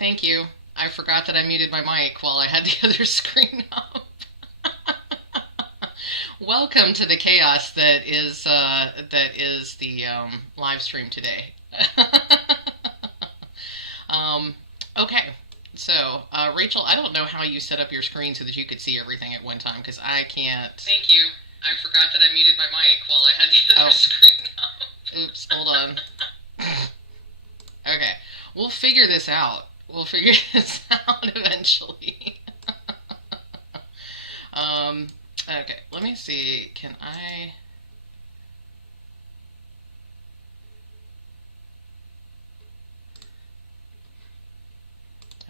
Thank you. I forgot that I muted my mic while I had the other screen up. Welcome to the chaos that is the live stream today. um, okay, so Rachel, I don't know how you set up your screen so that you could see everything at one time because I can't. Thank you. I forgot that I muted my mic while I had the other screen up. Oops, hold on. Okay, we'll figure this out. We'll figure this out eventually. Okay, let me see. Can I...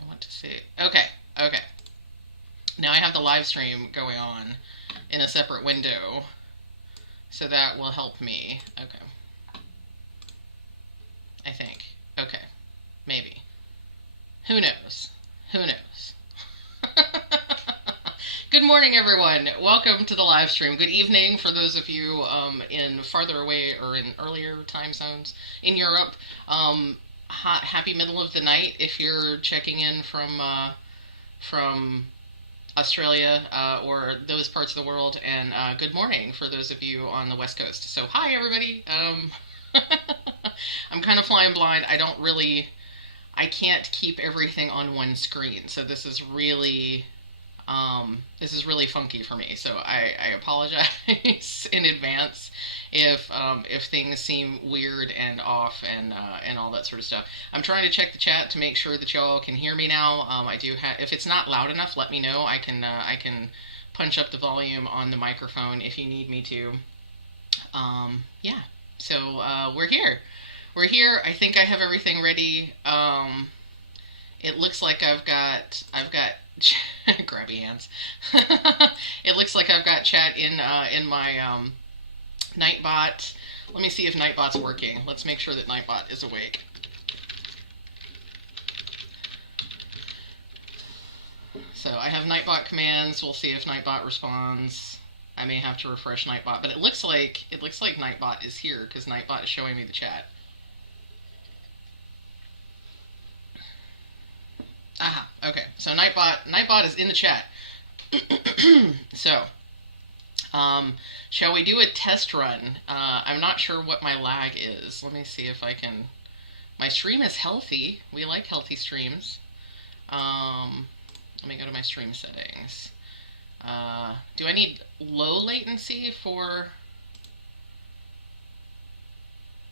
I want to see. Okay, okay. Now I have the live stream going on in a separate window, so that will help me. Okay. I think. Okay. Maybe. Who knows? Who knows? Good morning, everyone. Welcome to the live stream. Good evening for those of you in farther away or in earlier time zones in Europe. Happy middle of the night if you're checking in from Australia or those parts of the world, and good morning for those of you on the West Coast. So, hi, everybody. I'm kind of flying blind. I can't keep everything on one screen, so this is really funky for me. So I apologize in advance if things seem weird and off and all that sort of stuff. I'm trying to check the chat to make sure that y'all can hear me now. I do have. If it's not loud enough, let me know. I can punch up the volume on the microphone if you need me to. Yeah. So we're here. We're here. I think I have everything ready. It looks like I've got grabby hands. It looks like I've got chat in my Nightbot. Let me see if Nightbot's working. Let's make sure that Nightbot is awake. So I have Nightbot commands. We'll see if Nightbot responds. I may have to refresh Nightbot, but it looks like Nightbot is here because Nightbot is showing me the chat. Aha, okay. So Nightbot is in the chat. So, shall we do a test run? I'm not sure what my lag is. Let me see if I can... My stream is healthy. We like healthy streams. Let me go to my stream settings. Do I need low latency for...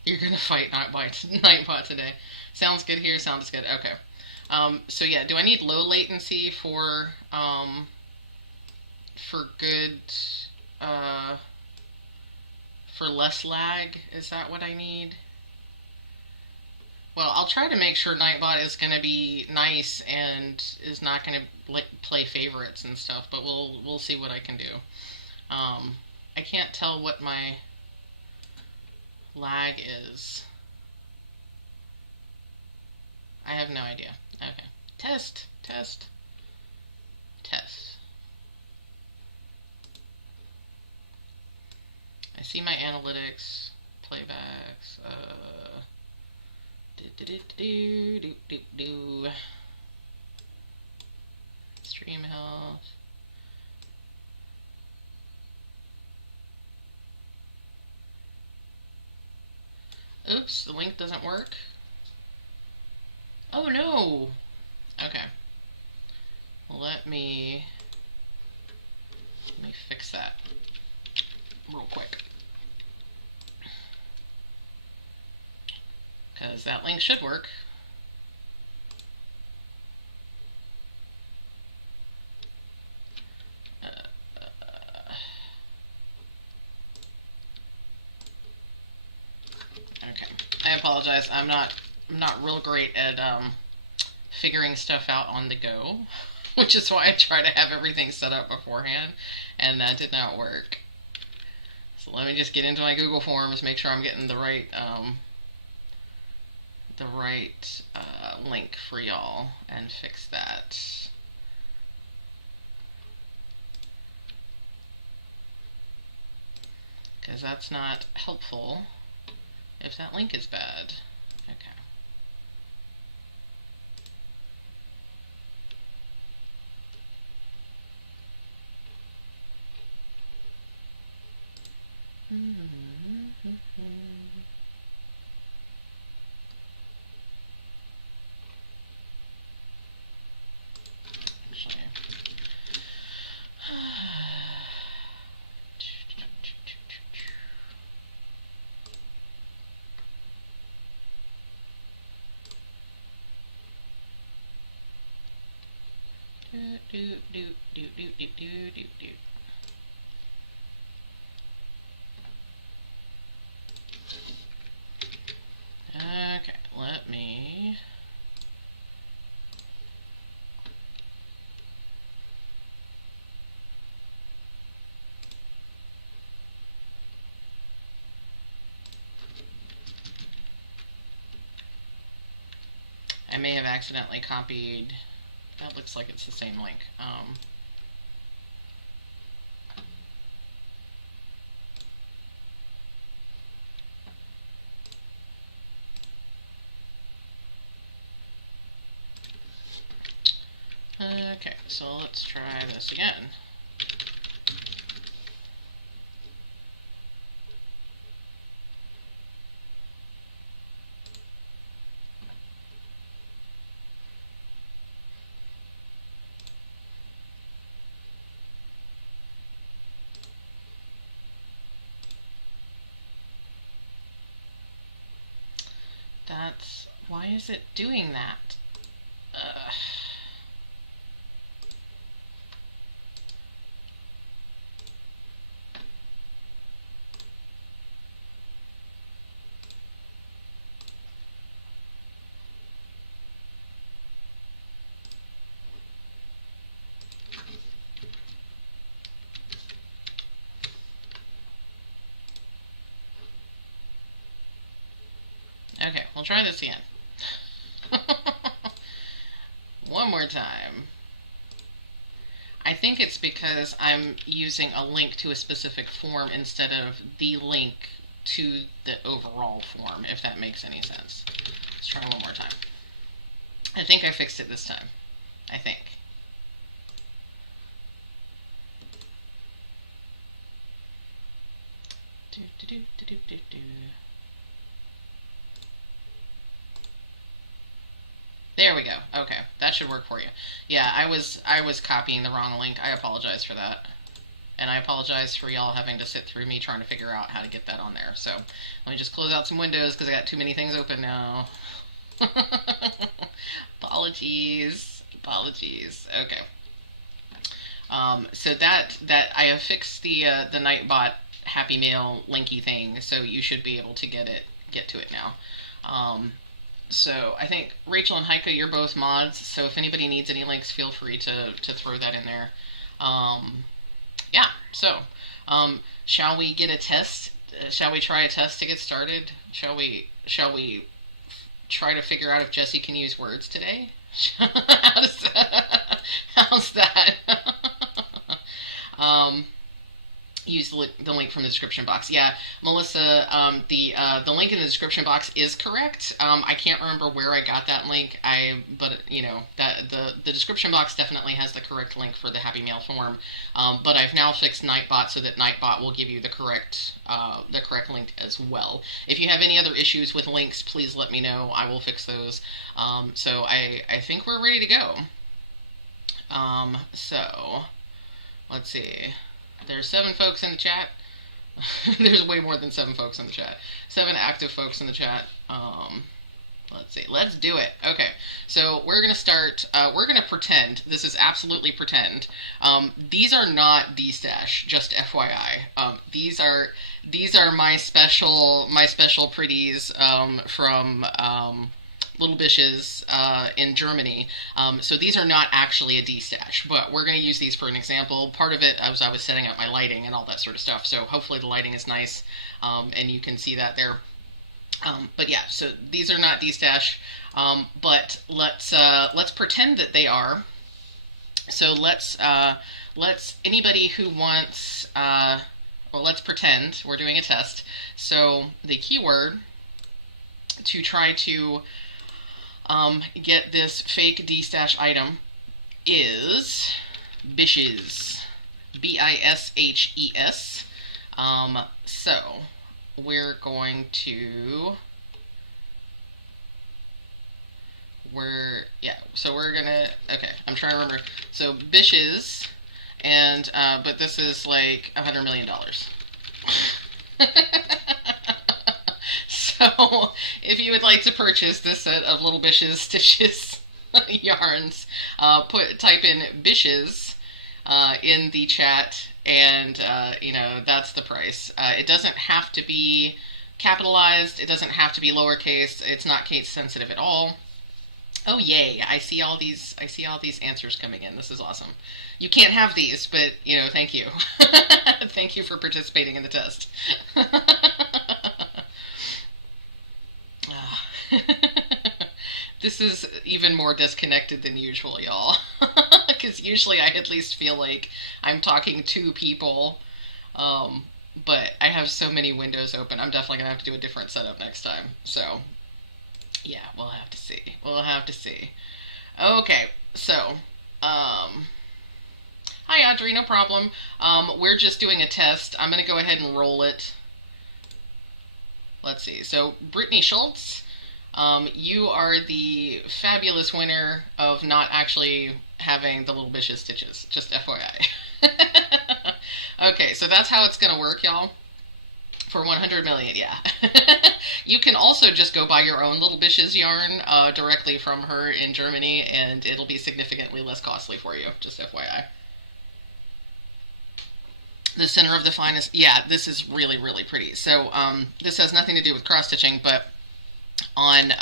You're gonna fight Nightbot today. Sounds good here, sounds good. Okay. So yeah, do I need low latency for good, for less lag? Is that what I need? Well, I'll try to make sure Nightbot is going to be nice and is not going to play favorites and stuff, but we'll see what I can do. I can't tell what my lag is. I have no idea. Okay. Test. I see my analytics, playbacks, stream health. Oops, the link doesn't work. Oh no! Okay. Let me fix that real quick. Because that link should work. Okay. I apologize. I'm not real great at figuring stuff out on the go, which is why I try to have everything set up beforehand, and that did not work. So let me just get into my Google Forms, make sure I'm getting the right link for y'all, and fix that. Because that's not helpful if that link is bad. Okay. Do, do, do, do, do, do, do, do. Okay, let me... I may have accidentally copied... That looks like it's the same link. Okay, so let's try this again. Why is it doing that? Okay, we'll try this again. One more time. I think it's because I'm using a link to a specific form instead of the link to the overall form, if that makes any sense. Let's try one more time. I think I fixed it this time. I think. Do, do, do, do, do, do, do. There we go. Okay, that should work for you. Yeah, I was copying the wrong link. I apologize for that. And I apologize for y'all having to sit through me trying to figure out how to get that on there. So, let me just close out some windows because I got too many things open now. Apologies. Apologies. Okay. So that I have fixed the Nightbot Happy Mail linky thing, so you should be able to get to it now. So I think Rachel and Heike, you're both mods, so if anybody needs any links, feel free to throw that in there. Yeah, so shall we get a test? Shall we try a test to get started? Shall we try to figure out if Jesse can use words today? How's that? Use the link from the description box. Yeah, Melissa, the link in the description box is correct. I can't remember where I got that link. But you know that the description box definitely has the correct link for the Happy Mail form. But I've now fixed Nightbot so that Nightbot will give you the correct link as well. If you have any other issues with links, please let me know. I will fix those. So I think we're ready to go. So let's see. There's 7 folks in the chat. There's way more than 7 folks in the chat. 7 active folks in the chat. Let's see. Let's do it. Okay. So we're going to start. We're going to pretend. This is absolutely pretend. These are not Destash, just FYI. These are my special pretties from Little Bishes in Germany. So these are not actually a Destash, but we're going to use these for an example. Part of it as I was setting up my lighting and all that sort of stuff, so hopefully the lighting is nice, and you can see that there. But yeah, so these are not Destash, but let's pretend that they are. So let's anybody who wants, well, let's pretend we're doing a test. So the keyword to try to get this fake Destash item is bishes, B-I-S-H-E-S. So we're going to, okay, I'm trying to remember. So bishes, and but this is like $100 million. So, if you would like to purchase this set of Little Bishes stitches, yarns, type in bishes in the chat, and you know, that's the price. It doesn't have to be capitalized. It doesn't have to be lowercase. It's not case sensitive at all. Oh yay! I see all these. I see all these answers coming in. This is awesome. You can't have these, but you know, thank you. Thank you for participating in the test. This is even more disconnected than usual, y'all. Because usually I at least feel like I'm talking to people. But I have so many windows open. I'm definitely going to have to do a different setup next time. So, yeah, we'll have to see. We'll have to see. Okay, so, hi Audrey, no problem. We're just doing a test. I'm going to go ahead and roll it. Let's see. So, Brittany Schultz, you are the fabulous winner of not actually having the little bitches stitches. Just FYI. Okay, so that's how it's going to work, y'all. For 100 million, yeah. You can also just go buy your own little bitches yarn directly from her in Germany, and it'll be significantly less costly for you. Just FYI. The center of the finest. Yeah, this is really, really pretty. So this has nothing to do with cross-stitching, but on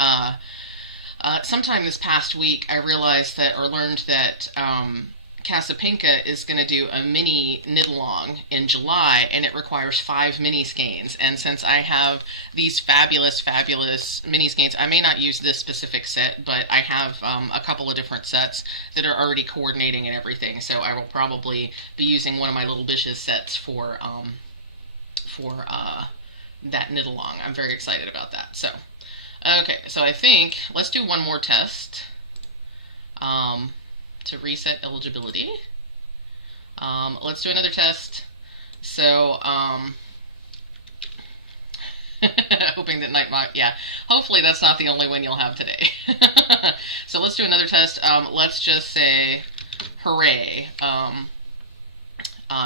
sometime this past week, I realized that, or learned that Casapinka is going to do a mini knit-along in July, and it requires 5 mini skeins. And since I have these fabulous, fabulous mini skeins, I may not use this specific set, but I have a couple of different sets that are already coordinating and everything. So I will probably be using one of my little bitches sets for that knit-along. I'm very excited about that. So, okay, so I think let's do one more test. To reset eligibility. Let's do another test. So, hoping that Nightbot, yeah, hopefully that's not the only win you'll have today. So let's do another test. Let's just say, hooray.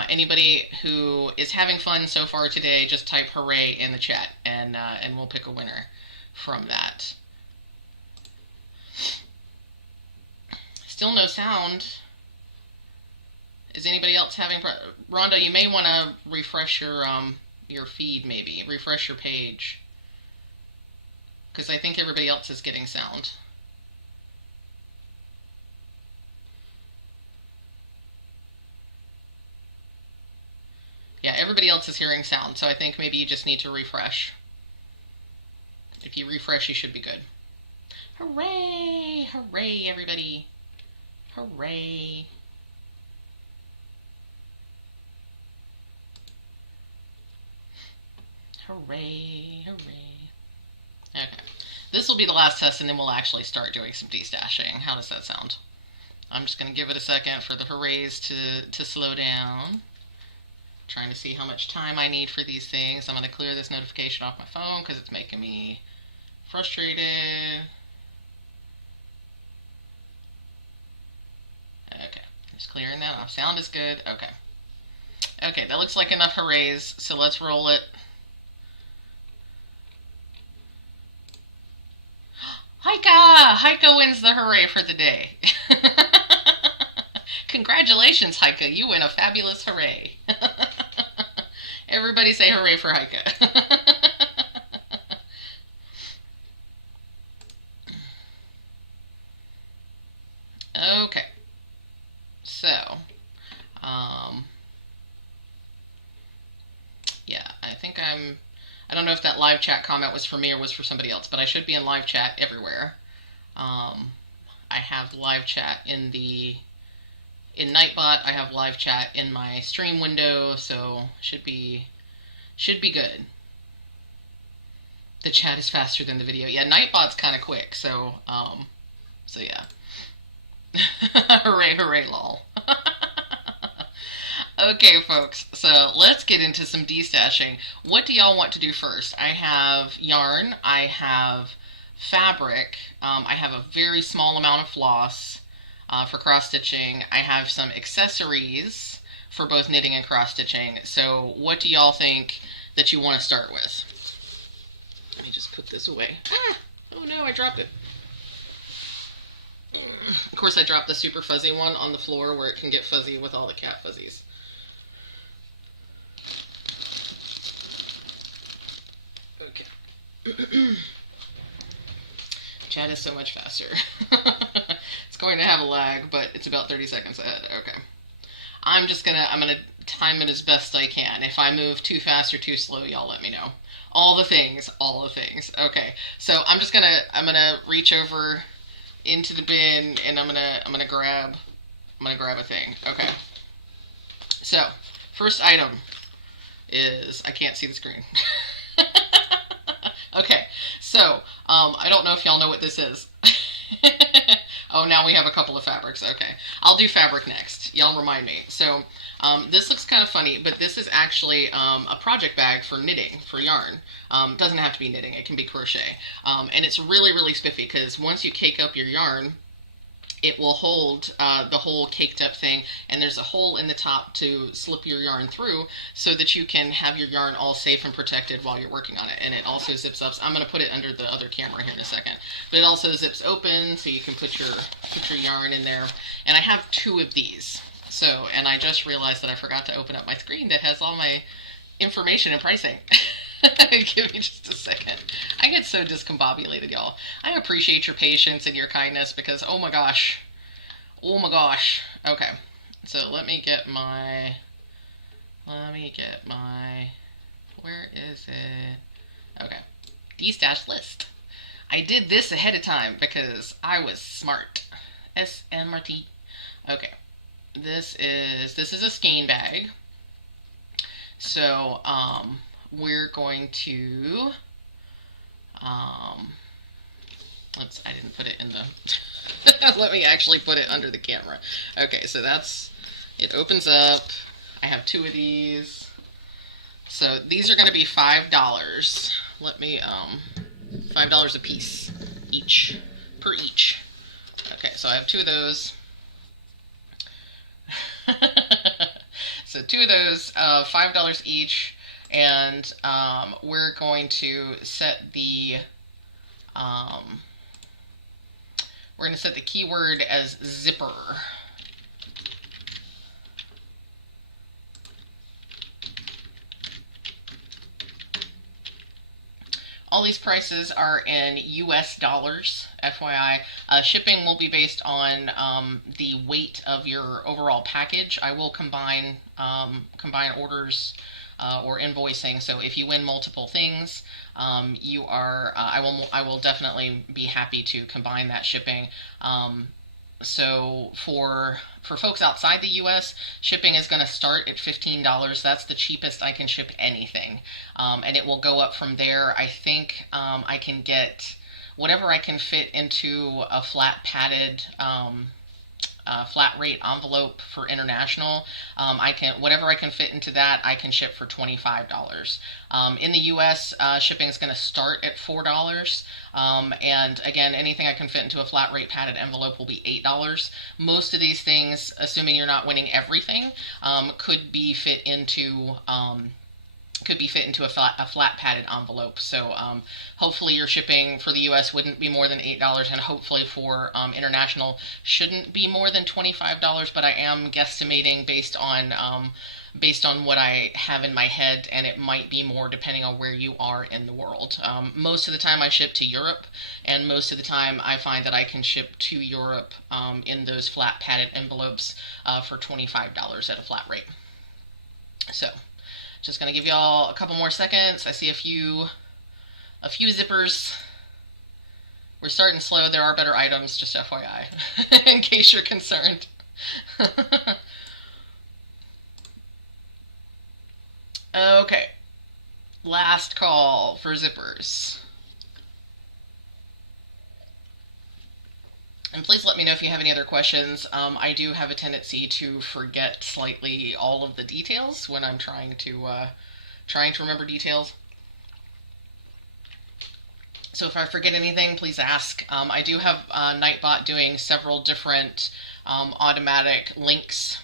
Anybody who is having fun so far today, just type hooray in the chat, and we'll pick a winner from that. Still no sound. Is anybody else having... Rhonda, you may want to refresh your feed, maybe. Refresh your page. Because I think everybody else is getting sound. Yeah, everybody else is hearing sound, so I think maybe you just need to refresh. If you refresh, you should be good. Hooray! Hooray, everybody! Hooray! Hooray, hooray. Okay. This will be the last test, and then we'll actually start doing some destashing. How does that sound? I'm just going to give it a second for the hoorays to slow down. Trying to see how much time I need for these things. I'm going to clear this notification off my phone because it's making me frustrated. Okay, just clearing that off. Sound is good. Okay. Okay, that looks like enough hoorays, so let's roll it. Haika! Haika wins the hooray for the day. Congratulations, Haika. You win a fabulous hooray. Everybody say hooray for Haika. Okay. So, yeah, I think I don't know if that live chat comment was for me or was for somebody else, but I should be in live chat everywhere. I have live chat in Nightbot. I have live chat in my stream window, so should be good. The chat is faster than the video. Yeah, Nightbot's kind of quick, so yeah. Hooray, hooray, lol. Okay, folks, so let's get into some destashing. What do y'all want to do first? I have yarn, I have fabric, I have a very small amount of floss for cross-stitching. I have some accessories for both knitting and cross-stitching. So what do y'all think that you want to start with? Let me just put this away. Ah! Oh no, I dropped it. Of course, I dropped the super fuzzy one on the floor where it can get fuzzy with all the cat fuzzies. Okay. Chat is so much faster. It's going to have a lag, but it's about 30 seconds ahead. Okay. I'm gonna time it as best I can. If I move too fast or too slow, y'all let me know. All the things. Okay. So I'm gonna reach over into the bin and I'm gonna grab a thing. Okay. So, first item is, I can't see the screen. Okay, so, I don't know if y'all know what this is. Oh, now we have a couple of fabrics. Okay, I'll do fabric next. Y'all remind me. So, this looks kind of funny, but this is actually a project bag for knitting, for yarn. Doesn't have to be knitting, it can be crochet. And it's really, really spiffy, because once you cake up your yarn, it will hold the whole caked up thing, and there's a hole in the top to slip your yarn through so that you can have your yarn all safe and protected while you're working on it. And it also zips up. I'm going to put it under the other camera here in a second. But it also zips open so you can put your yarn in there. And I have 2 of these. So, and I just realized that I forgot to open up my screen that has all my information and pricing. Give me just a second. I get so discombobulated, y'all. I appreciate your patience and your kindness because, oh my gosh. Okay, so let me get my, where is it? Okay, Destash list. I did this ahead of time because I was smart. SMRT. Okay, this is a skein bag. So, we're going to, oops, I didn't put it in the, let me actually put it under the camera. Okay, so it opens up. I have 2 of these. So these are going to be $5. Let me, $5 a piece, per each. Okay, so I have 2 of those. So 2 of those, $5 each. And we're going to set the keyword as zipper. All these prices are in US dollars, FYI. Shipping will be based on the weight of your overall package. I will combine orders or invoicing. So if you win multiple things, I will definitely be happy to combine that shipping. So for folks outside the U.S., shipping is going to start at $15. That's the cheapest I can ship anything, and it will go up from there. I think I can get whatever I can fit into a flat padded. Flat rate envelope for international. Whatever I can fit into that, I can ship for $25. In the US, shipping is going to start at $4. And again, anything I can fit into a flat rate padded envelope will be $8. Most of these things, assuming you're not winning everything, could be fit into a flat padded envelope. So hopefully your shipping for the US wouldn't be more than $8, and hopefully for international shouldn't be more than $25, but I am guesstimating based on what I have in my head, and it might be more depending on where you are in the world. Most of the time I ship to Europe, and most of the time I find that I can ship to Europe in those flat padded envelopes for $25 at a flat rate. So just going to give y'all a couple more seconds. I see a few zippers. We're starting slow. There are better items, just FYI, in case you're concerned. Okay. Last call for zippers. And please let me know if you have any other questions. I do have a tendency to forget slightly all of the details when I'm trying to remember details. So if I forget anything, please ask. I do have Nightbot doing several different automatic links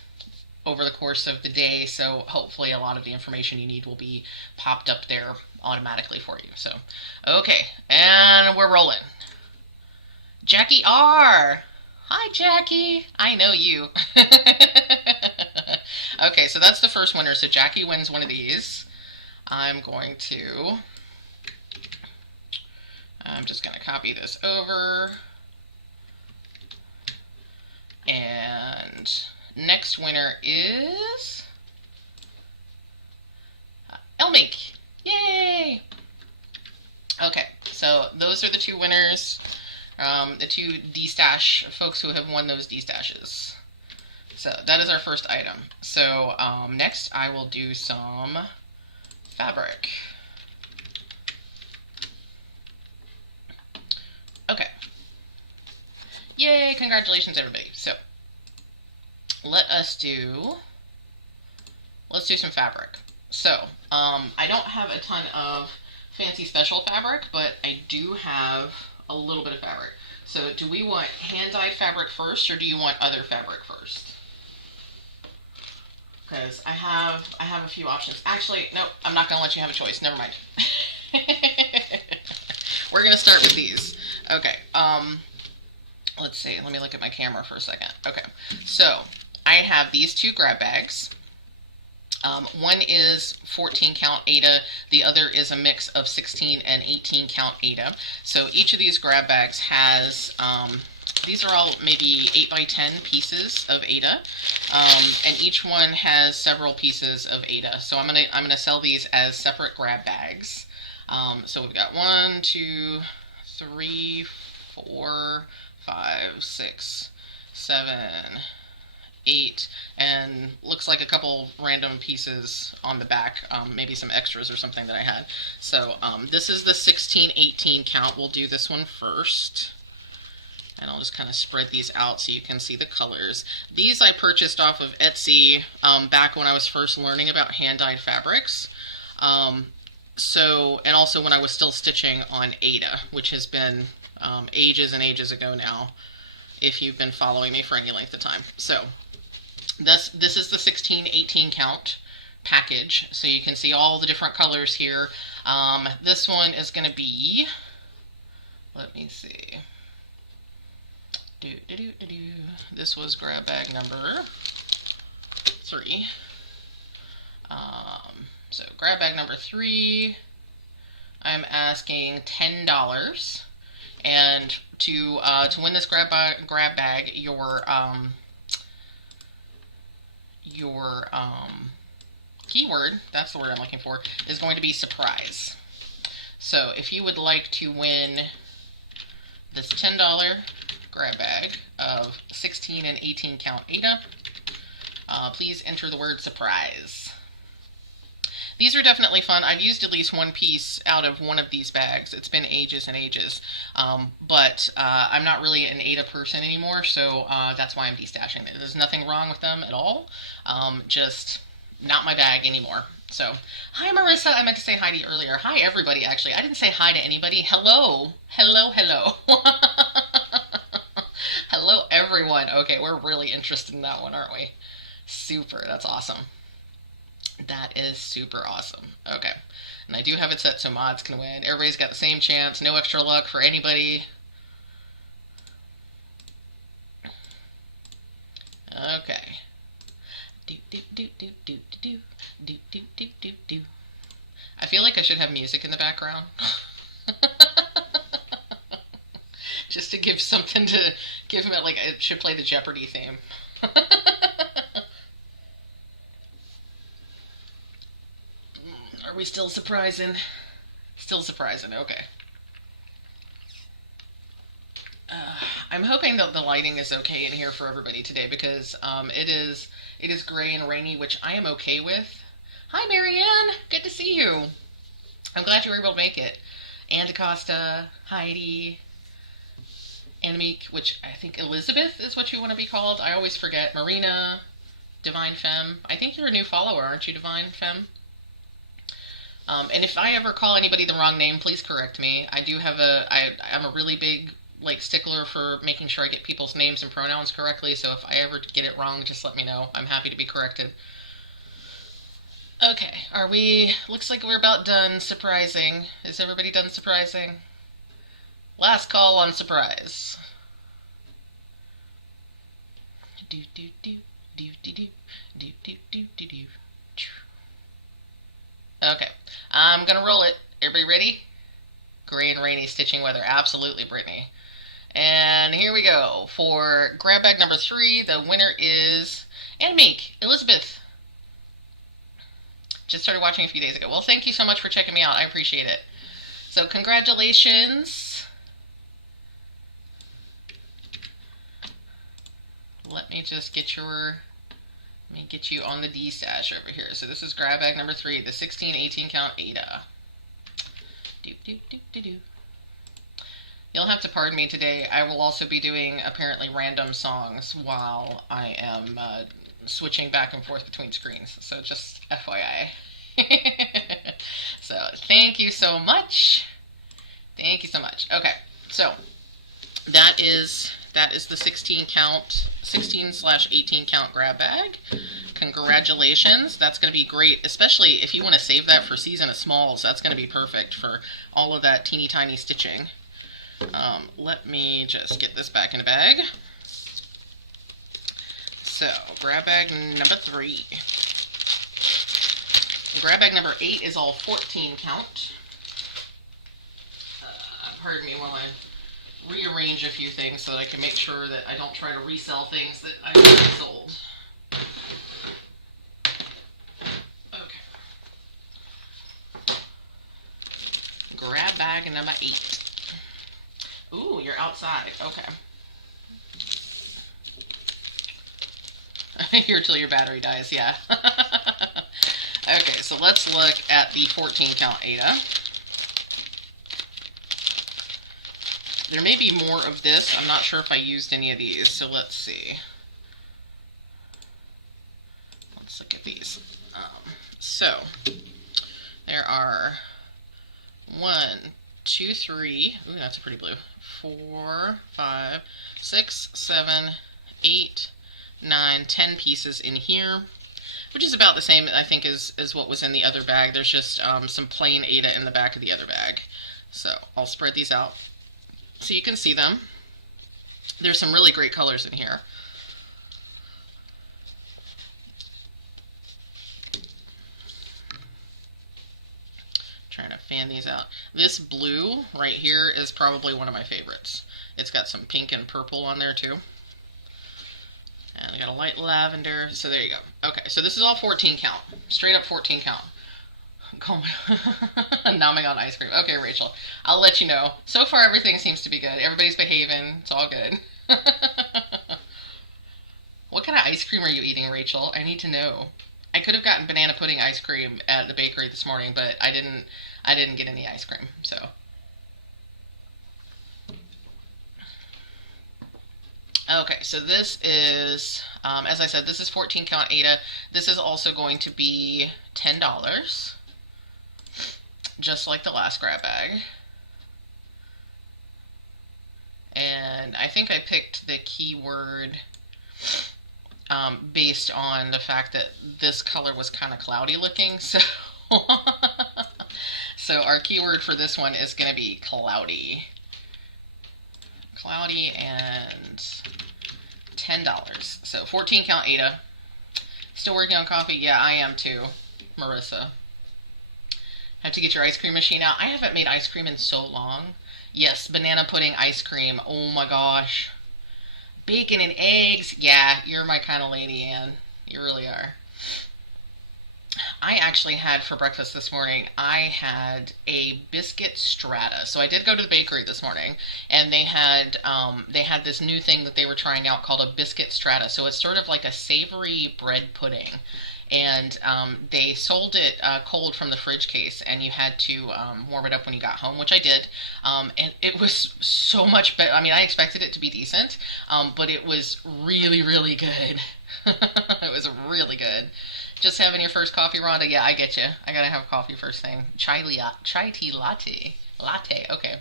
over the course of the day, so hopefully a lot of the information you need will be popped up there automatically for you. So, okay, and we're rolling. Jackie R. Hi, Jackie. I know you. Okay, so that's the first winner. So Jackie wins one of these. I'm just going to copy this over. And next winner is Elmake. Yay! Okay, so those are the two winners. The two Destash folks who have won those Destashes. So that is our first item. So next I will do some fabric. Okay. Yay, congratulations everybody. So let's do some fabric. So I don't have a ton of fancy special fabric, but I do have a little bit of fabric. So do we want hand-dyed fabric first, or do you want other fabric first? Because I have a few options. Actually, no, I'm not going to let you have a choice. Never mind. We're going to start with these. Okay, let's see. Let me look at my camera for a second. Okay, so I have these two grab bags. One is 14 count Aida, the other is a mix of 16 and 18 count Aida. So each of these grab bags has, these are all maybe 8 by 10 pieces of Aida, and each one has several pieces of Aida. So I'm gonna sell these as separate grab bags. So we've got 1, 2, 3, 4, 5, 6, 7, 8, and looks like a couple random pieces on the back, maybe some extras or something that I had. So this is the 16-18 count. We'll do this one first, and I'll just kind of spread these out so you can see the colors. These I purchased off of Etsy back when I was first learning about hand-dyed fabrics. And also when I was still stitching on Aida, which has been ages and ages ago now, if you've been following me for any length of time. So this is the 16-18 count package, so you can see all the different colors here. This one is going to be, let me see, this was grab bag number 3. So grab bag number 3, I'm asking $10, and to win this grab bag, your keyword, that's the word I'm looking for, is going to be surprise. So if you would like to win this $10 grab bag of 16 and 18 count Aida, please enter the word surprise. These are definitely fun. I've used at least one piece out of one of these bags. It's been ages and ages, but I'm not really an Aida person anymore, so that's why I'm destashing it. There's nothing wrong with them at all, just not my bag anymore. So, hi Marissa, I meant to say hi to you earlier. Hi everybody, actually. I didn't say hi to anybody. Hello. Hello, hello. Hello everyone. Okay, we're really interested in that one, aren't we? Super, that's awesome. That is super awesome. Okay. And I do have it set so mods can win. Everybody's got the same chance. No extra luck for anybody. Okay. I feel like I should have music in the background. Just to give something to give him, like, it should play the Jeopardy theme. Are we still surprising? Still surprising, okay. I'm hoping that the lighting is okay in here for everybody today, because it is gray and rainy, which I am okay with. Hi Marianne, good to see you. I'm glad you were able to make it. And Acosta, Heidi, Annemiek, which I think Elizabeth is what you want to be called. I always forget. Marina, Divine Femme. I think you're a new follower, aren't you, Divine Femme? And if I ever call anybody the wrong name, please correct me. I do have I'm a really big, like, stickler for making sure I get people's names and pronouns correctly, so if I ever get it wrong, just let me know. I'm happy to be corrected. Okay, looks like we're about done surprising. Is everybody done surprising? Last call on surprise. Do do do do do do do do do do do. Okay, I'm gonna roll it. Everybody ready? Gray and rainy stitching weather. Absolutely, Brittany. And here we go. For grab bag number 3, the winner is Meek, Elizabeth. Just started watching a few days ago. Well, thank you so much for checking me out. I appreciate it. So congratulations. Let me just get your... Let me get you on the Destash over here. So this is grab bag number 3, the 16-18 count Aida. Doop, doop, doop, doop, doop. You'll have to pardon me today. I will also be doing apparently random songs while I am switching back and forth between screens. So just FYI. So thank you so much. Thank you so much. Okay, so that is the 16/18 count grab bag. Congratulations. That's going to be great, especially if you want to save that for season of smalls. That's going to be perfect for all of that teeny tiny stitching. Let me just get this back in the bag. So, grab bag number 3. Grab bag number 8 is all 14 count. Pardon me while I rearrange a few things so that I can make sure that I don't try to resell things that I've already sold. Okay. Grab bag number 8. Ooh, you're outside. Okay. Here till your battery dies, yeah. Okay, so let's look at the 14 count Aida. There may be more of this. I'm not sure if I used any of these, so let's see. Let's look at these. So, there are 1, 2, 3. Ooh, that's a pretty blue. 4, 5, 6, 7, 8, 9, 10 pieces in here, which is about the same, I think, as what was in the other bag. There's just some plain Aida in the back of the other bag. So I'll spread these out so you can see them. There's some really great colors in here. Trying to fan these out. This blue right here is probably one of my favorites. It's got some pink and purple on there too. And I got a light lavender, so there you go. Okay, so this is all 14 count. Straight up 14 count. Nomming on ice cream. Okay, Rachel, I'll let you know. So far, everything seems to be good. Everybody's behaving. It's all good. What kind of ice cream are you eating, Rachel? I need to know. I could have gotten banana pudding ice cream at the bakery this morning, but I didn't get any ice cream, so. Okay, so this is, as I said, this is 14 count Aida. This is also going to be $10, just like the last grab bag. And I think I picked the keyword based on the fact that this color was kind of cloudy looking, so so our keyword for this one is going to be cloudy. Cloudy and $10. So 14 count Aida. Still working on coffee? Yeah, I am too, Marissa. Have to get your ice cream machine out. I haven't made ice cream in so long. Yes, banana pudding ice cream. Oh my gosh. Bacon and eggs. Yeah, you're my kind of lady, Anne. You really are. I actually had for breakfast this morning, I had a biscuit strata. So I did go to the bakery this morning, and they had this new thing that they were trying out called a biscuit strata. So it's sort of like a savory bread pudding. And they sold it cold from the fridge case, and you had to warm it up when you got home, which I did. And it was so much better. I mean, I expected it to be decent, but it was really, really good. It was really good. Just having your first coffee, Rhonda? Yeah, I get you. I gotta have coffee first thing. Chai tea latte. Latte, okay.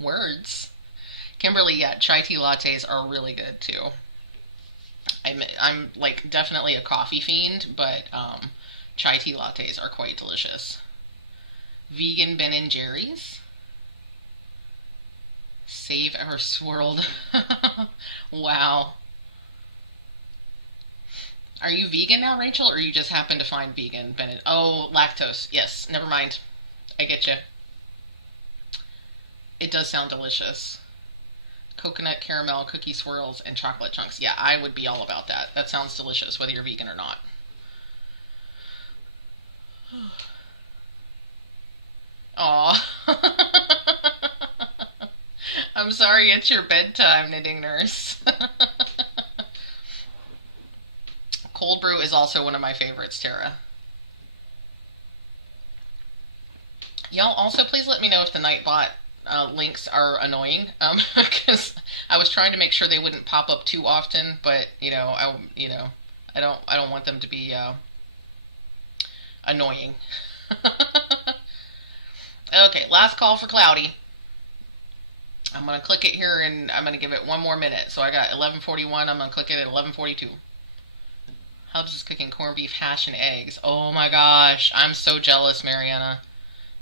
Words. Kimberly, yeah, chai tea lattes are really good too. I'm like definitely a coffee fiend, but chai tea lattes are quite delicious. Vegan Ben & Jerry's. Save our swirled. Wow. Are you vegan now, Rachel, or you just happen to find vegan Bennett? Oh, lactose. Yes, never mind. I get you. It does sound delicious. Coconut caramel cookie swirls and chocolate chunks. Yeah, I would be all about that. That sounds delicious, whether you're vegan or not. Aw. I'm sorry it's your bedtime, knitting nurse. Cold brew is also one of my favorites, Tara. Y'all also please let me know if the Nightbot links are annoying, because I was trying to make sure they wouldn't pop up too often, but I don't want them to be annoying. Okay, last call for Cloudy. I'm gonna click it here, and I'm gonna give it one more minute. So I got 11:41. I'm gonna click it at 11:42. Hubs is cooking corned beef hash and eggs. Oh my gosh, I'm so jealous, Mariana.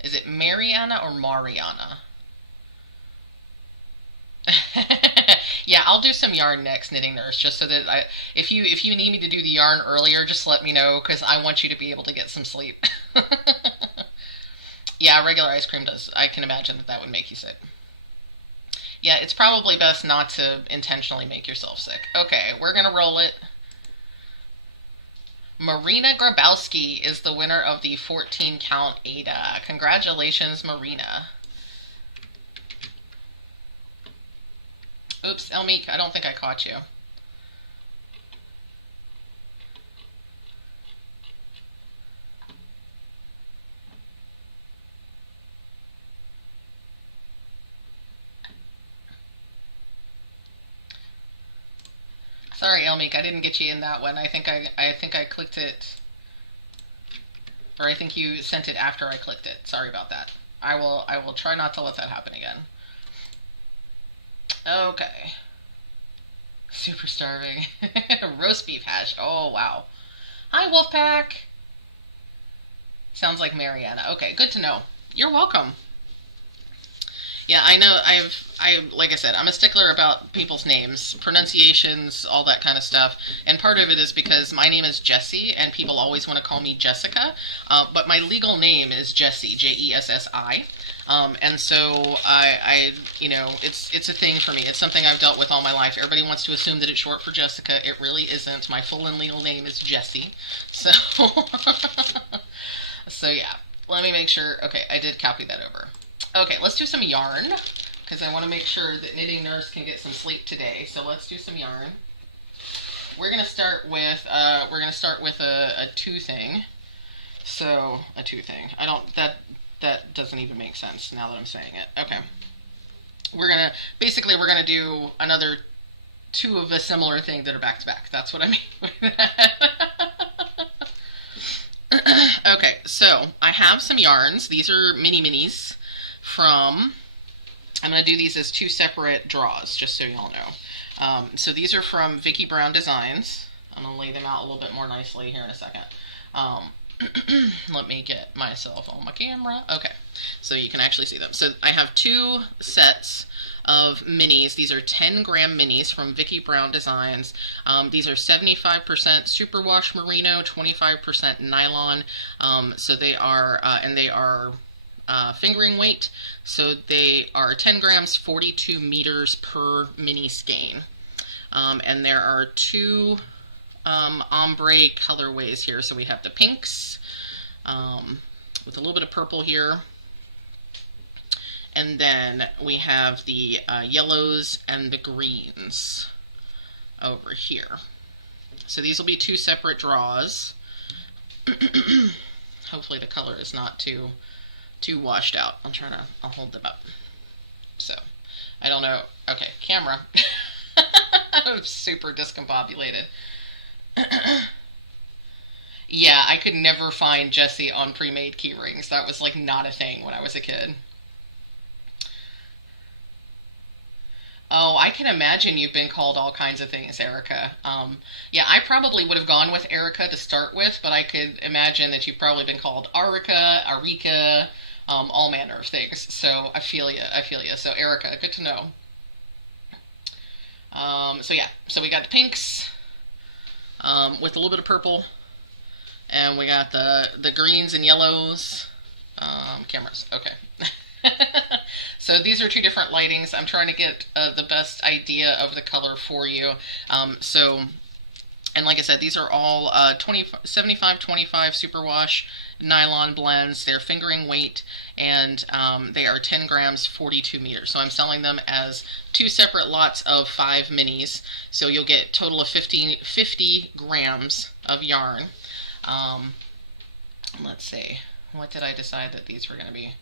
Is it Mariana or Mariana? Yeah, I'll do some yarn next, knitting nurse, just so that if you need me to do the yarn earlier, just let me know, because I want you to be able to get some sleep. Yeah, regular ice cream does. I can imagine that would make you sick. Yeah, it's probably best not to intentionally make yourself sick. Okay, we're gonna roll it. Marina Grabowski is the winner of the 14 count Aida. Congratulations, Marina. Oops, Elmeek, I don't think I caught you. Sorry, Elmeek, I didn't get you in that one. I think I clicked it, or I think you sent it after I clicked it. Sorry about that. I will try not to let that happen again. Okay. Super starving. Roast beef hash. Oh wow. Hi Wolfpack. Sounds like Mariana. Okay, good to know. You're welcome. Yeah, I know. Like I said, I'm a stickler about people's names, pronunciations, all that kind of stuff. And part of it is because my name is Jessie, and people always want to call me Jessica. But my legal name is Jessie, Jessi. And so it's a thing for me. It's something I've dealt with all my life. Everybody wants to assume that it's short for Jessica. It really isn't. My full and legal name is Jessie. So, so yeah. Let me make sure. Okay, I did copy that over. Okay, let's do some yarn, because I want to make sure that Knitting Nurse can get some sleep today. So let's do some yarn. We're gonna start with a two thing. So a two thing. That doesn't even make sense now that I'm saying it. Okay. We're gonna do another two of a similar thing that are back to back. That's what I mean by that. Okay, so I have some yarns. These are mini minis from, I'm going to do these as two separate draws, just so y'all know. So these are from Vicki Brown Designs. I'm going to lay them out a little bit more nicely here in a second. Let me get myself on my camera. Okay, so you can actually see them. So I have two sets of minis. These are 10-gram minis from Vicki Brown Designs. These are 75% superwash merino, 25% nylon. So they are, and they are fingering weight. So they are 10 grams, 42 meters per mini skein. And there are two ombre colorways here. So we have the pinks with a little bit of purple here. And then we have the yellows and the greens over here. So these will be two separate draws. Hopefully the color is not too washed out. I'll hold them up. So, I don't know. Okay, camera. I'm super discombobulated. Yeah, I could never find Jessie on pre-made key rings. That was like not a thing when I was a kid. Oh, I can imagine you've been called all kinds of things, Erica. Yeah, I probably would have gone with Erica to start with, but I could imagine that you've probably been called Arica, Arika, all manner of things. So I feel you. So Erica, good to know. So yeah, so we got the pinks. with a little bit of purple, and we got the greens and yellows. Cameras, okay. So these are two different lightings. I'm trying to get the best idea of the color for you. And like I said, these are all 75-25 superwash nylon blends. They're fingering weight, and they are 10 grams, 42 meters. So I'm selling them as two separate lots of 5 minis. So you'll get a total of 50 grams of yarn. Let's see. What did I decide that these were going to be?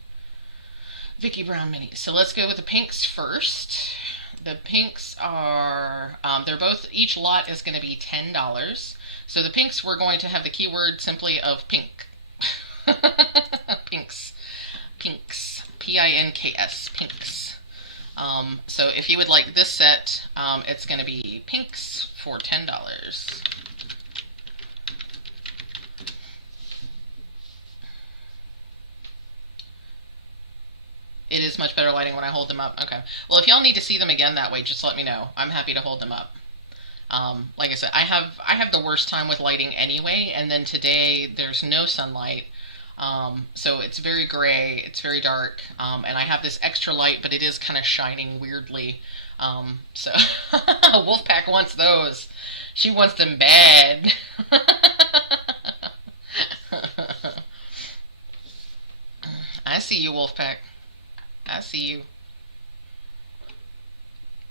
Vicky Brown minis. So let's go with the pinks first. The pinks are, they're both, each lot is going to be $10. So the pinks, we're going to have the keyword simply of pink. Pinks. Pinks. P-I-N-K-S. Pinks. So if you would like this set, it's going to be pinks for $10. It is much better lighting when I hold them up. Okay. Well, if y'all need to see them again that way, just let me know. I'm happy to hold them up. Like I said, I have the worst time with lighting anyway, and then today there's no sunlight. So it's very gray, it's very dark, and I have this extra light, but it is kind of shining weirdly. So Wolfpack wants those. She wants them bad. I see you, Wolfpack. I see you.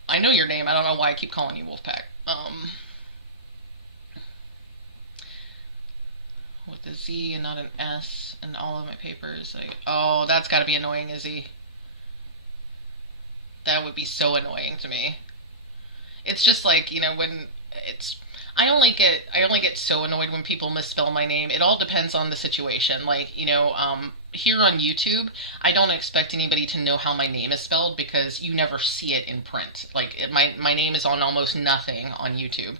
I know your name. I don't know why I keep calling you Wolfpack. With a Z and not an S in all of my papers. Like, oh, that's got to be annoying, Izzy. That would be so annoying to me. It's just like, you know, when it's I only get so annoyed when people misspell my name. It all depends on the situation. Like, you know, here on YouTube, I don't expect anybody to know how my name is spelled because you never see it in print. Like, my name is on almost nothing on YouTube.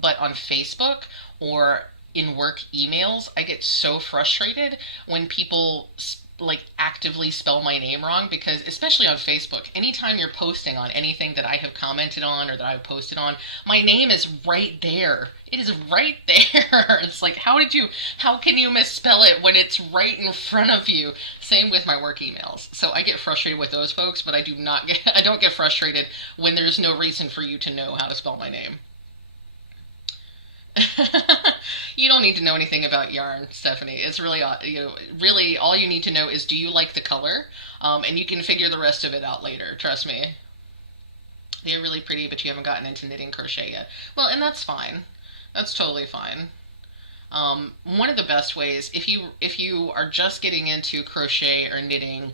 But on Facebook or in work emails, I get so frustrated when people like actively spell my name wrong, because especially on Facebook, anytime you're posting on anything that I have commented on or that I've posted on, my name is right there. It is right there. It's like, how can you misspell it when it's right in front of you? Same with my work emails. So I get frustrated with those folks, but I don't get frustrated when there's no reason for you to know how to spell my name. You don't need to know anything about yarn, Stephanie. It's really, really all you need to know is, do you like the color? And you can figure the rest of it out later. Trust me. They're really pretty, but you haven't gotten into knitting crochet yet. Well, and that's fine. That's totally fine. One of the best ways, if you are just getting into crochet or knitting,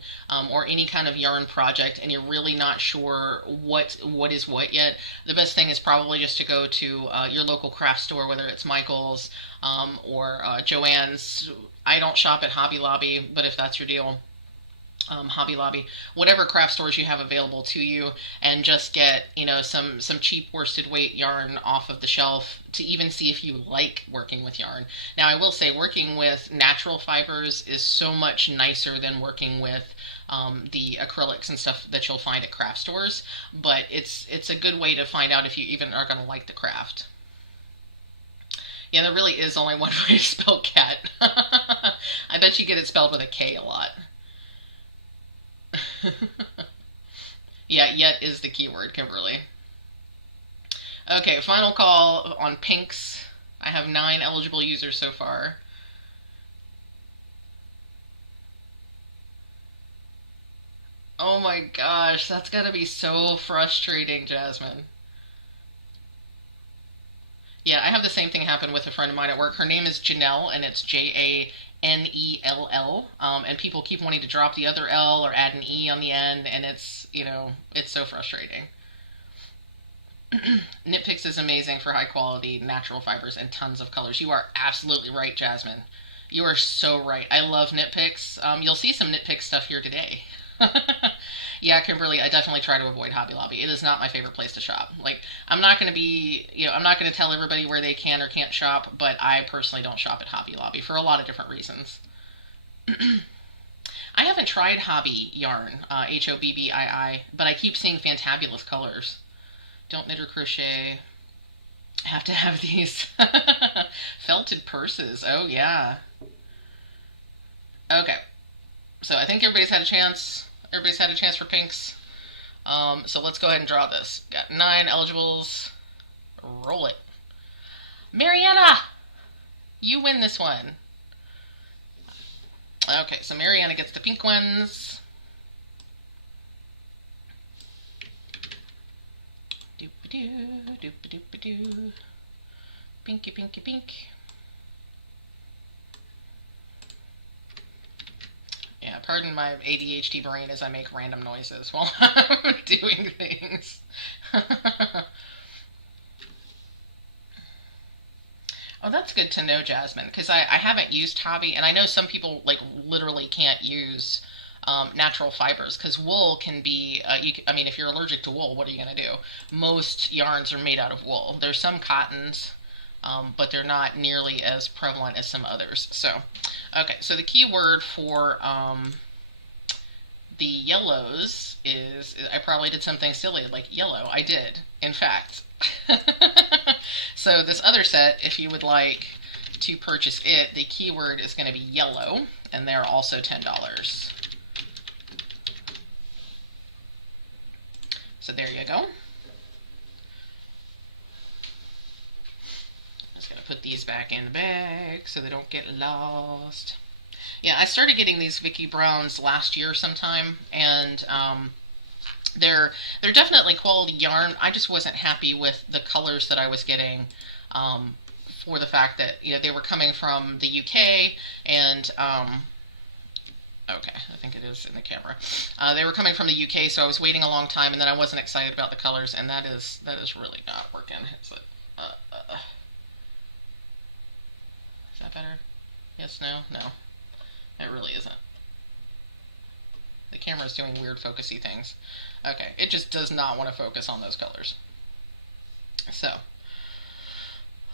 or any kind of yarn project, and you're really not sure what is what yet, the best thing is probably just to go to your local craft store, whether it's Michael's or Joann's. I don't shop at Hobby Lobby, but if that's your deal, Hobby Lobby, whatever craft stores you have available to you, and just get, you know, some cheap worsted weight yarn off of the shelf to even see if you like working with yarn. Now, I will say working with natural fibers is so much nicer than working with the acrylics and stuff that you'll find at craft stores, but it's a good way to find out if you even are going to like the craft. Yeah, there really is only one way to spell cat. I bet you get it spelled with a K a lot. Yeah, yet is the keyword, Kimberly. Okay, final call on pinks. I have 9 eligible users so far. Oh my gosh, that's gotta be so frustrating, Jasmine. Yeah, I have the same thing happen with a friend of mine at work. Her name is Janelle, and it's Janell. And people keep wanting to drop the other L or add an E on the end, and it's, you know, it's so frustrating. Knit Picks is amazing for high quality natural fibers and tons of colors. You are absolutely right, Jasmine. You are so right. I love Knit Picks. You'll see some Knit Picks stuff here today. Yeah, Kimberly, I definitely try to avoid Hobby Lobby. It is not my favorite place to shop. Like, I'm not going to tell everybody where they can or can't shop, but I personally don't shop at Hobby Lobby for a lot of different reasons. I haven't tried Hobby Yarn, Hobbii, but I keep seeing fantabulous colors. Don't knit or crochet. I have to have these felted purses. Oh, yeah. Okay. So I think everybody's had a chance. Everybody's had a chance for pinks. So let's go ahead and draw this. Got 9 eligibles. Roll it. Mariana! You win this one. Okay, so Mariana gets the pink ones. Doop-a-doo, doop-a-doop-a-doo. Pinky, pinky, pink. Yeah, pardon my ADHD brain as I make random noises while I'm doing things. Oh, that's good to know, Jasmine, because I haven't used hobby, and I know some people like literally can't use natural fibers because wool can be. I mean, if you're allergic to wool, what are you going to do? Most yarns are made out of wool. There's some cottons, but they're not nearly as prevalent as some others. So, okay, so the key word for the yellows is, I probably did something silly like yellow. I did, in fact. So this other set, if you would like to purchase it, the keyword is going to be yellow, and they're also $10. So there you go. Just going to put these back in the bag so they don't get lost. Yeah, I started getting these Vicky Browns last year sometime, and they're definitely quality yarn. I just wasn't happy with the colors that I was getting, for the fact that, you know, they were coming from the UK, and okay, I think it is in the camera. They were coming from the UK, so I was waiting a long time, and then I wasn't excited about the colors, and that is really not working. Is it? Is that better? Yes, no, no. It really isn't. The camera's doing weird focusy things. Okay, it just does not want to focus on those colors. So,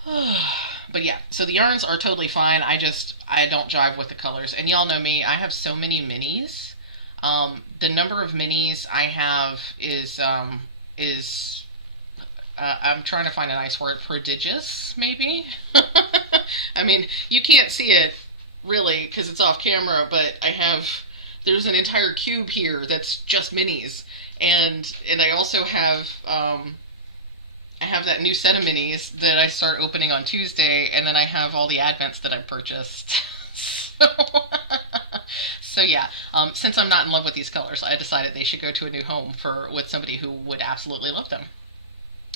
but yeah, so the yarns are totally fine. I don't jive with the colors. And y'all know me, I have so many minis. The number of minis I have is I'm trying to find a nice word, prodigious, maybe? I mean, you can't see it really because it's off camera, but there's an entire cube here that's just minis, and I also have I have that new set of minis that I start opening on Tuesday, and then I have all the advents that I purchased. So yeah, since I'm not in love with these colors, I decided they should go to a new home with somebody who would absolutely love them.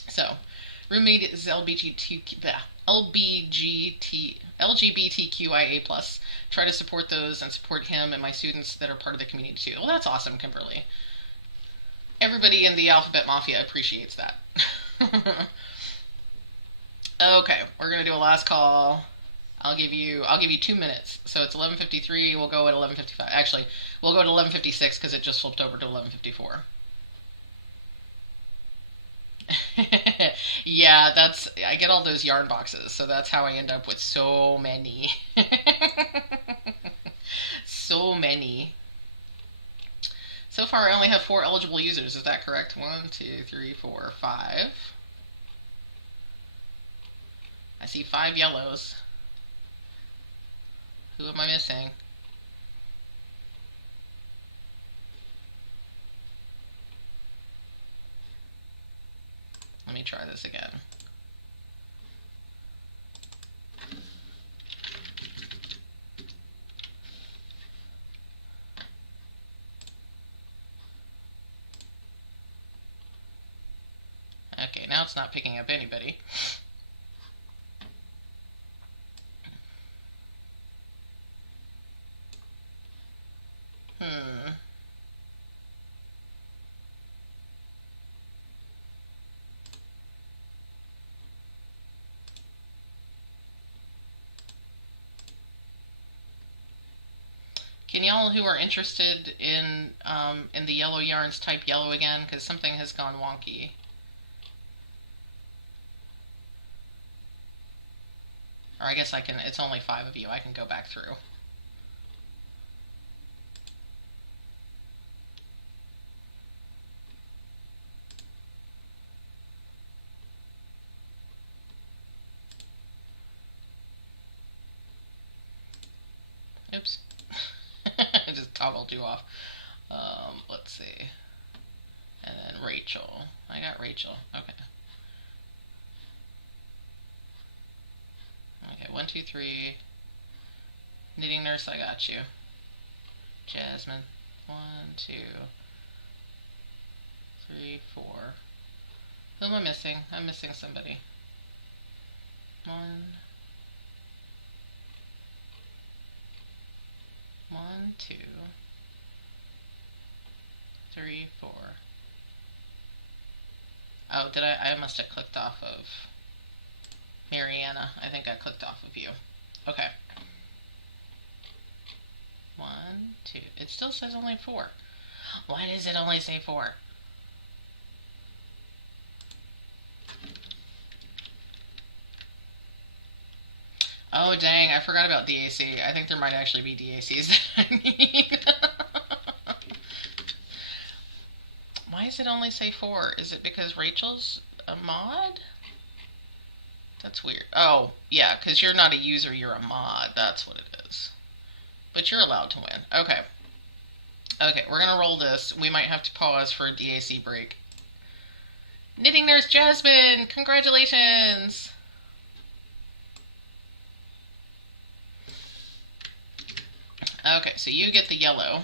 So, roommate is LGBTQIA+. Try to support those and support him and my students that are part of the community too. Well, that's awesome, Kimberly. Everybody in the Alphabet Mafia appreciates that. Okay, we're gonna do a last call. I'll give you 2 minutes. So it's 11:53. We'll go at 11:55. Actually, we'll go at 11:56 because it just flipped over to 11:54. Yeah, I get all those yarn boxes, so that's how I end up with so many. So many. So far, I only have 4 eligible users. Is that correct? 1, 2, 3, 4, 5. I see 5 yellows. Who am I missing? Let me try this again. Okay, now it's not picking up anybody. Can y'all who are interested in the yellow yarns type yellow again? Because something has gone wonky. Or I guess I can, it's only 5 of you, I can go back through. Oops. I just toggled you off. Let's see. And then Rachel. I got Rachel. Okay. Okay, 1, 2, 3. Knitting nurse, I got you. Jasmine. 1, 2, 3, 4. Who am I missing? I'm missing somebody. 1, 2, 3, 4. Oh, did I must have clicked off of Mariana. I think I clicked off of you. Okay. 1, 2. It still says only 4. Why does it only say 4? Oh, dang, I forgot about DAC. I think there might actually be DACs that I need. Why does it only say 4? Is it because Rachel's a mod? That's weird. Oh, yeah, because you're not a user, you're a mod. That's what it is. But you're allowed to win. Okay. Okay, we're going to roll this. We might have to pause for a DAC break. Knitting Nurse Jasmine! Congratulations! Okay, so you get the yellow.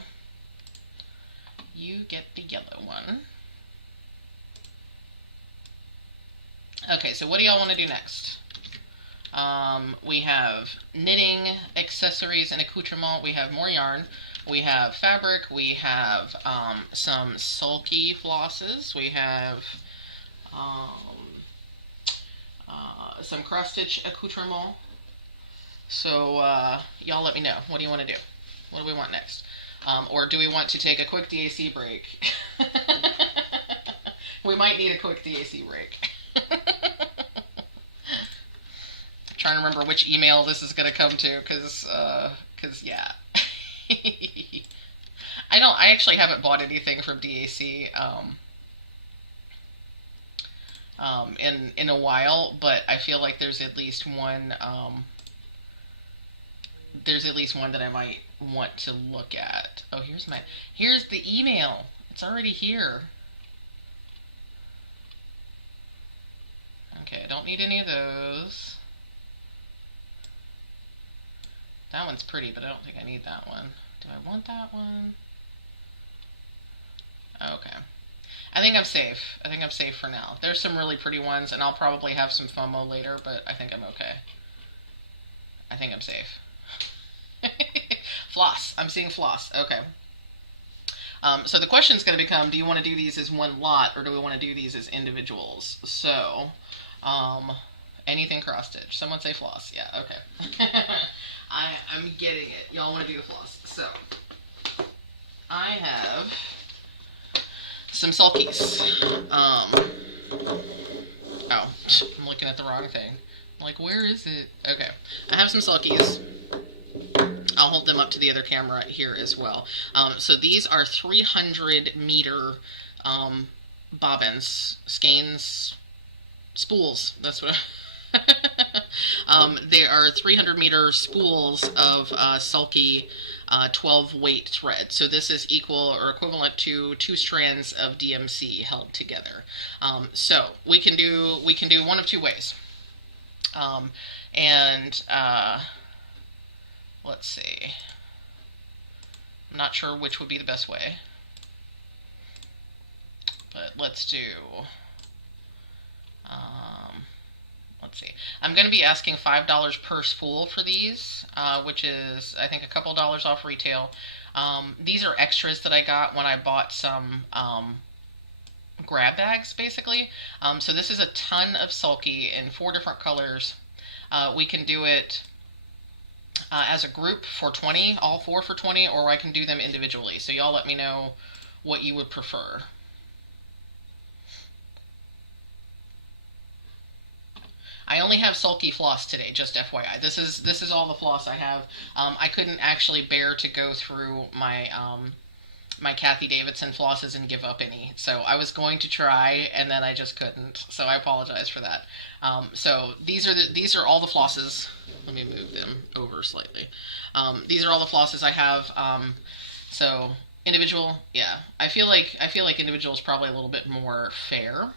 You get the yellow one. Okay, so what do y'all want to do next? We have knitting, accessories, and accoutrement. We have more yarn. We have fabric. We have some Sulky flosses. We have some cross-stitch accoutrement. So y'all let me know. What do you want to do? What do we want next? Or do we want to take a quick DAC break? We might need a quick DAC break. Trying to remember which email this is going to come to, because yeah. I actually haven't bought anything from DAC in a while, but I feel like there's at least one that I might want to look at. Oh, here's the email. It's already here. Okay, I don't need any of those. That one's pretty, but I don't think I need that one. Do I want that one? Okay. I think I'm safe. I think I'm safe for now. There's some really pretty ones, and I'll probably have some FOMO later, but I think I'm okay. I think I'm safe. Floss. I'm seeing floss. Okay. So the question's going to become, do you want to do these as one lot, or do we want to do these as individuals? So, anything cross-stitch. Someone say floss. Yeah, okay. I'm getting it. Y'all want to do the floss. So, I have some Sulkies. Oh, I'm looking at the wrong thing. I'm like, where is it? Okay. I have some Sulkies. I'll hold them up to the other camera here as well. So these are 300 meter bobbins, skeins, spools. That's what they are 300 meter spools of Sulky 12 weight thread. So this is equal or equivalent to 2 strands of DMC held together. So we can do one of 2 ways. Let's see. I'm not sure which would be the best way. But let's do... let's see. I'm going to be asking $5 per spool for these, which is, I think, a couple dollars off retail. These are extras that I got when I bought some grab bags, basically. So this is a ton of Sulky in 4 different colors. We can do it as a group for 20, all 4 for 20, or I can do them individually. So y'all let me know what you would prefer. I only have Sulky floss today, just FYI. This is all the floss I have. I couldn't actually bear to go through my my Kathy Davidson flosses and give up any. So I was going to try, and then I just couldn't. So I apologize for that. So these are all the flosses. Let me move them over slightly. These are all the flosses I have. So individual, yeah. I feel like individual is probably a little bit more fair.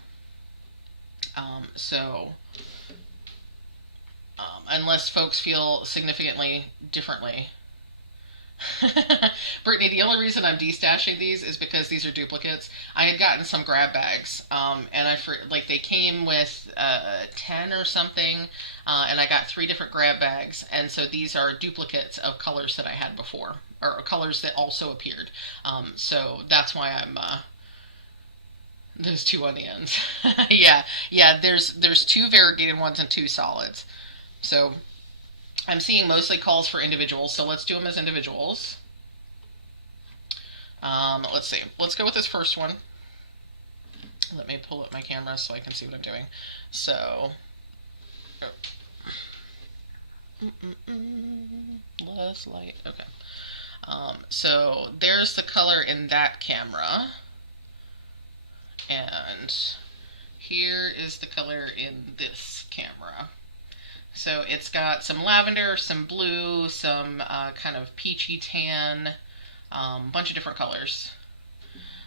Unless folks feel significantly differently. Brittany, the only reason I'm destashing these is because these are duplicates. I had gotten some grab bags, and they came with 10 or something, and I got 3 different grab bags, and so these are duplicates of colors that I had before, or colors that also appeared. So that's why I'm those 2 on the ends. yeah. There's 2 variegated ones and 2 solids. So I'm seeing mostly calls for individuals, so let's do them as individuals. Let's see. Let's go with this first one. Let me pull up my camera so I can see what I'm doing. So, less light. Okay. So there's the color in that camera, and here is the color in this camera. So it's got some lavender, some blue, some kind of peachy tan, bunch of different colors.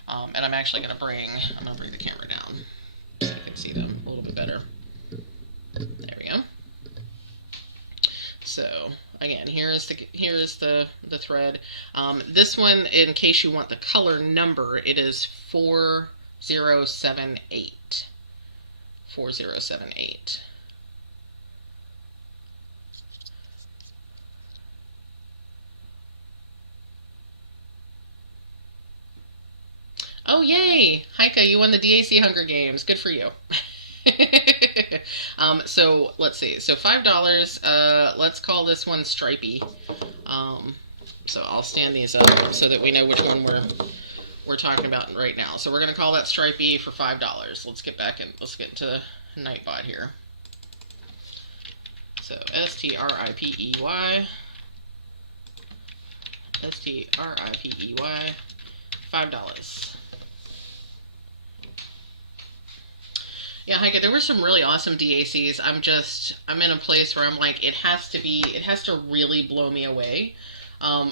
And I'm actually going to bring the camera down so you can see them a little bit better. There we go. So again, here is the thread. This one, in case you want the color number, it is 4078. 4078. Oh, yay! Heike, you won the DAC Hunger Games. Good for you. So, let's see. So, $5. Let's call this one Stripey. So, I'll stand these up so that we know which one we're talking about right now. So, we're going to call that Stripey for $5. Let's get into the Nightbot here. So, Stripey. Stripey. $5. Yeah, Heike, there were some really awesome DACs. I'm in a place where I'm like, it has to really blow me away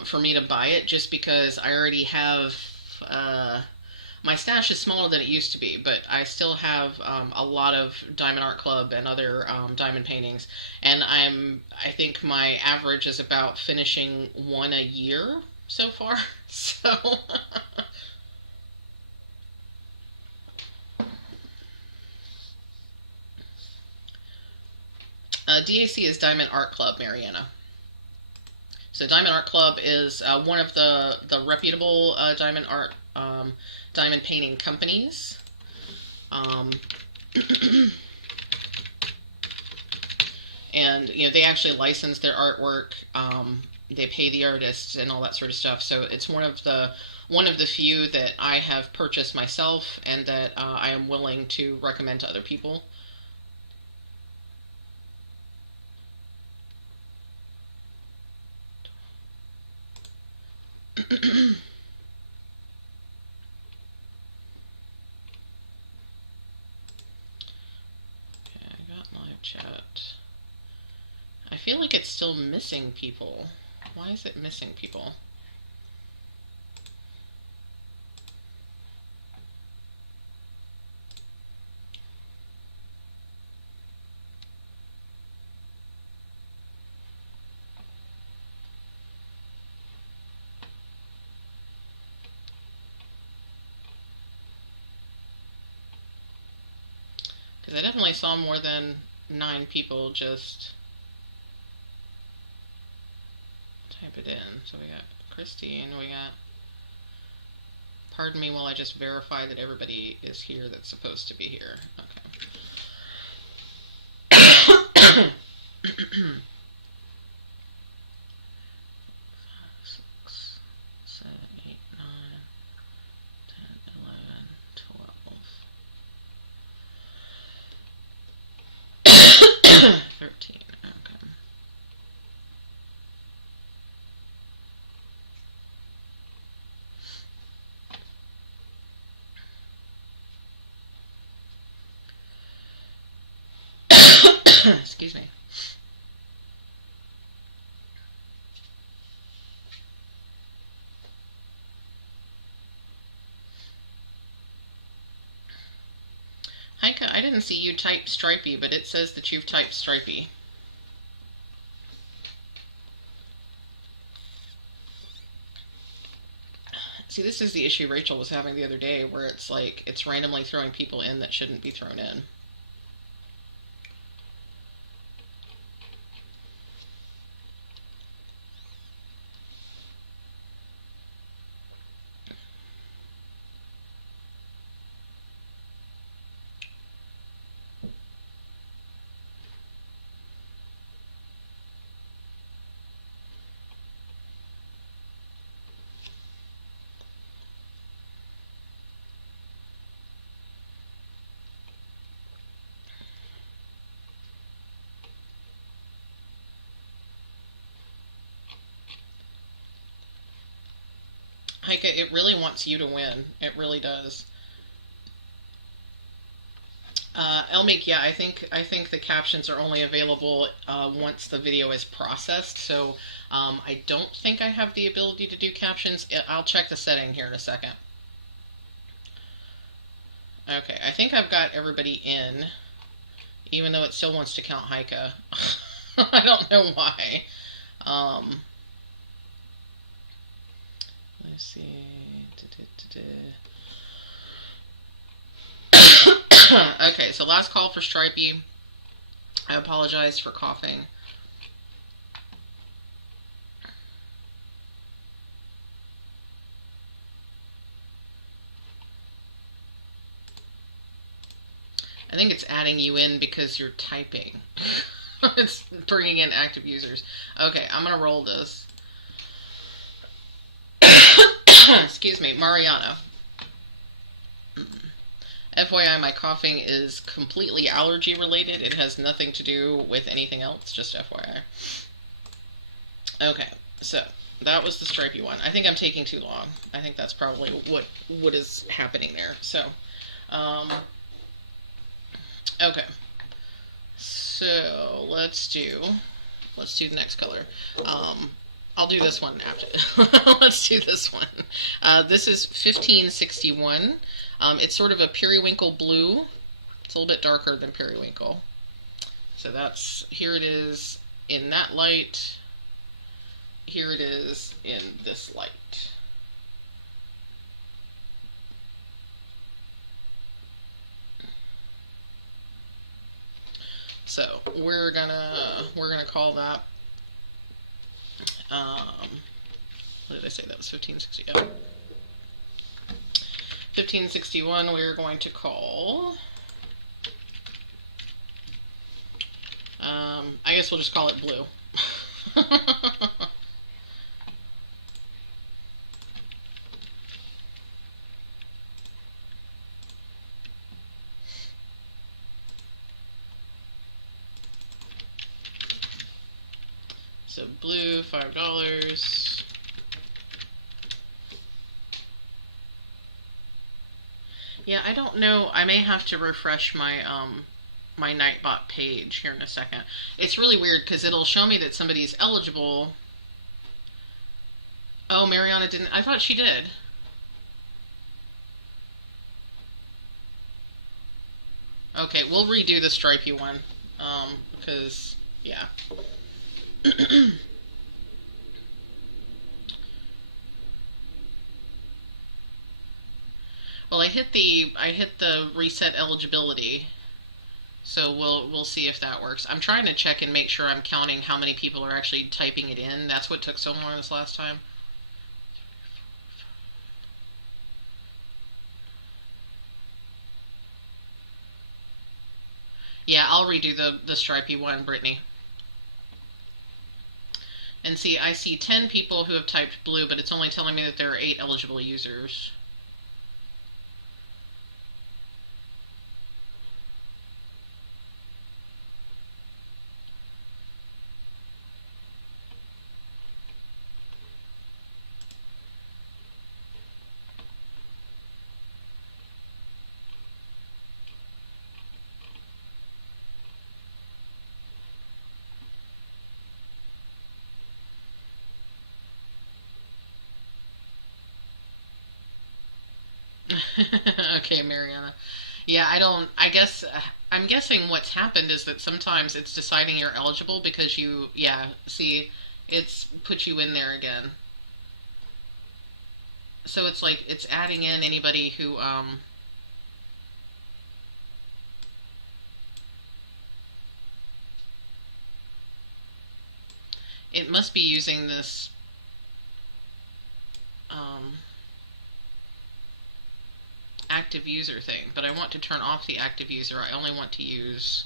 for me to buy it, just because I already have, my stash is smaller than it used to be, but I still have a lot of Diamond Art Club and other diamond paintings, and I think my average is about finishing 1 a year so far, so... DAC is Diamond Art Club, Mariana. So Diamond Art Club is one of the reputable diamond painting companies. And they actually license their artwork. They pay the artists and all that sort of stuff. So it's one of the few that I have purchased myself and that I am willing to recommend to other people. Okay, I got live chat. I feel like it's still missing people. Why is it missing people? Because I definitely saw more than 9 people just type it in. So we got Christine, we got... Pardon me while I just verify that everybody is here that's supposed to be here. Okay. 6, 7, 8, 9, 10, 11, 12. 13, okay. Excuse me. Heike, I didn't see you type stripey, but it says that you've typed stripey. See, this is the issue Rachel was having the other day, where it's like, it's randomly throwing people in that shouldn't be thrown in. Heike, it really wants you to win. It really does. Elmik, yeah, I think the captions are only available once the video is processed. So I don't think I have the ability to do captions. I'll check the setting here in a second. Okay, I think I've got everybody in, even though it still wants to count Heike. I don't know why. Let's see. Okay, so last call for stripey. I apologize for coughing. I think it's adding you in because you're typing. It's bringing in active users. Okay, I'm gonna roll this. Excuse me, Mariana. FYI, my coughing is completely allergy related. It has nothing to do with anything else, just FYI. Okay, so that was the stripey one. I think I'm taking too long. I think that's probably what is happening there. So, okay. So let's do the next color. I'll do this one after. Let's do this one. This is 1561. It's sort of a periwinkle blue. It's a little bit darker than periwinkle. So that's, here it is in that light. Here it is in this light. So we're gonna call that. What did I say? That was 1560. Oh. 1561. We're going to call. I guess we'll just call it blue. So blue, $5. Yeah, I don't know. I may have to refresh my my Nightbot page here in a second. It's really weird because it'll show me that somebody's eligible. Oh, Mariana didn't. I thought she did. Okay, we'll redo the stripey one. Because yeah. Well, I hit the reset eligibility, so we'll see if that works. I'm trying to check and make sure I'm counting how many people are actually typing it in. That's what took so long this last time. Yeah, I'll redo the stripey one, Brittany. And see, I see 10 people who have typed blue, but it's only telling me that there are 8 eligible users. Okay, Mariana. Yeah, I guess, I'm guessing what's happened is that sometimes it's deciding you're eligible because you, yeah, see, it's put you in there again. So it's like, it's adding in anybody who, it must be using this, um, active user thing, but I want to turn off the active user. I only want to use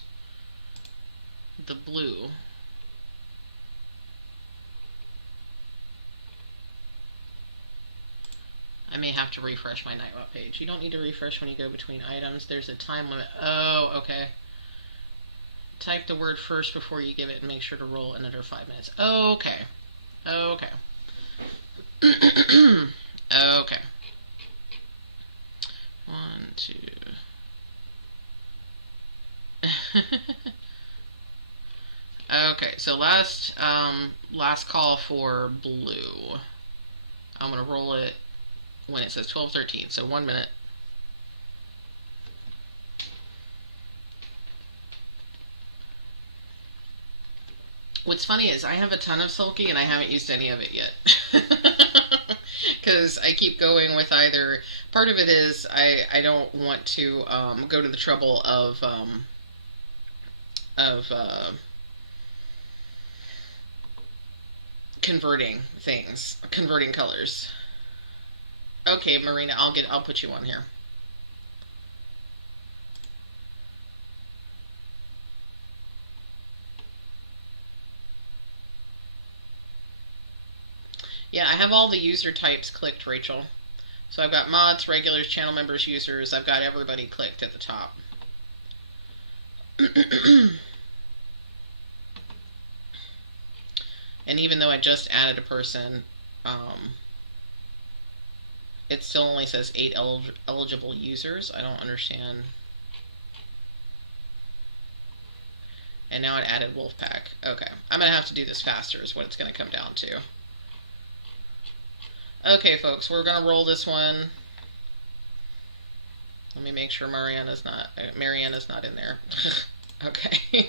the blue. I may have to refresh my Nightbot page. You don't need to refresh when you go between items. There's a time limit. Oh, okay. Type the word first before you give it and make sure to roll in under 5 minutes. Okay. Okay. Okay. 1, 2. Okay, so last call for blue. I'm gonna roll it when it says 12:13, so 1 minute. What's funny is I have a ton of Sulky and I haven't used any of it yet. Because I keep going with either, part of it is I don't want to go to the trouble of converting things, converting colors. Okay, Marina, I'll put you on here. Yeah, I have all the user types clicked, Rachel. So I've got mods, regulars, channel members, users. I've got everybody clicked at the top. And even though I just added a person, it still only says 8 eligible users. I don't understand. And now it added Wolfpack. Okay, I'm going to have to do this faster is what it's going to come down to. Okay, folks, we're going to roll this one. Let me make sure Mariana's not in there. Okay.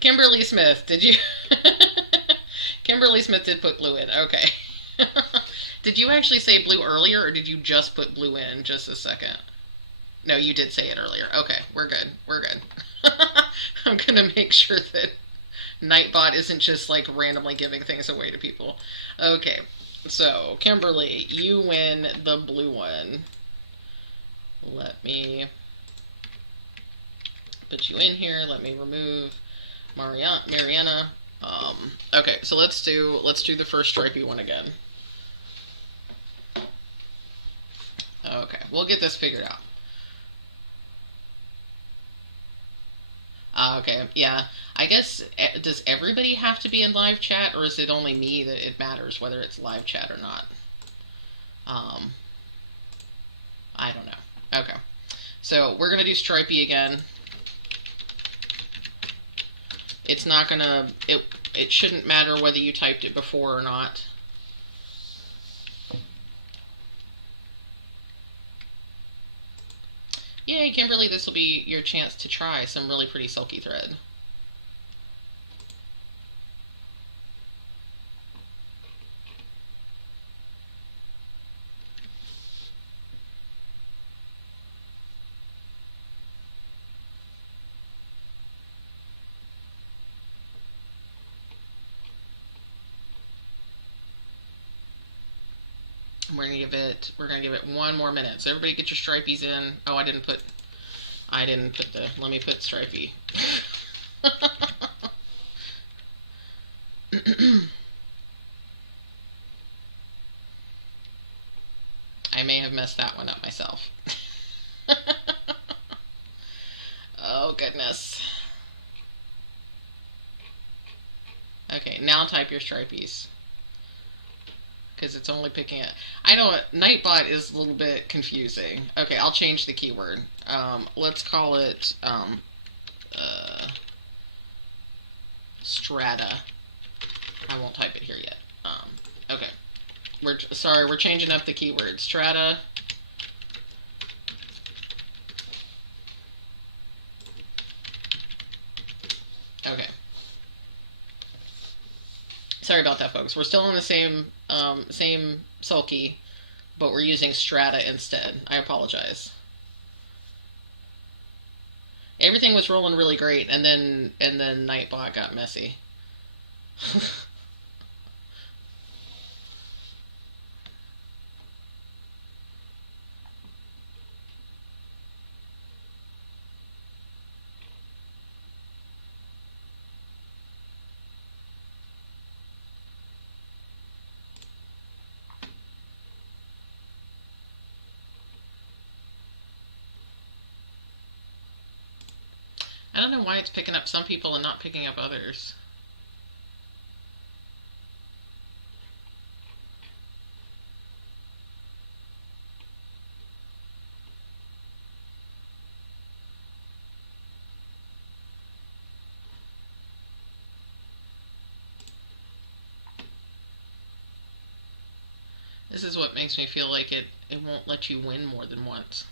Kimberly Smith, did you... Kimberly Smith did put blue in. Okay. Did you actually say blue earlier, or did you just put blue in just a second? No, you did say it earlier. Okay, we're good. We're good. I'm going to make sure that Nightbot isn't just like randomly giving things away to people. Okay, so Kimberly, you win the blue one. Let me put you in here. Let me remove Mariana. Okay, so let's do the first stripy one again. Okay, we'll get this figured out. Okay, yeah. I guess, does everybody have to be in live chat, or is it only me that it matters whether it's live chat or not? I don't know. Okay, so we're gonna do stripy again. It's not gonna, it shouldn't matter whether you typed it before or not. Yay, Kimberly, this will be your chance to try some really pretty Sulky thread. We're gonna give it 1 more minute. So everybody get your stripies in. Oh, I didn't put the, let me put stripy. I may have messed that one up myself. Oh goodness. Okay, now type your stripies. Because it's only picking it. I know Nightbot is a little bit confusing. Okay, I'll change the keyword. Let's call it strata. I won't type it here yet. Okay, we're changing up the keyword. Strata Okay. Sorry about that, folks. We're still on the same Sulky, but we're using Strata instead. I apologize. Everything was rolling really great, and then Nightbot got messy. I don't know why it's picking up some people and not picking up others. This is what makes me feel like it won't let you win more than once.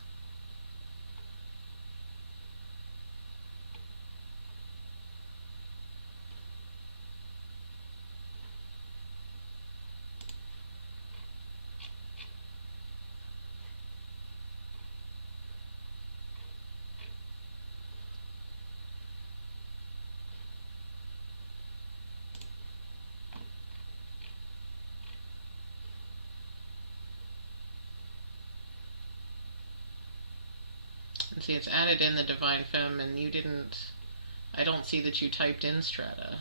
And see, it's added in the Divine Femme, and you didn't... I don't see that you typed in Strata.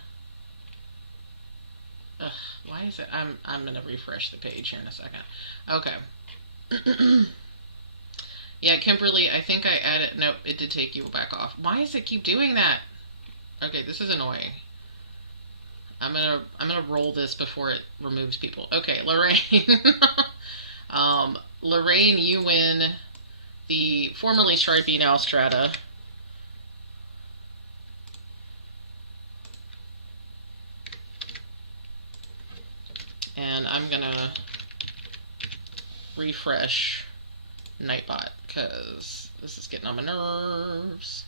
Ugh, why is it... I'm gonna refresh the page here in a second. Okay. Yeah, Kimberly, I think I added... Nope, it did take you back off. Why does it keep doing that? Okay, this is annoying. I'm gonna roll this before it removes people. Okay, Lorraine. Lorraine, you win the formerly Stripey, now Strata. And I'm gonna refresh Nightbot because this is getting on my nerves.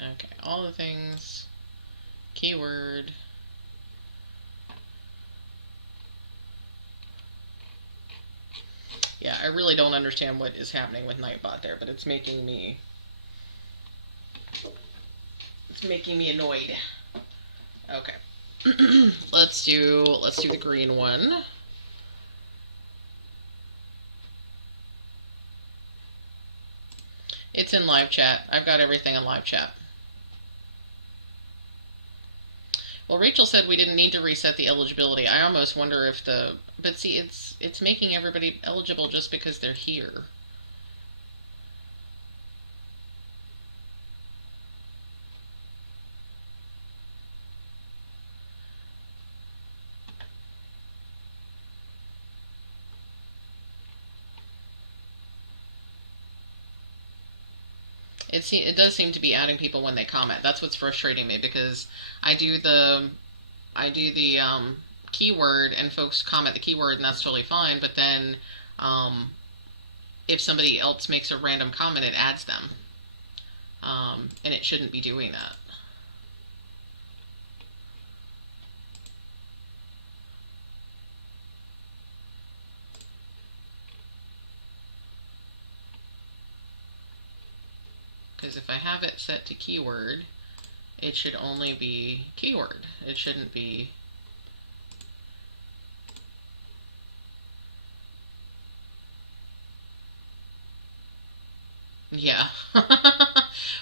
Okay, all the things, keyword. Yeah, I really don't understand what is happening with Nightbot there, but it's making me annoyed. Okay. let's do the green one. It's in live chat. I've got everything in live chat. Well, Rachel said we didn't need to reset the eligibility. I almost wonder if but see, it's making everybody eligible just because they're here. It does seem to be adding people when they comment. That's what's frustrating me, because I do the keyword and folks comment the keyword and that's totally fine, but then if somebody else makes a random comment, it adds them, and it shouldn't be doing that. Because if I have it set to keyword, it should only be keyword. It shouldn't be... Yeah.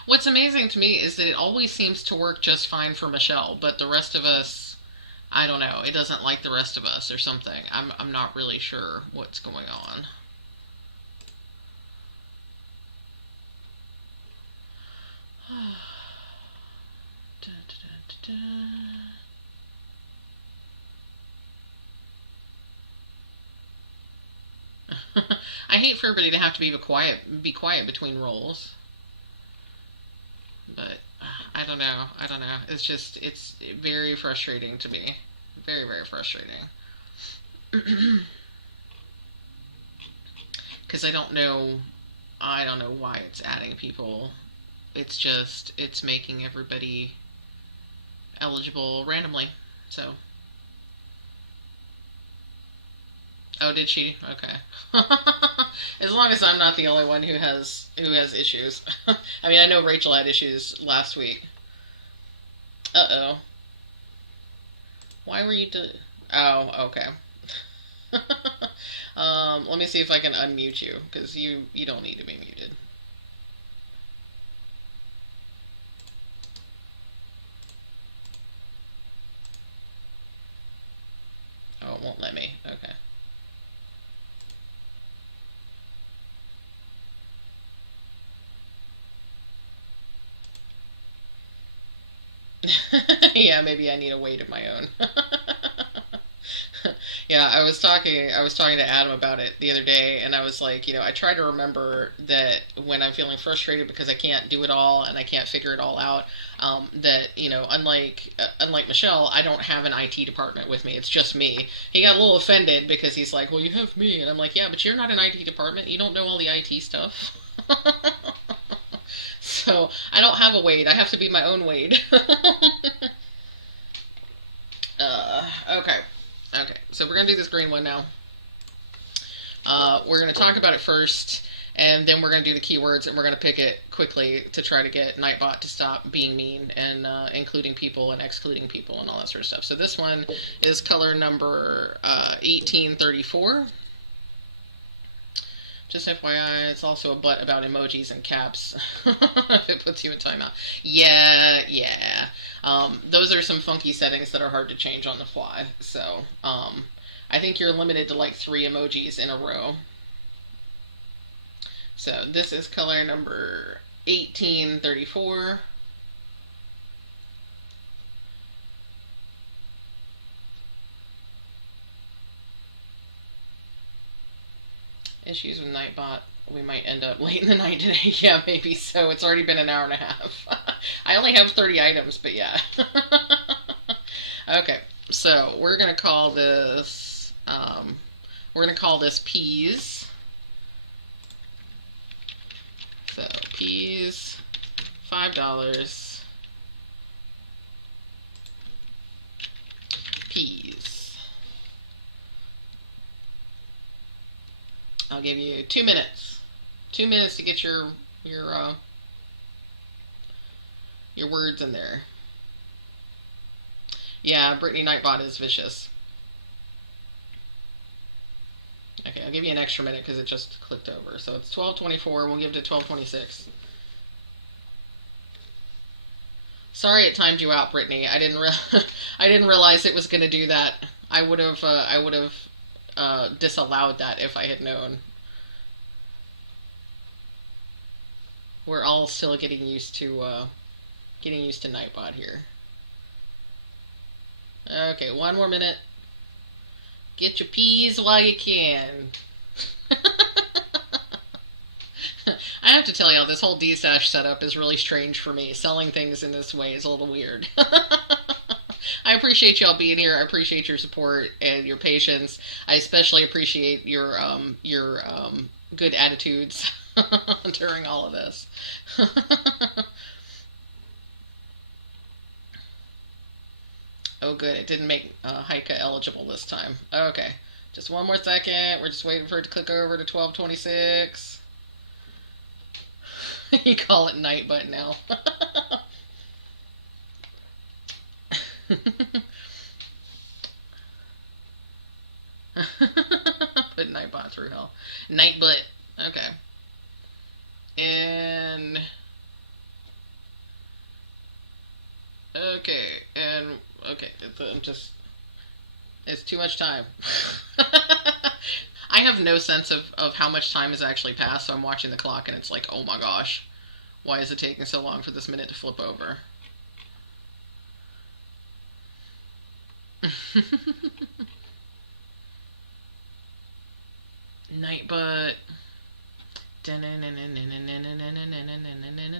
What's amazing to me is that it always seems to work just fine for Michelle, but the rest of us, I don't know, it doesn't like the rest of us or something. I'm not really sure what's going on. I hate for everybody to have to be quiet between rolls. But I don't know. It's just, it's very frustrating to me. Very, very frustrating. Because I don't know why it's adding people. It's just, it's making everybody eligible randomly. So. Oh, did she? Okay. As long as I'm not the only one who has issues. I mean, I know Rachel had issues last week. Uh-oh. Why were you Oh, okay. Let me see if I can unmute you, because you don't need to be muted. Oh, it won't let me. Okay. Yeah, maybe I need a weight of my own. Yeah, I was talking to Adam about it the other day, and I was like, I try to remember that when I'm feeling frustrated because I can't do it all and I can't figure it all out, that unlike Michelle, I don't have an IT department with me. It's just me. He got a little offended because he's like, well, you have me, and I'm like, yeah, but you're not an IT department. You don't know all the IT stuff. So I don't have a Wade. I have to be my own Wade. Okay. Okay, so we're going to do this green one now. We're going to talk about it first, and then we're going to do the keywords, and we're going to pick it quickly to try to get Nightbot to stop being mean and including people and excluding people and all that sort of stuff. So this one is color number 1834. Just FYI, it's also a butt about emojis and caps. If it puts you in timeout. Yeah. Those are some funky settings that are hard to change on the fly. So, I think you're limited to like 3 emojis in a row. So, this is color number 1834. Issues with Nightbot. We might end up late in the night today. Yeah, maybe so. It's already been an hour and a half. I only have 30 items, but yeah. Okay, so we're going to call this, peas. So, peas, $5. Peas. I'll give you 2 minutes. 2 minutes to get your words in there. Yeah, Brittany Nightbot is vicious. Okay, I'll give you an extra minute because it just clicked over. So it's 12:24. We'll give it to 12:26. Sorry it timed you out, Brittany. I didn't realize it was going to do that. I would have disallowed that if I had known. We're all still getting used to Nightbot here. Okay, 1 more minute. Get your peas while you can. I have to tell y'all, this whole Destash setup is really strange for me. Selling things in this way is a little weird. I appreciate y'all being here. I appreciate your support and your patience. I especially appreciate your good attitudes during all of this. Oh, good. It didn't make Heike eligible this time. Okay. Just 1 more second. We're just waiting for it to click over to 12:26. You call it Nightbot now. Put Nightbot through hell. Nightbot. Okay. And okay, it's too much time. I have no sense of how much time has actually passed, so I'm watching the clock and it's like, oh my gosh, why is it taking so long for this minute to flip over? Nightbot.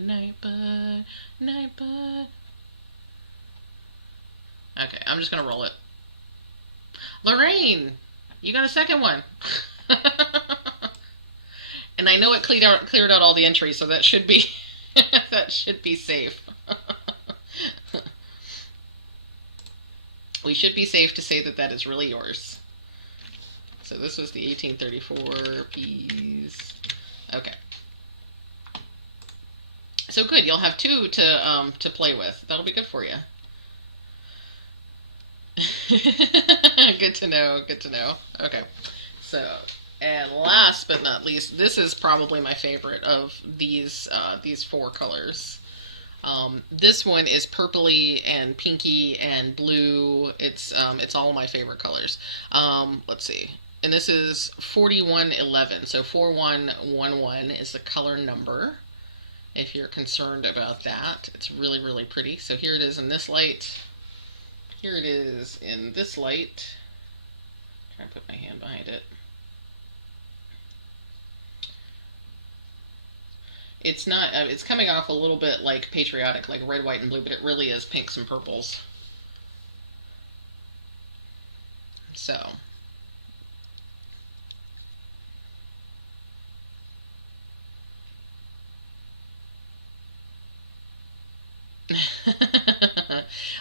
Nightbot, Nightbot. Okay, I'm just gonna roll it. Lorraine, you got a second one. And I know it cleared out all the entries, so that should be that should be safe. We should be safe to say that that is really yours. So this was the 1834 piece. Okay. So good, you'll have two to play with. That'll be good for you. Good to know. Good to know. Okay. So, and last but not least, this is probably my favorite of these four colors. This one is purpley and pinky and blue. It's all my favorite colors. Let's see. And this is 4111. So 4111 is the color number, if you're concerned about that. It's really, really pretty. So here it is in this light. Here it is in this light. Try to put my hand behind it. It's not, it's coming off a little bit like patriotic, like red, white, and blue, but it really is pinks and purples. So.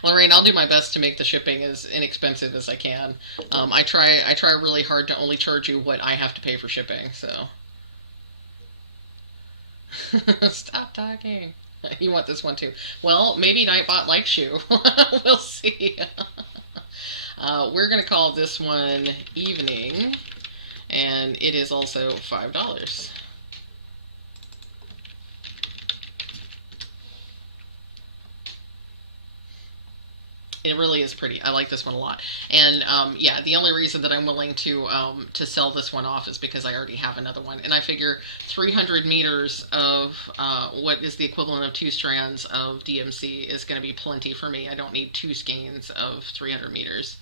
Lorraine, I'll do my best to make the shipping as inexpensive as I can. I try really hard to only charge you what I have to pay for shipping, so. Stop talking. You want this one too. Well, maybe Nightbot likes you. We'll see. We're going to call this one Evening, and it is also $5. It really is pretty. I like this one a lot. And yeah, the only reason that I'm willing to sell this one off is because I already have another one. And I figure 300 meters of what is the equivalent of 2 strands of DMC is going to be plenty for me. I don't need 2 skeins of 300 meters.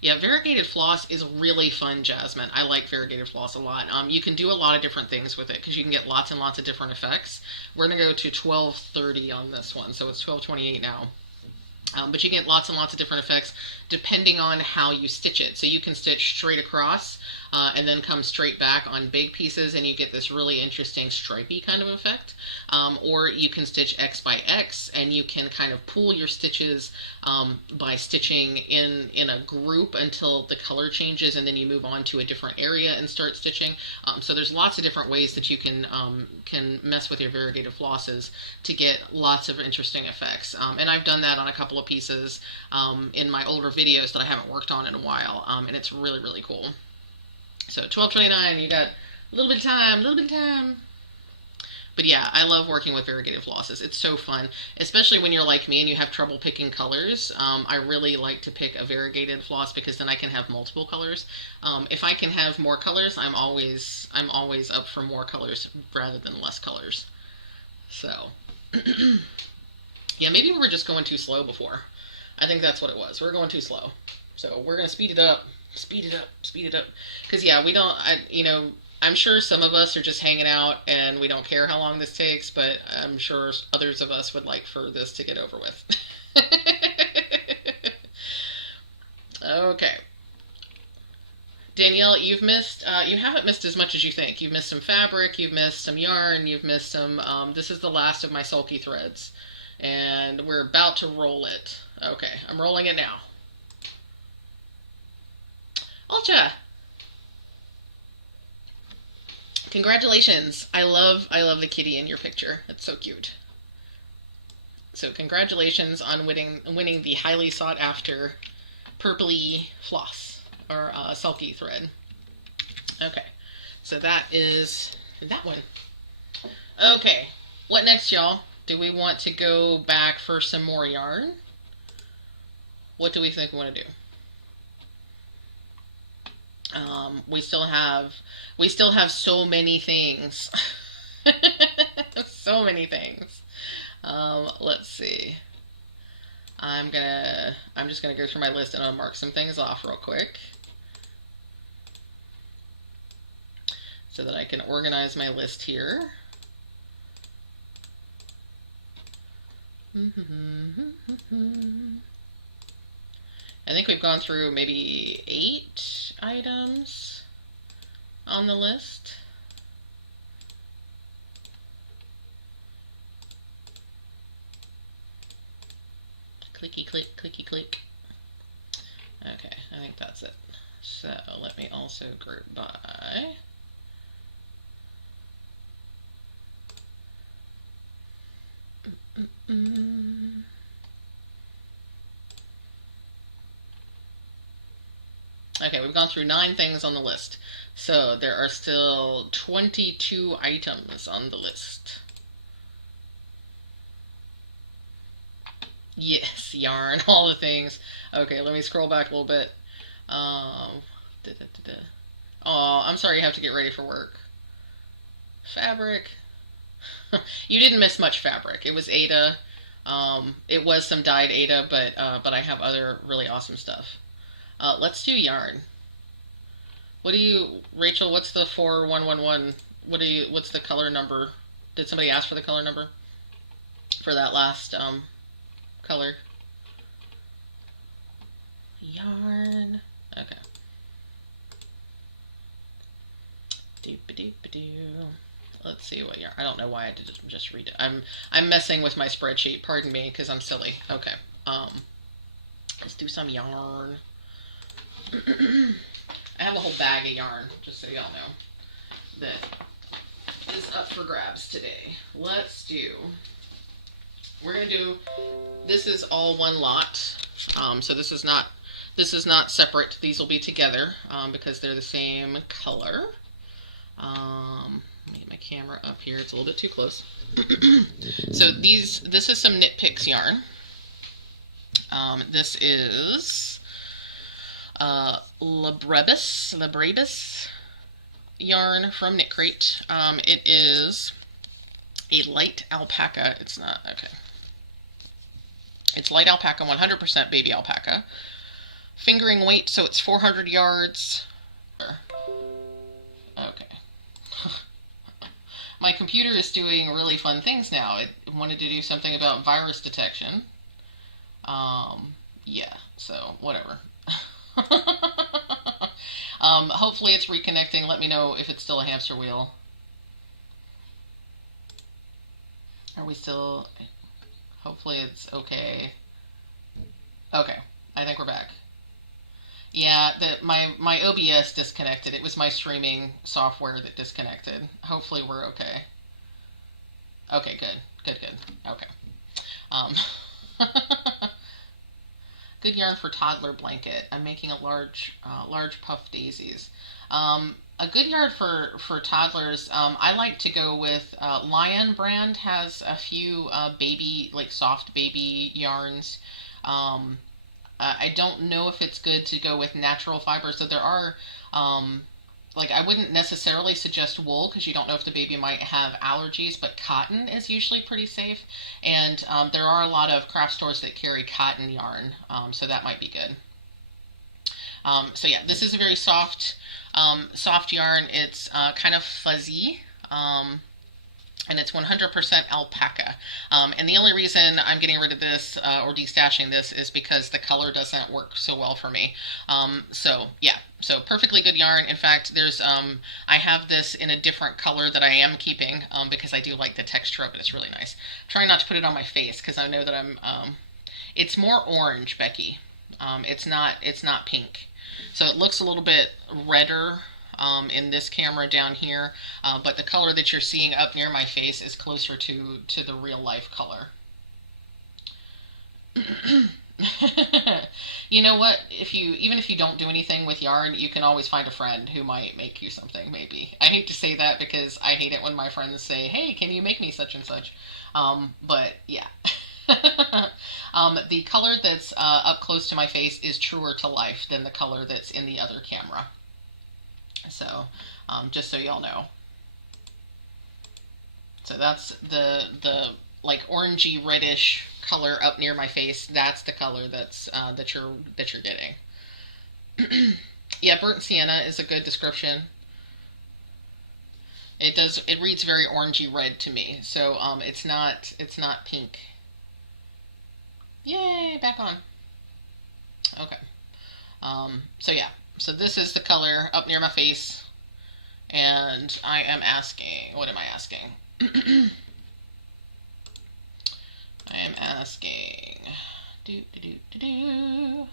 Yeah, variegated floss is really fun, Jasmine. I like variegated floss a lot. You can do a lot of different things with it because you can get lots and lots of different effects. We're going to go to 1230 on this one, so it's 1228 now. But you get lots and lots of different effects depending on how you stitch it. So you can stitch straight across and then come straight back on big pieces and you get this really interesting stripey kind of effect. Or you can stitch X by X and you can kind of pull your stitches by stitching in a group until the color changes and then you move on to a different area and start stitching. So there's lots of different ways that you can mess with your variegated flosses to get lots of interesting effects. And I've done that on a couple of pieces in my older videos that I haven't worked on in a while, and it's really, really cool. So $12.29, you got a little bit of time, But yeah, I love working with variegated flosses. It's so fun, especially when you're like me and you have trouble picking colors. I really like to pick a variegated floss because then I can have multiple colors. If I can have more colors, I'm always up for more colors rather than less colors. So yeah, maybe we were just going too slow before. I think that's what it was. We're going too slow. So we're going to speed it up. Because yeah, we don't, I'm sure some of us are just hanging out and we don't care how long this takes, but I'm sure others of us would like for this to get over with. Okay. Danielle, you haven't missed as much as you think. You've missed some fabric, you've missed some yarn, you've missed some, this is the last of my Sulky threads. And we're about to roll it. Okay, I'm rolling it now. Ultra! Congratulations. I love the kitty in your picture. It's so cute. So congratulations on winning the highly sought after purpley floss or Sulky thread. Okay, so that is that one. Okay, what next, y'all? Do we want to go back for some more yarn? What do we think we want to do? We still have so many things. So many things. Let's see. I'm just gonna go through my list and I'll mark some things off real quick. so that I can organize my list here. I think we've gone through maybe 8 items on the list. Clicky click, clicky click. Okay, I think that's it. So let me also group by. Okay, we've gone through 9 things on the list. So there are still 22 items on the list. Yes, yarn, all the things. Okay, let me scroll back a little bit. Oh, I'm sorry you have to get ready for work. Fabric. You didn't miss much fabric. It was Aida. It was some dyed Aida, but I have other really awesome stuff. Let's do yarn. What do you, Rachel? What's the 4111? What's the color number? Did somebody ask for the color number for that last color? Yarn. Okay. Doop-a-doop-a-doo. Let's see what yarn. I don't know why I did just read it. I'm messing with my spreadsheet. Pardon me, because I'm silly. Okay. Let's do some yarn. I have a whole bag of yarn, just so y'all know, that is up for grabs today. Let's do. We're gonna do. This is all one lot. So this is not separate. These will be together because they're the same color. Let me get my camera up here. It's a little bit too close. So this is some Knit yarn. This is Labrebus yarn from Knit Crate. It is a light alpaca. It's not, okay. It's light alpaca, 100% baby alpaca. Fingering weight, so it's 400 yards. Okay. My computer is doing really fun things now. It wanted to do something about virus detection. Yeah, so whatever. Hopefully it's reconnecting. Let me know if it's still a hamster wheel. Are we still... Hopefully it's okay. Okay, I think we're back. Yeah, my OBS disconnected. It was my streaming software that disconnected. Hopefully we're okay. Okay, good. Okay. Good yarn for toddler blanket. I'm making a large puff daisies. A good yarn for toddlers. I like to go with Lion brand has a few baby, like soft baby yarns. I don't know if it's good to go with natural fibers. So there are, like I wouldn't necessarily suggest wool because you don't know if the baby might have allergies, but cotton is usually pretty safe. And there are a lot of craft stores that carry cotton yarn, so that might be good. So yeah, this is a very soft yarn. It's kind of fuzzy. And it's 100% alpaca. And the only reason I'm getting rid of this or destashing this is because the color doesn't work so well for me. So yeah, so perfectly good yarn. In fact, there's I have this in a different color that I am keeping because I do like the texture of it. It's really nice. I'm trying not to put it on my face because I know that I'm. It's more orange, Becky. It's not pink. So it looks a little bit redder. In this camera down here, but the color that you're seeing up near my face is closer to the real life color. You know what? Even if you don't do anything with yarn, you can always find a friend who might make you something, maybe. I hate to say that because I hate it when my friends say, hey, can you make me such and such? But yeah. The color that's up close to my face is truer to life than the color that's in the other camera. So, just so y'all know. So that's the like orangey reddish color up near my face. That's the color that's that you're getting. Yeah, burnt sienna is a good description. It does. It reads very orangey red to me. So it's not. It's not pink. Yay! Back on. Okay. So yeah. So this is the color up near my face, and I am asking. What am I asking? I am asking. Do do do do do.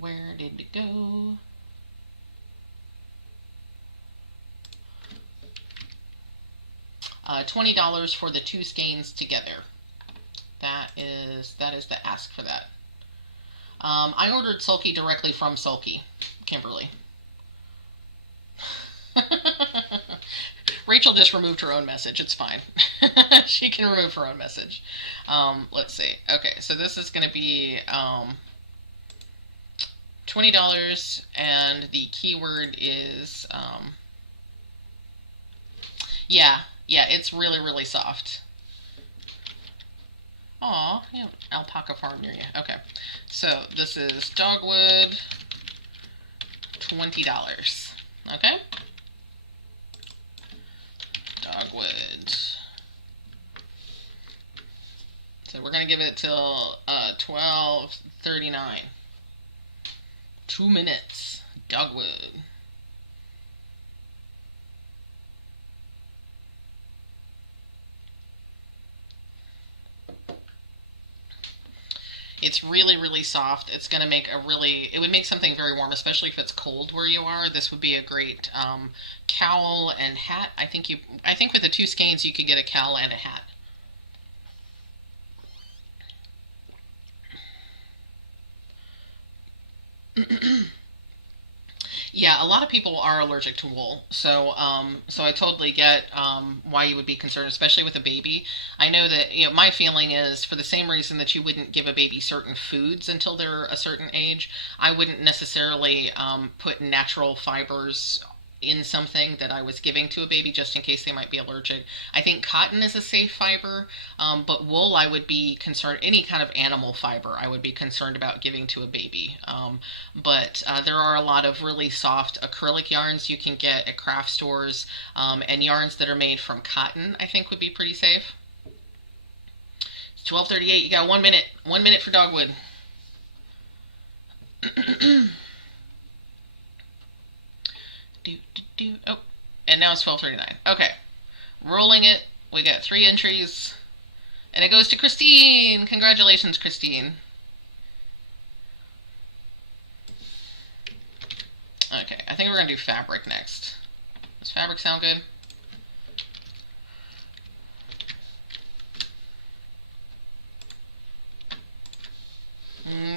Where did it go? $20 for the 2 skeins together. That is the ask for that. I ordered Sulky directly from Sulky, Kimberly. Rachel just removed her own message. It's fine. She can remove her own message. Let's see. Okay, so this is going to be $20, and the keyword is yeah, it's really, really soft. Aw, yeah, alpaca farm near you. Okay, so this is dogwood, $20. Okay, dogwood. So we're gonna give it till 12:39. 2 minutes. Dogwood. It's really, really soft. It's going to make it would make something very warm, especially if it's cold where you are. This would be a great cowl and hat. I think with the 2 skeins you could get a cowl and a hat. Yeah, a lot of people are allergic to wool, so so I totally get why you would be concerned, especially with a baby. I know that my feeling is for the same reason that you wouldn't give a baby certain foods until they're a certain age. I wouldn't necessarily put natural fibers in something that I was giving to a baby just in case they might be allergic. I think cotton is a safe fiber, but wool I would be concerned, any kind of animal fiber I would be concerned about giving to a baby. But there are a lot of really soft acrylic yarns you can get at craft stores, and yarns that are made from cotton I think would be pretty safe. It's 12:38, you got 1 minute. 1 minute for dogwood. Oh, and now it's 12:39. Okay, rolling it. We got 3 entries, and it goes to Christine. Congratulations, Christine. Okay, I think we're gonna do fabric next. Does fabric sound good?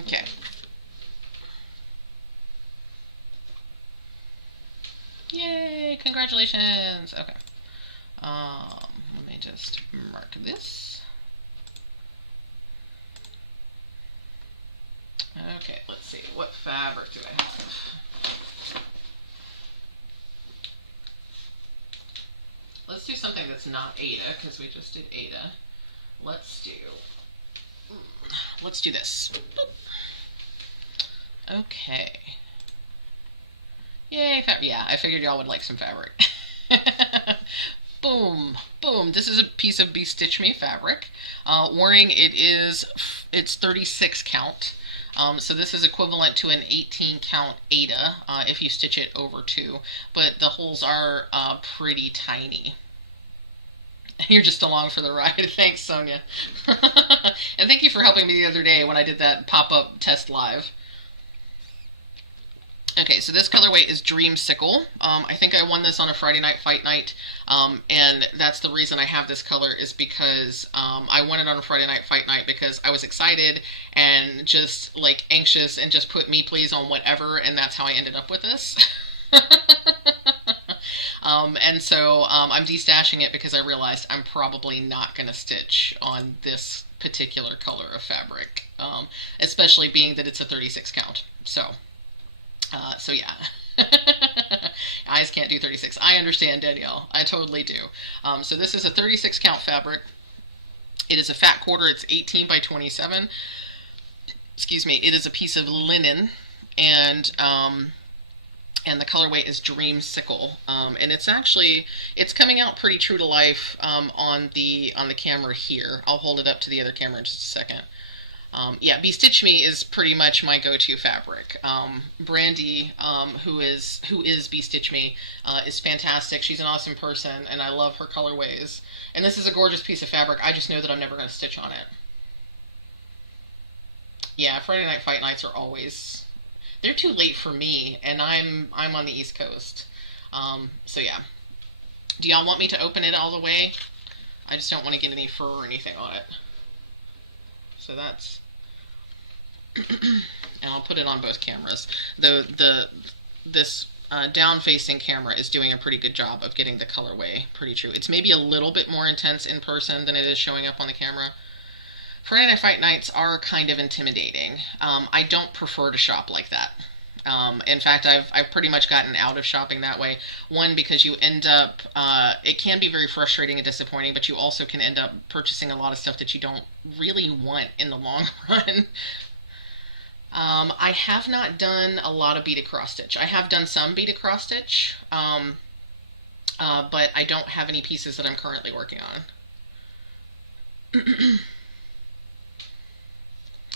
Okay. Yay! Congratulations! Okay. Let me just mark this. Okay, let's see. What fabric do I have? Let's do something that's not Aida, because we just did Aida. Let's do this. Okay. Yay, yeah, I figured y'all would like some fabric. Boom, boom. This is a piece of Be Stitch Me fabric. Warning, it's 36 count. So this is equivalent to an 18 count Aida if you stitch it over 2, but the holes are pretty tiny. You're just along for the ride. Thanks, Sonia. And thank you for helping me the other day when I did that pop-up test live. Okay, so this colorway is Dreamsicle. I think I won this on a Friday night fight night, and that's the reason I have this color is because I won it on a Friday night fight night because I was excited and just like anxious and just put me please on whatever, and that's how I ended up with this. And so I'm destashing it because I realized I'm probably not going to stitch on this particular color of fabric, especially being that it's a 36 count. So yeah. Eyes can't do 36. I understand, Danielle. I totally do. So this is a 36 count fabric. It is a fat quarter. It's 18 by 27. Excuse me. It is a piece of linen, and and the colorway is Dreamsicle. And it's coming out pretty true to life on the camera here. I'll hold it up to the other camera in just a second. Yeah, Be Stitch Me is pretty much my go-to fabric. Brandy, who is Be Stitch Me, is fantastic. She's an awesome person, and I love her colorways. And this is a gorgeous piece of fabric. I just know that I'm never going to stitch on it. Yeah, Friday Night Fight Nights are always, they're too late for me, and I'm on the East Coast. So yeah. Do y'all want me to open it all the way? I just don't want to get any fur or anything on it. So that's, and I'll put it on both cameras. This down-facing camera is doing a pretty good job of getting the colorway pretty true. It's maybe a little bit more intense in person than it is showing up on the camera. Friday Night Fight Nights are kind of intimidating. I don't prefer to shop like that. In fact, I've pretty much gotten out of shopping that way. One, because you end up, it can be very frustrating and disappointing, but you also can end up purchasing a lot of stuff that you don't really want in the long run. I have not done a lot of beaded cross stitch. I have done some beaded cross stitch, but I don't have any pieces that I'm currently working on.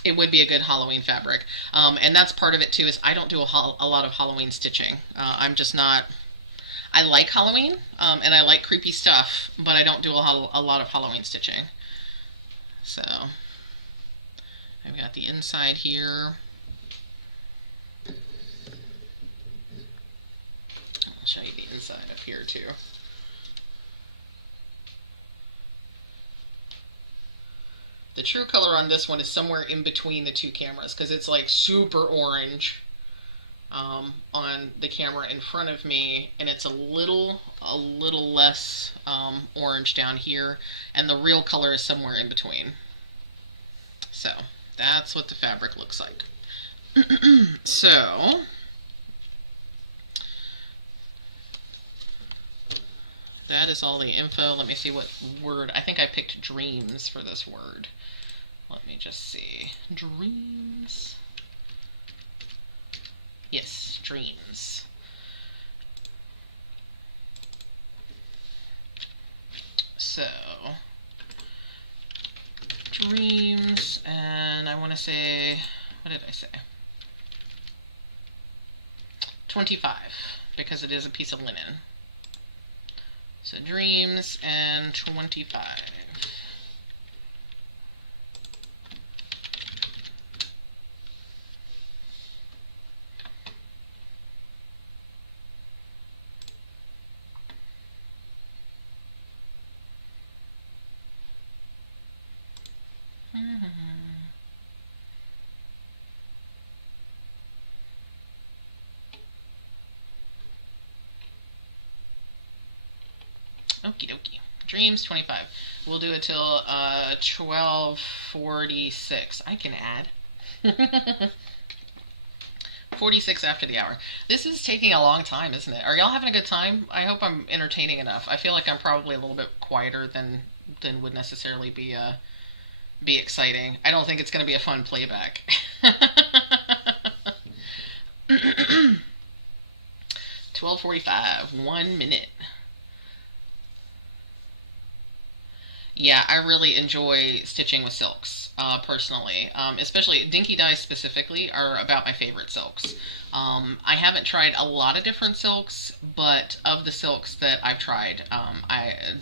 It would be a good Halloween fabric. And that's part of it too, is I don't do a lot of Halloween stitching. I'm just not, I like Halloween, and I like creepy stuff, but I don't do a lot of Halloween stitching. So, I've got the inside here. I'll show you the inside up here too. The true color on this one is somewhere in between the two cameras, because it's like super orange on the camera in front of me, and it's a little less orange down here, and the real color is somewhere in between. So that's what the fabric looks like. So that is all the info. Let me see what word. I think I picked dreams for this word. Let me just see. Dreams. Yes, dreams. So, dreams, and I want to say, what did I say? 25, because it is a piece of linen. So dreams and 25. Okie dokie. Dreams 25. We'll do it till 12:46. I can add. 46 after the hour. This is taking a long time, isn't it? Are y'all having a good time? I hope I'm entertaining enough. I feel like I'm probably a little bit quieter than would necessarily be exciting. I don't think it's going to be a fun playback. 12:45. 1 minute. Yeah, I really enjoy stitching with silks, personally. Especially Dinky dyes specifically are about my favorite silks. I haven't tried a lot of different silks, but of the silks that I've tried,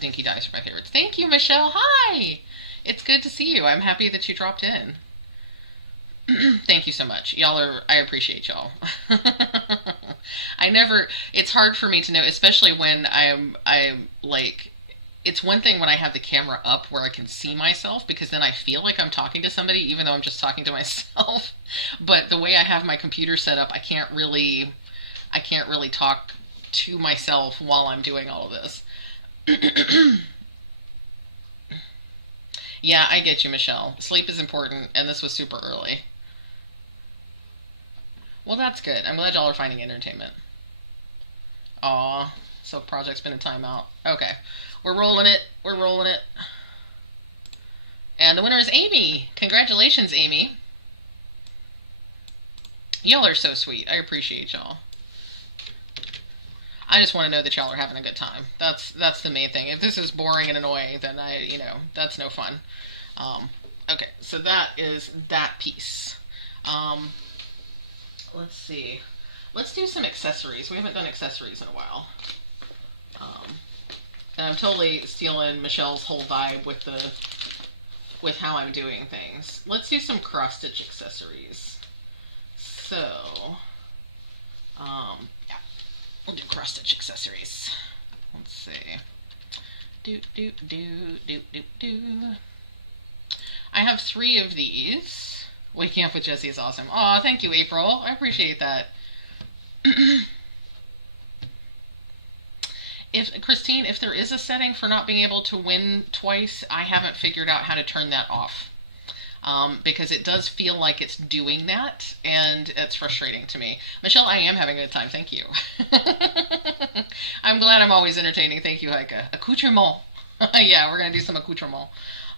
Dinky dyes are my favorites. Thank you, Michelle. Hi! It's good to see you. I'm happy that you dropped in. Thank you so much. I appreciate y'all. It's hard for me to know, especially when I'm like, it's one thing when I have the camera up where I can see myself, because then I feel like I'm talking to somebody even though I'm just talking to myself. But the way I have my computer set up, I can't really talk to myself while I'm doing all of this. Yeah, I get you, Michelle. Sleep is important, and this was super early. Well, that's good. I'm glad y'all are finding entertainment. Aw, so project's been in timeout. Okay. We're rolling it. We're rolling it. And the winner is Amy. Congratulations, Amy. Y'all are so sweet. I appreciate y'all. I just want to know that y'all are having a good time. That's the main thing. If this is boring and annoying, then that's no fun. Okay, so that is that piece. Let's see. Let's do some accessories. We haven't done accessories in a while. And I'm totally stealing Michelle's whole vibe with how I'm doing things. Let's do some cross stitch accessories. So, yeah, we'll do cross stitch accessories. Let's see. Do. I have 3 of these. Waking up with Jessie is awesome. Aw, thank you, April. I appreciate that. Christine, if there is a setting for not being able to win twice, I haven't figured out how to turn that off. Because it does feel like it's doing that, and it's frustrating to me. Michelle, I am having a good time. Thank you. I'm glad I'm always entertaining. Thank you, Heike. Accoutrement. Yeah, we're going to do some accoutrement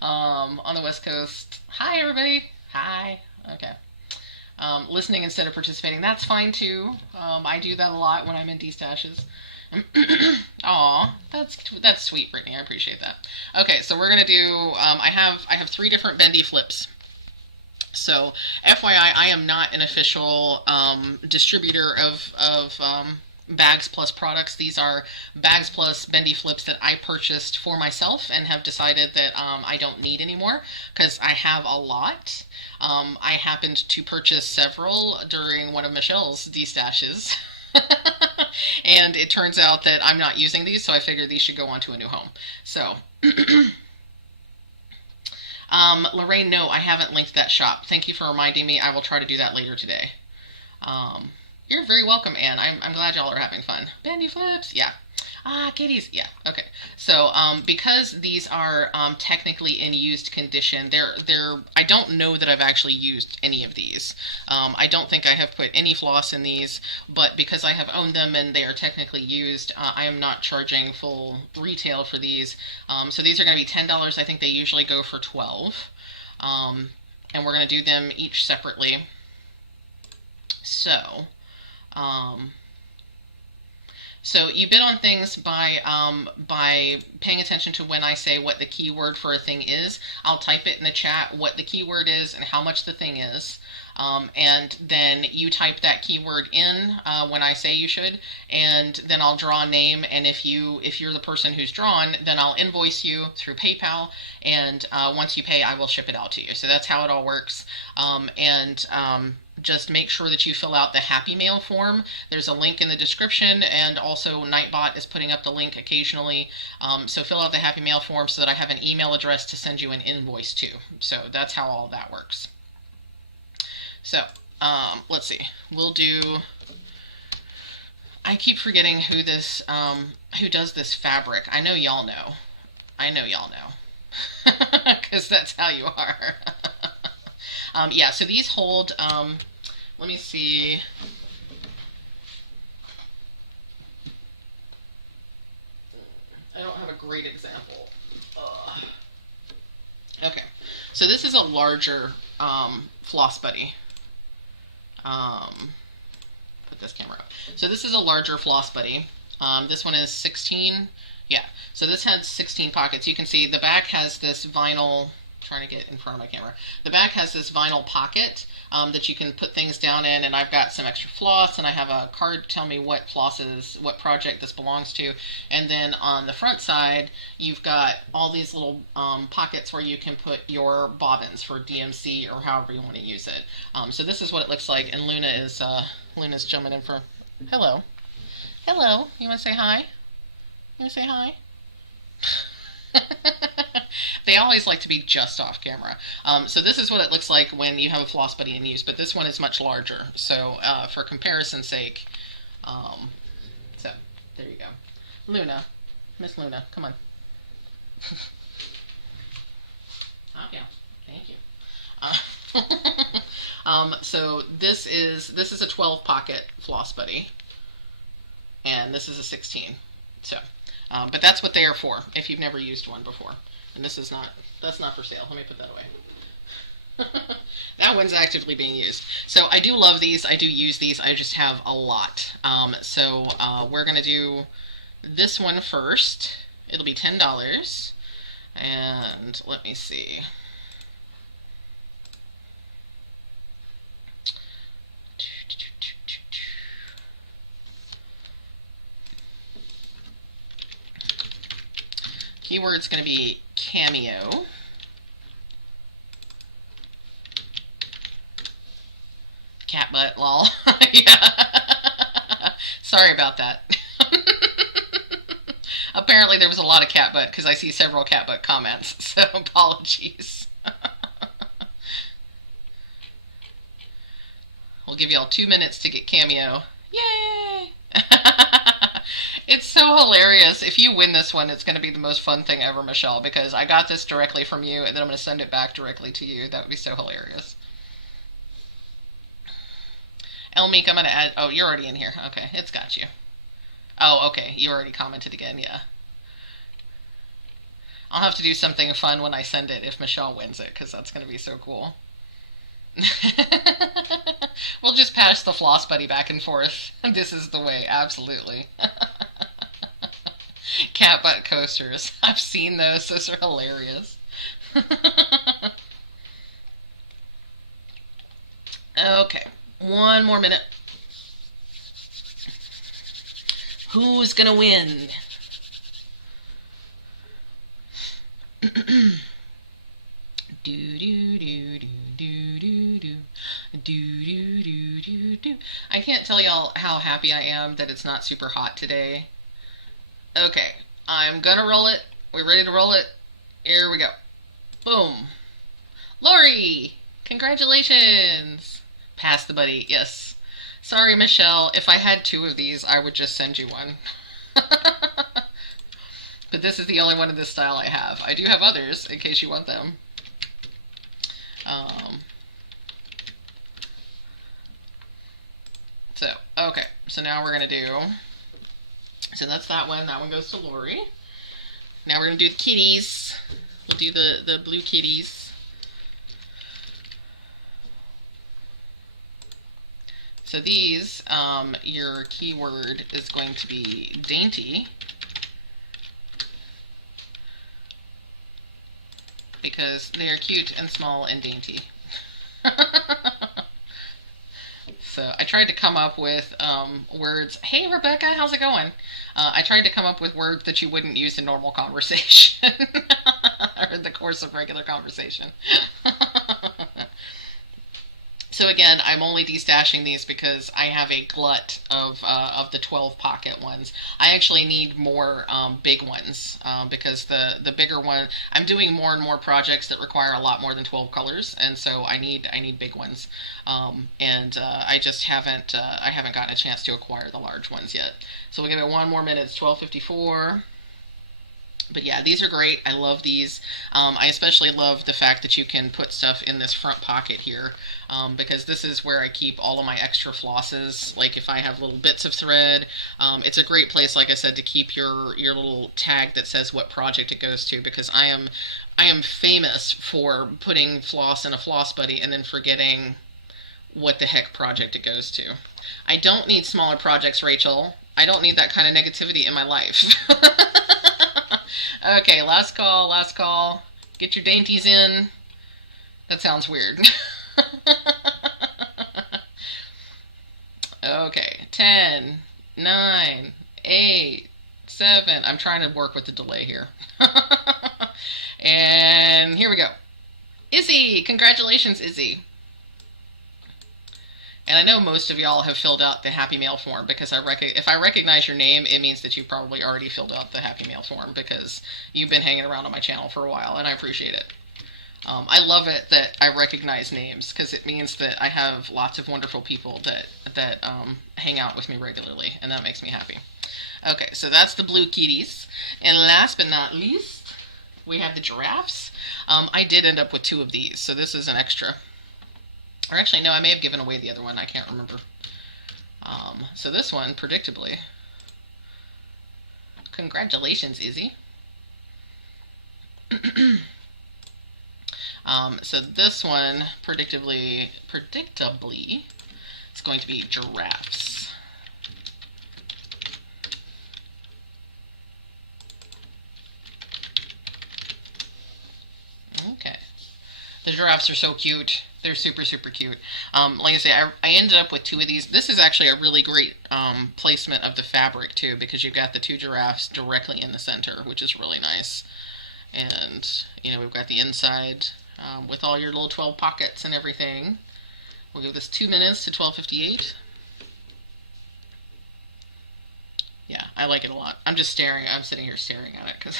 on the West Coast. Hi, everybody. Hi. Okay. Listening instead of participating. That's fine, too. I do that a lot when I'm in destashes. Aw, that's sweet, Brittany. I appreciate that. Okay, so we're gonna do. I have 3 different bendy flips. So, FYI, I am not an official distributor of Bags Plus products. These are Bags Plus bendy flips that I purchased for myself and have decided that I don't need anymore because I have a lot. I happened to purchase several during one of Michelle's destashes. And it turns out that I'm not using these, so I figured these should go on to a new home. So, Lorraine, no, I haven't linked that shop. Thank you for reminding me. I will try to do that later today. You're very welcome, Anne. I'm glad y'all are having fun. Bendy flips, yeah. Kitties, yeah, okay. So, because these are technically in used condition, I don't know that I've actually used any of these. I don't think I have put any floss in these, but because I have owned them and they are technically used, I am not charging full retail for these. So these are going to be $10. I think they usually go for $12. And we're going to do them each separately. So, so you bid on things by paying attention to when I say what the keyword for a thing is. I'll type it in the chat what the keyword is and how much the thing is. And then you type that keyword in when I say you should, and then I'll draw a name, and if you're the person who's drawn, then I'll invoice you through PayPal, and once you pay, I will ship it out to you. So that's how it all works. Just make sure that you fill out the Happy Mail form. There's a link in the description, and also Nightbot is putting up the link occasionally. So fill out the Happy Mail form so that I have an email address to send you an invoice to. So that's how all that works. So, let's see. We'll do... I keep forgetting who does this fabric. I know y'all know. I know y'all know. Because that's how you are. Yeah, so these hold, let me see. I don't have a great example. Okay, so this is a larger floss buddy. Put this camera up. So this is a larger floss buddy. This one is 16. Yeah, so this has 16 pockets. You can see the back has this vinyl... trying to get in front of my camera. The back has this vinyl pocket that you can put things down in, and I've got some extra floss, and I have a card to tell me what what project this belongs to. And then on the front side, you've got all these little pockets where you can put your bobbins for DMC or however you want to use it. So this is what it looks like, and Luna's jumping in for... Hello. Hello. You want to say hi? You want to say hi? They always like to be just off camera. So this is what it looks like when you have a floss buddy in use, but this one is much larger. So for comparison's sake, so there you go. Luna, Miss Luna, come on. Okay, thank you. So this is a 12 pocket floss buddy, and this is a 16. So, but that's what they are for if you've never used one before. And this is not, that's not for sale. Let me put that away. That one's actively being used. So I do love these. I do use these. I just have a lot. We're going to do this one first. It'll be $10. And let me see. Keyword's going to be cameo. Cat butt, lol. Yeah. Sorry about that. Apparently there was a lot of cat butt because I see several cat butt comments, so apologies. We'll give y'all 2 minutes to get cameo. Yay! It's so hilarious. If you win this one, it's going to be the most fun thing ever, Michelle, because I got this directly from you, and then I'm going to send it back directly to you. That would be so hilarious. Elmeek, I'm going to add... Oh, you're already in here. Okay, it's got you. Oh, okay, you already commented again, yeah. I'll have to do something fun when I send it if Michelle wins it, because that's going to be so cool. We'll just pass the floss buddy back and forth. This is the way, absolutely. Cat butt coasters. I've seen those. Those are hilarious. Okay, one more minute. Who's gonna win? Do do do do do do do do do do do. I can't tell y'all how happy I am that it's not super hot today. Okay, I'm gonna roll it. We ready to roll it? Here we go. Boom. Lori! Congratulations! Pass the buddy, yes. Sorry, Michelle. If I had 2 of these, I would just send you one. But this is the only one of this style I have. I do have others, in case you want them. Okay. So now we're going to do... So that's that one. That one goes to Lori. Now we're going to do the kitties. We'll do the blue kitties. So these, your keyword is going to be dainty, because they are cute and small and dainty. So I tried to come up with words. Hey Rebecca, how's it going? I tried to come up with words that you wouldn't use in normal conversation or in the course of regular conversation. So again, I'm only destashing these because I have a glut of the 12 pocket ones. I actually need more big ones because the bigger one, I'm doing more and more projects that require a lot more than 12 colors, and so I need big ones. I just haven't gotten a chance to acquire the large ones yet. So we'll give it 1 more minute. It's 12:54. But yeah, these are great. I love these. I especially love the fact that you can put stuff in this front pocket here, because this is where I keep all of my extra flosses. Like if I have little bits of thread, it's a great place, like I said, to keep your little tag that says what project it goes to, because I am famous for putting floss in a floss buddy and then forgetting what the heck project it goes to. I don't need smaller projects, Rachel. I don't need that kind of negativity in my life. Okay, last call, last call. Get your dainties in. That sounds weird. Okay, 10, 9, 8, 7. I'm trying to work with the delay here. And here we go. Izzy! Congratulations, Izzy. And I know most of y'all have filled out the Happy Mail form, because if I recognize your name, it means that you probably already filled out the Happy Mail form, because you've been hanging around on my channel for a while, and I appreciate it. I love it that I recognize names, because it means that I have lots of wonderful people that hang out with me regularly, and that makes me happy. Okay, so that's the blue kitties. And last but not least, we have the giraffes. I did end up with 2 of these, so this is an extra. Or actually, no, I may have given away the other one. I can't remember. So this one, predictably. Congratulations, Izzy. So this one, predictably, it's going to be giraffes. Okay. The giraffes are so cute. They're super, super cute. Like I say, I ended up with 2 of these. This is actually a really great placement of the fabric, too, because you've got the 2 giraffes directly in the center, which is really nice. And, you know, we've got the inside with all your little 12 pockets and everything. We'll give this 2 minutes to 12:58. Yeah, I like it a lot. I'm sitting here staring at it because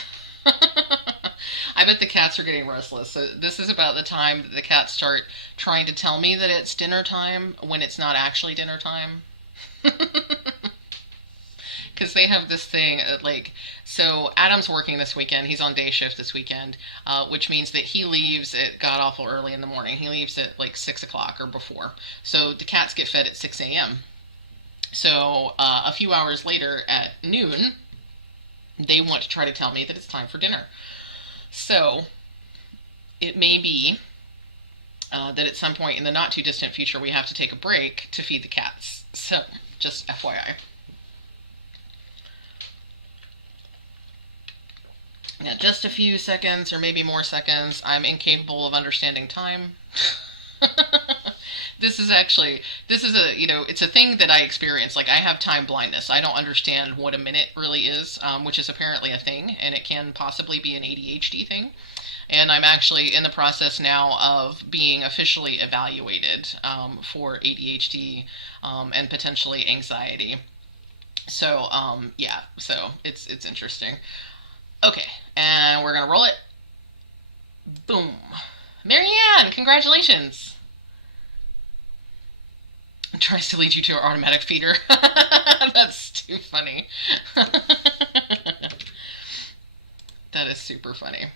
I bet the cats are getting restless. So this is about the time that the cats start trying to tell me that it's dinner time when it's not actually dinner time. Because they have this thing, so Adam's working this weekend. He's on day shift this weekend, which means that he leaves at god-awful early in the morning. He leaves at like 6 o'clock or before. So the cats get fed at 6 a.m. So a few hours later at noon, they want to try to tell me that it's time for dinner. So it may be that at some point in the not too distant future we have to take a break to feed the cats. So just FYI. Now, just a few seconds or maybe more seconds. I'm incapable of understanding time. This is it's a thing that I experience. Like, I have time blindness. I don't understand what a minute really is, which is apparently a thing, and it can possibly be an ADHD thing. And I'm actually in the process now of being officially evaluated for ADHD and potentially anxiety. So, yeah, so it's interesting. Okay, and we're going to roll it. Boom. Marianne, congratulations. Tries to lead you to our automatic feeder. That's too funny. That is super funny.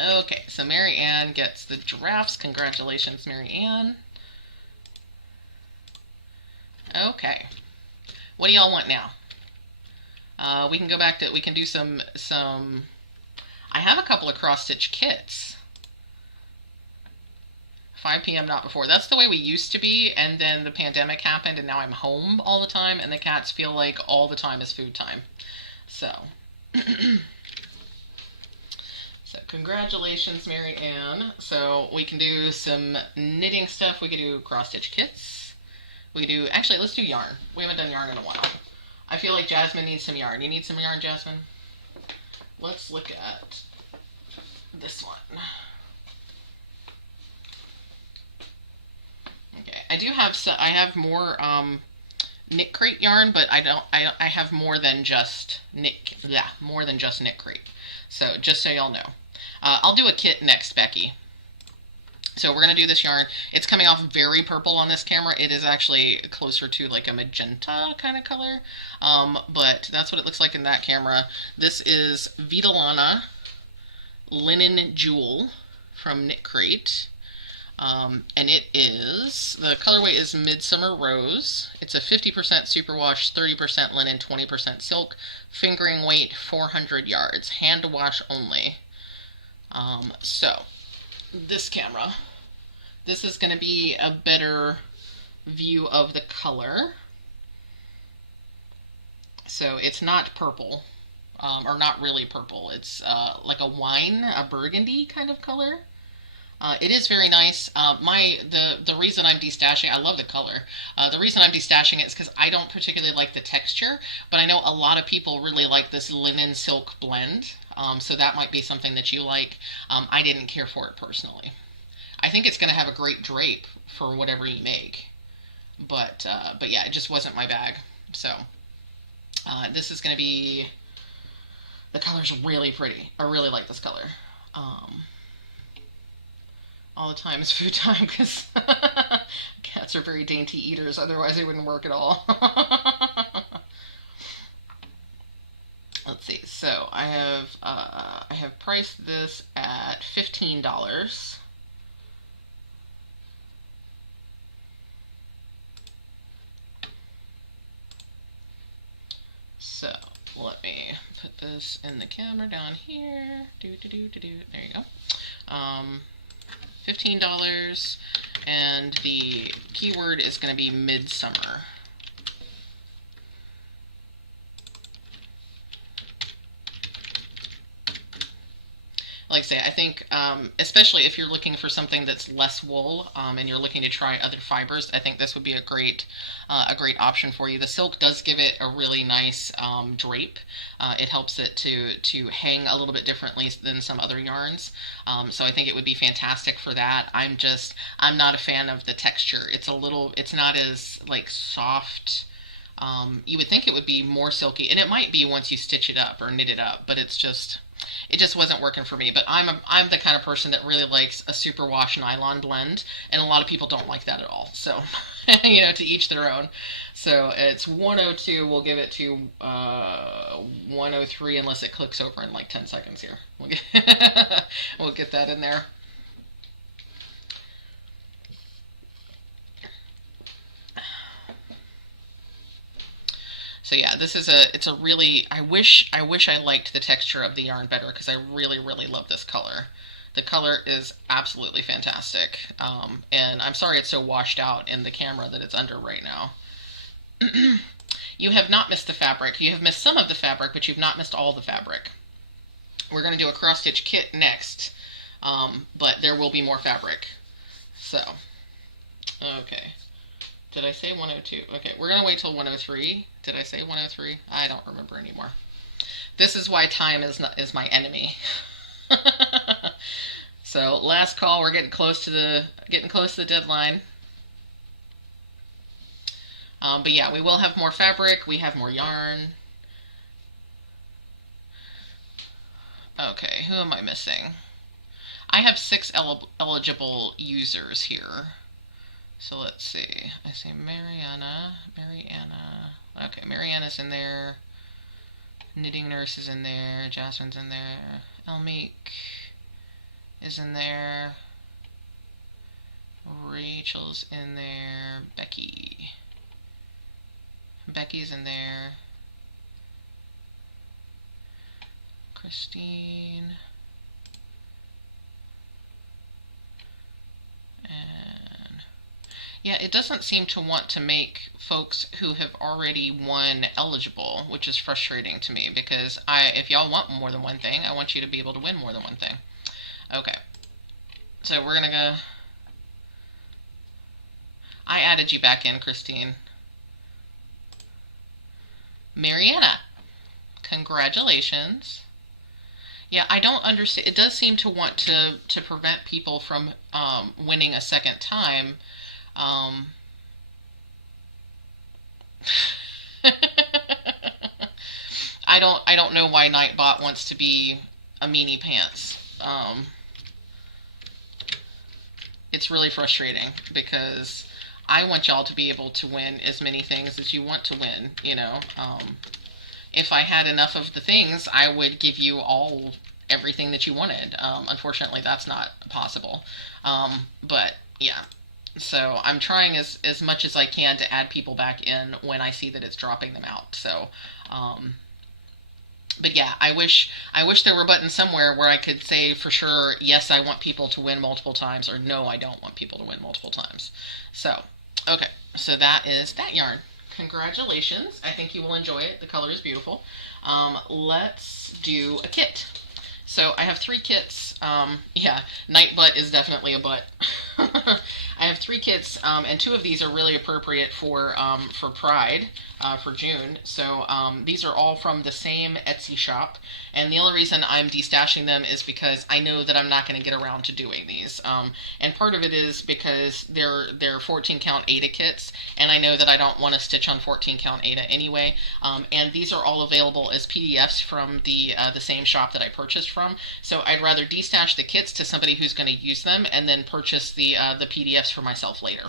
Okay, so Marianne gets the giraffes. Congratulations, Marianne. Okay. What do y'all want now? We can go back to, we can do some, I have a couple of cross-stitch kits. 5 p.m. not before. That's the way we used to be, and then the pandemic happened, and now I'm home all the time, and the cats feel like all the time is food time. So, so congratulations, Mary Ann. So we can do some knitting stuff. We can do cross-stitch kits. We can do, actually, let's do yarn. We haven't done yarn in a while. I feel like Jasmine needs some yarn. You need some yarn, Jasmine? Let's look at this one. Okay, I have more knit crate yarn, but I have more than just knit crate. So just so y'all know, I'll do a kit next, Becky. So we're gonna do this yarn. It's coming off very purple on this camera. It is actually closer to like a magenta kind of color, but that's what it looks like in that camera. This is Vitalana Linen Jewel from Knit Crate. And it is, the colorway is Midsummer Rose. It's a 50% superwash, 30% linen, 20% silk, fingering weight 400 yards, hand wash only. So, this camera, this is going to be a better view of the color. So, it's not purple, or not really purple. It's like a wine, a burgundy kind of color. It is very nice. The reason I'm destashing, I love the color. The reason I'm destashing it is because I don't particularly like the texture, but I know a lot of people really like this linen silk blend. So that might be something that you like. I didn't care for it personally. I think it's going to have a great drape for whatever you make, but yeah, it just wasn't my bag. So this is going to be, the color's really pretty. I really like this color. All the time is food time because cats are very dainty eaters, otherwise it wouldn't work at all. Let's see, so I have priced this at $15. So let me put this in the camera down here. There you go. $15, and the keyword is going to be midsummer. Like I say, I think, especially if you're looking for something that's less wool, and you're looking to try other fibers, I think this would be a great option for you. The silk does give it a really nice drape. It helps it to hang a little bit differently than some other yarns. So I think it would be fantastic for that. I'm not a fan of the texture. It's not as like soft. You would think it would be more silky, and it might be once you stitch it up or knit it up, but it just wasn't working for me. But I'm the kind of person that really likes a superwash nylon blend, and a lot of people don't like that at all. So, you know, to each their own. So it's 102. We'll give it to 103 unless it clicks over in like 10 seconds here. We'll get that in there. So yeah, it's a really, I wish I liked the texture of the yarn better, because I really, really love this color. The color is absolutely fantastic. And I'm sorry it's so washed out in the camera that it's under right now. You have not missed the fabric. You have missed some of the fabric, but you've not missed all the fabric. We're going to do a cross-stitch kit next, but there will be more fabric. So, okay. Did I say 102? Okay, we're going to wait till 103. Did I say 103? I don't remember anymore. This is why time is my enemy. So, last call. We're getting close to the deadline. But yeah, we will have more fabric. We have more yarn. Okay, who am I missing? I have 6 eligible users here. So let's see. I say Mariana. Okay, Mariana's in there. Knitting Nurse is in there. Jasmine's in there. Elmeek is in there. Rachel's in there. Becky's in there. Christine. And yeah, it doesn't seem to want to make folks who have already won eligible, which is frustrating to me, because if y'all want more than one thing, I want you to be able to win more than one thing. Okay. So we're gonna go. I added you back in, Christine. Mariana, congratulations. Yeah, I don't understand. It does seem to want to prevent people from winning a second time. I don't know why Nightbot wants to be a meanie pants. It's really frustrating, because I want y'all to be able to win as many things as you want to win, you know. If I had enough of the things, I would give you all everything that you wanted. Unfortunately, that's not possible. But yeah, so I'm trying as much as I can to add people back in when I see that it's dropping them out. So, but yeah, I wish there were buttons somewhere where I could say for sure, yes, I want people to win multiple times, or no, I don't want people to win multiple times. So, okay, so that is that yarn. Congratulations. I think you will enjoy it. The color is beautiful. Let's do a kit. So I have 3 kits. Yeah, Nightbot is definitely a butt. I have 3 kits, and 2 of these are really appropriate for Pride, for June. So these are all from the same Etsy shop, and the only reason I'm destashing them is because I know that I'm not going to get around to doing these. And part of it is because they're 14 count Aida kits, and I know that I don't want to stitch on 14 count Aida anyway. And these are all available as PDFs from the same shop that I purchased from. So I'd rather destash the kits to somebody who's going to use them, and then purchase the PDFs for myself later.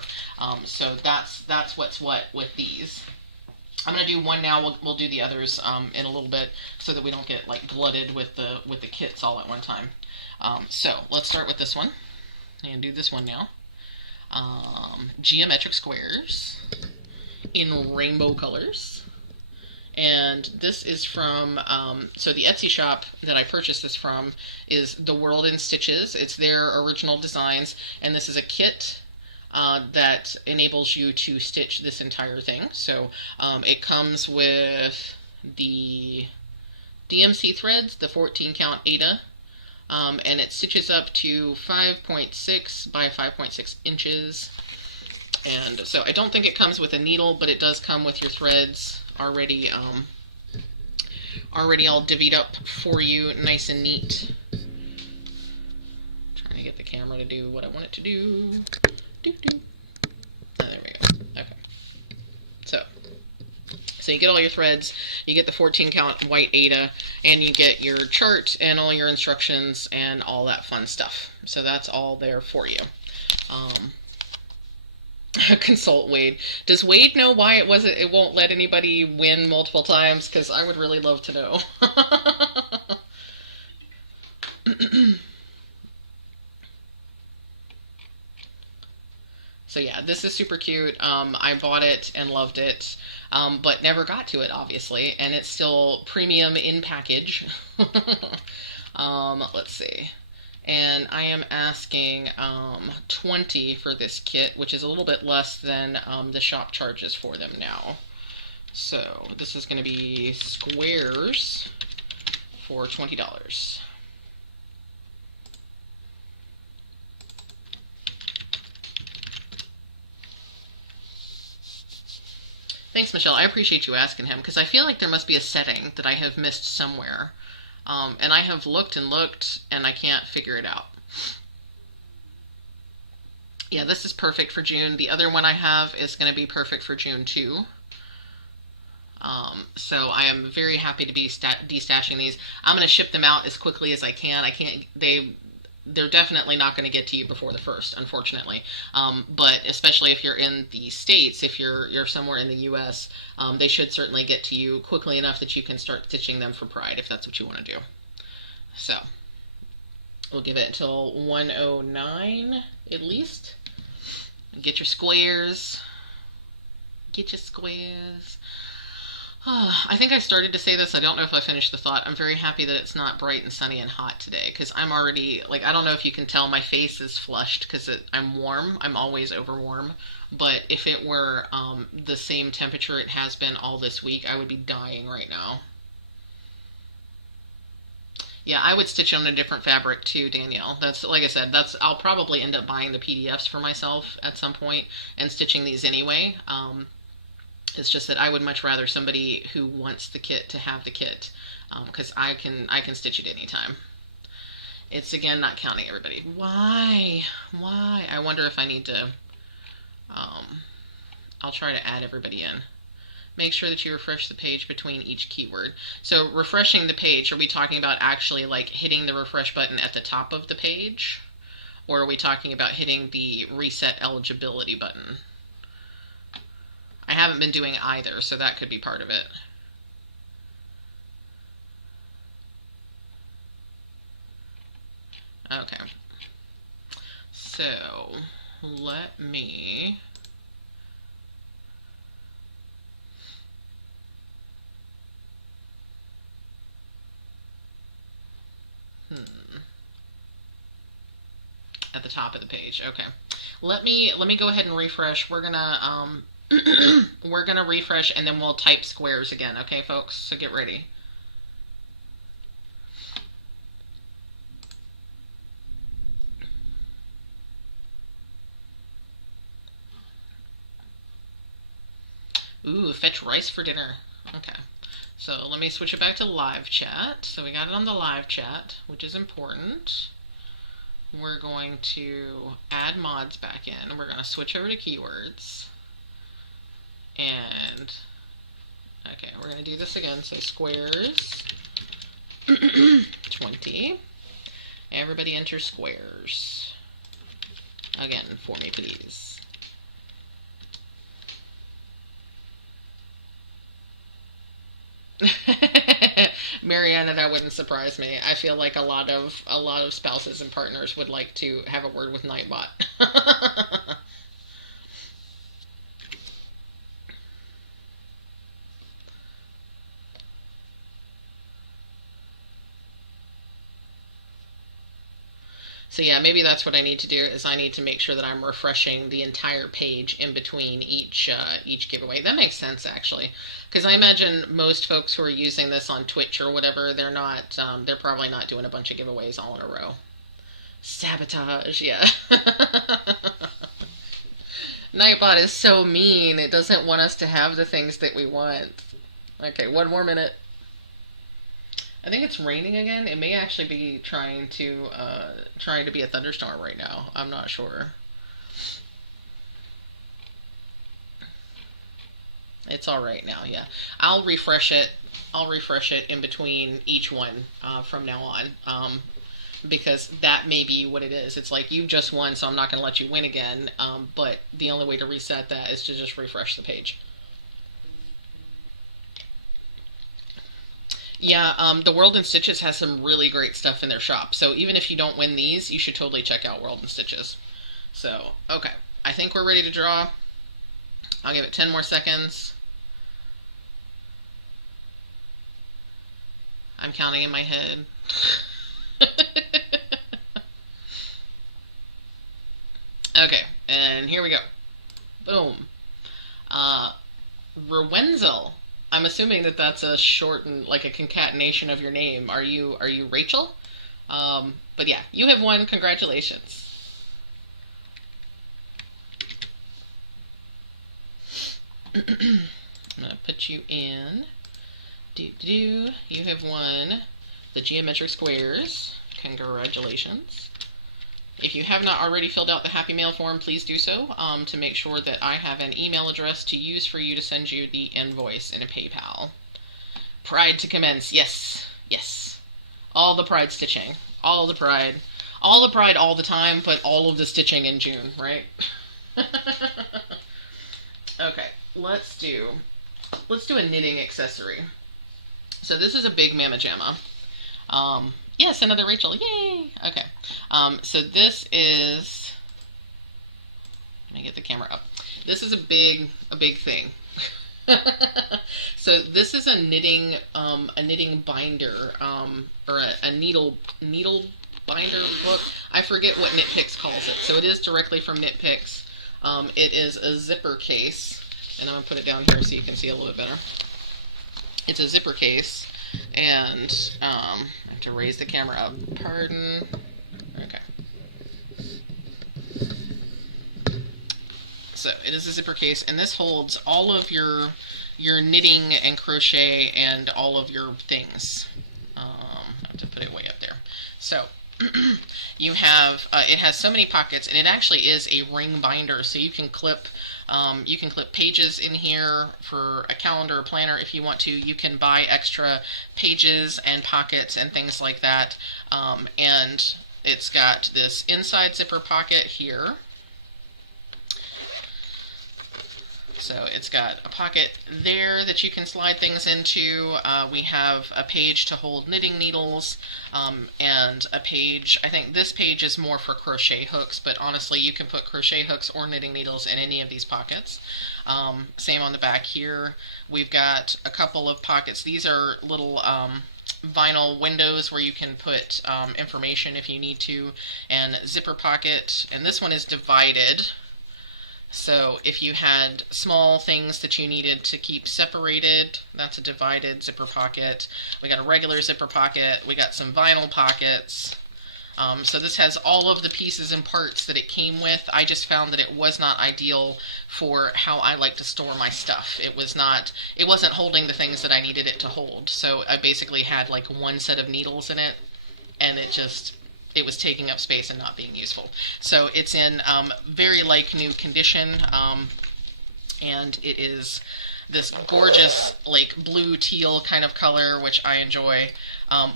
So that's what's what with these. I'm going to do one now. We'll do the others in a little bit, so that we don't get like glutted with the kits all at one time. So let's start with this one, and do this one now. Geometric squares in rainbow colors, And this is from, so the Etsy shop that I purchased this from is The World in Stitches. It's their original designs, and this is a kit that enables you to stitch this entire thing. So it comes with the DMC threads, the 14 count Aida, and it stitches up to 5.6 by 5.6 inches. And so I don't think it comes with a needle, but it does come with your threads already already all divvied up for you, nice and neat. Trying to get the camera to do what I want it to do. Oh, there we go. Okay. So you get all your threads, you get the 14 count white Aida, and you get your chart and all your instructions and all that fun stuff. So that's all there for you. Consult Wade. Does Wade know why it won't let anybody win multiple times? Because I would really love to know. So yeah, this is super cute. I bought it and loved it, but never got to it, obviously, and it's still premium in package. Let's see. And I am asking 20 for this kit, which is a little bit less than the shop charges for them now. So this is going to be squares for $20. Thanks, Michelle. I appreciate you asking him, because I feel like there must be a setting that I have missed somewhere. And I have looked and looked, and I can't figure it out. Yeah, this is perfect for June. The other one I have is going to be perfect for June too. So I am very happy to be destashing these. I'm going to ship them out as quickly as I can. They're definitely not going to get to you before the 1st, unfortunately. But especially if you're in the States, if you're somewhere in the US, they should certainly get to you quickly enough that you can start stitching them for Pride, if that's what you want to do. So we'll give it until 1:09 at least. Get your squares. Get your squares. I think I started to say this. I don't know if I finished the thought. I'm very happy that it's not bright and sunny and hot today, because I'm already, like, I don't know if you can tell, my face is flushed because I'm warm. I'm always over warm. But if it were the same temperature it has been all this week, I would be dying right now. Yeah, I would stitch on a different fabric too, Danielle. That's, like I said, I'll probably end up buying the PDFs for myself at some point and stitching these anyway. It's just that I would much rather somebody who wants the kit to have the kit, because I can stitch it anytime. It's, again, not counting everybody. Why? I wonder if I need to, I'll try to add everybody in. Make sure that you refresh the page between each keyword. So refreshing the page, are we talking about actually like hitting the refresh button at the top of the page? Or are we talking about hitting the reset eligibility button? I haven't been doing either, so that could be part of it. Okay. So, let me... At the top of the page. Okay. Let me go ahead and refresh. We're gonna we're gonna refresh, and then we'll type squares again. Okay, folks? So get ready. Ooh, fetch rice for dinner. Okay. So let me switch it back to live chat. So we got it on the live chat, which is important. We're going to add mods back in. We're going to switch over to keywords. And, okay, we're going to do this again. So squares, 20. Everybody enter squares. Again, for me, please. Mariana, that wouldn't surprise me. I feel like a lot of spouses and partners would like to have a word with Nightbot. So yeah, maybe that's what I need to do, is I need to make sure that I'm refreshing the entire page in between each giveaway. That makes sense, actually, because I imagine most folks who are using this on Twitch or whatever, they're probably not doing a bunch of giveaways all in a row. Sabotage, yeah. Nightbot is so mean. It doesn't want us to have the things that we want. Okay, one more minute. I think it's raining again. It may actually be trying to be a thunderstorm right now. I'm not sure. It's all right now. Yeah, I'll refresh it. I'll refresh it in between each one from now on. Because that may be what it is. It's like, you just won, so I'm not going to let you win again. But the only way to reset that is to just refresh the page. Yeah, the World in Stitches has some really great stuff in their shop. So even if you don't win these, you should totally check out World in Stitches. So, okay. I think we're ready to draw. I'll give it 10 more seconds. I'm counting in my head. Okay, and here we go. Boom. Rawenzel. I'm assuming that that's a shortened, like a concatenation of your name. Are you Rachel? But yeah, you have won. Congratulations. I'm gonna put you in. You have won the geometric squares. Congratulations. If you have not already filled out the Happy Mail form, please do so to make sure that I have an email address to use for you to send you the invoice in a PayPal. Pride to commence. Yes. Yes. All the pride stitching. All the pride. All the pride all the time, but all of the stitching in June, right? Okay, let's do a knitting accessory. So this is a big Mamma Jamma. Yes, another Rachel. Yay! Okay. So this is... Let me get the camera up. This is a big thing. So this is a knitting binder, or a needle binder book. I forget what Knit Picks calls it. So it is directly from Knit Picks. It is a zipper case, and I'm gonna put it down here so you can see a little bit better. It's a zipper case. And I have to raise the camera up. Pardon. Okay. So it is a zipper case, and this holds all of your knitting and crochet and all of your things. I have to put it way up there. So you have it has so many pockets, and it actually is a ring binder, so you can clip pages in here for a calendar or planner if you want to. You can buy extra pages and pockets and things like that. And it's got this inside zipper pocket here. So it's got a pocket there that you can slide things into. We have a page to hold knitting needles, and a page, I think this page is more for crochet hooks, but honestly you can put crochet hooks or knitting needles in any of these pockets. Same on the back here. We've got a couple of pockets. These are little vinyl windows where you can put information if you need to, and zipper pocket, and this one is divided. So if you had small things that you needed to keep separated, that's a divided zipper pocket. We got a regular zipper pocket. We got some vinyl pockets. So this has all of the pieces and parts that it came with. I just found that it was not ideal for how I like to store my stuff. It wasn't holding the things that I needed it to hold. So I basically had like one set of needles in it, and it was taking up space and not being useful. So it's in very like new condition, and it is this gorgeous like blue teal kind of color, which I enjoy,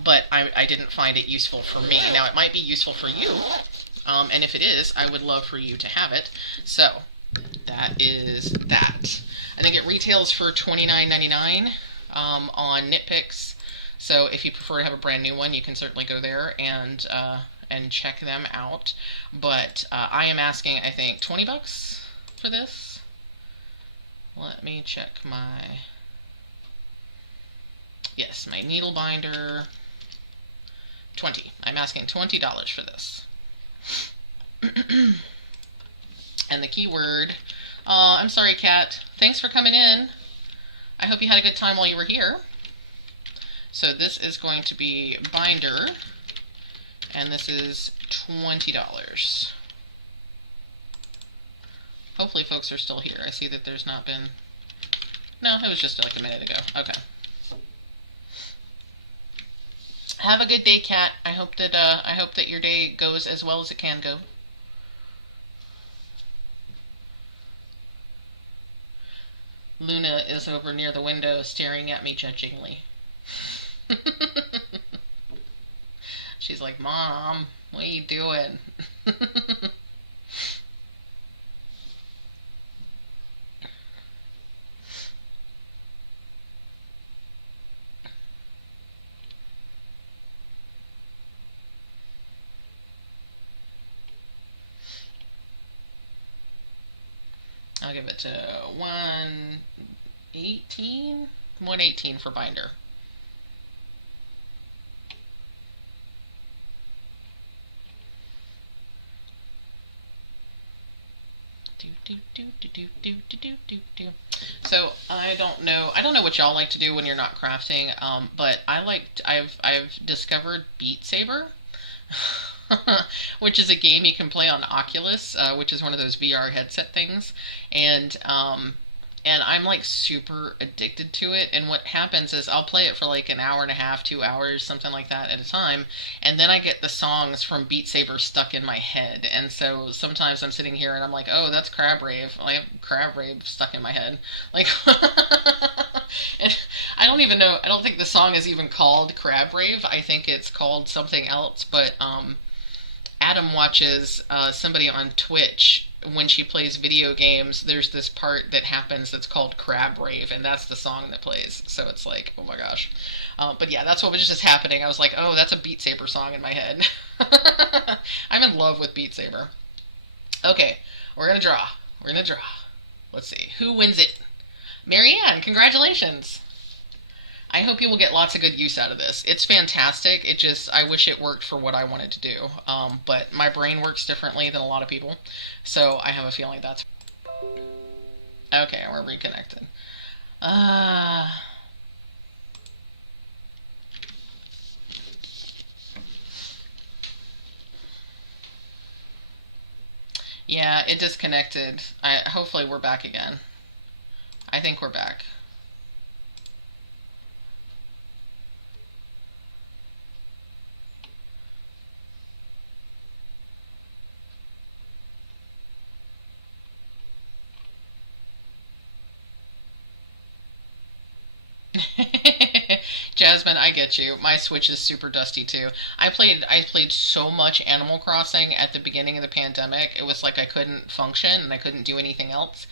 but I didn't find it useful for me. Now it might be useful for you, and if it is, I would love for you to have it. So that is that. I think it retails for $29.99 on Knit Picks. So if you prefer to have a brand new one, you can certainly go there and check them out. But I am asking, I think, $20 for this. Let me check my... Yes, my needle binder. $20. I'm asking $20 for this. And the keyword, I'm sorry, Kat. Thanks for coming in. I hope you had a good time while you were here. So this is going to be binder, and this is $20. Hopefully folks are still here. I see that there's not been... No, it was just like a minute ago. Okay. Have a good day, Kat. I hope that your day goes as well as it can go. Luna is over near the window staring at me judgingly. She's like, Mom, what are you doing? I'll give it to 118? 118 for binder. So I don't know what y'all like to do when you're not crafting, but I've discovered Beat Saber. Which is a game you can play on Oculus, which is one of those VR headset things, and I'm like super addicted to it. And what happens is I'll play it for like an hour and a half, 2 hours, something like that at a time, and then I get the songs from Beat Saber stuck in my head. And so sometimes I'm sitting here and I'm like, oh, that's Crab Rave. I have Crab Rave stuck in my head, like. And I don't even know. I don't think the song is even called Crab Rave. I think it's called something else. But Adam watches somebody on Twitch when she plays video games. There's this part that happens that's called Crab Rave, and that's the song that plays. So it's like, oh my gosh. But yeah, that's what was just happening. I was like, oh, that's a Beat Saber song in my head. I'm in love with Beat Saber. Okay, we're gonna draw. Let's see who wins it. Marianne, congratulations. I hope you will get lots of good use out of this. It's fantastic. I wish it worked for what I wanted to do. But my brain works differently than a lot of people. So I have a feeling that's... Okay, we're reconnected. Yeah, it disconnected. Hopefully we're back again. I think we're back. Jasmine, I get you. My Switch is super dusty too. I played so much Animal Crossing at the beginning of the pandemic. It was like I couldn't function and I couldn't do anything else.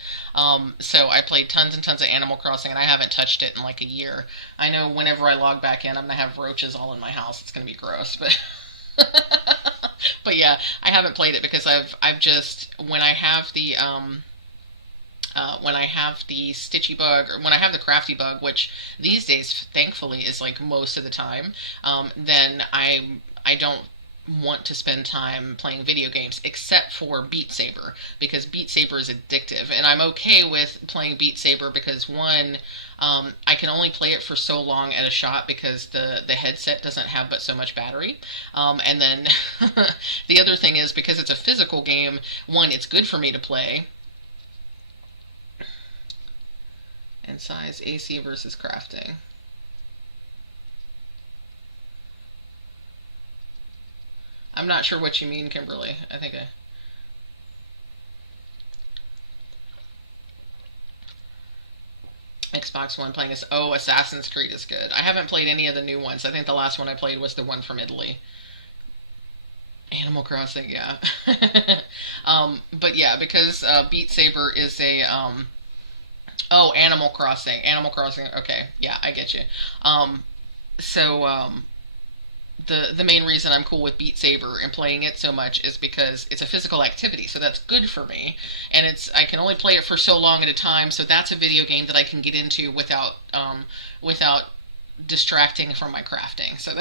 So I played tons and tons of Animal Crossing, and I haven't touched it in like a year. I know whenever I log back in, I'm gonna have roaches all in my house. It's gonna be gross, but but yeah, I haven't played it because I've just when I have the stitchy bug, or when I have the crafty bug, which these days thankfully is like most of the time, then I don't want to spend time playing video games except for Beat Saber, because Beat Saber is addictive, and I'm okay with playing Beat Saber because one, I can only play it for so long at a shot because the headset doesn't have but so much battery, and then the other thing is because it's a physical game, one, it's good for me to play. And size AC versus crafting. I'm not sure what you mean, Kimberly. I think Xbox One playing is... Oh, Assassin's Creed is good. I haven't played any of the new ones. I think the last one I played was the one from Italy. Animal Crossing, yeah. But yeah, because Beat Saber is a... Oh, Animal Crossing. Animal Crossing. Okay, yeah, I get you. So the main reason I'm cool with Beat Saber and playing it so much is because it's a physical activity, so that's good for me. And I can only play it for so long at a time, so that's a video game that I can get into without distracting from my crafting. So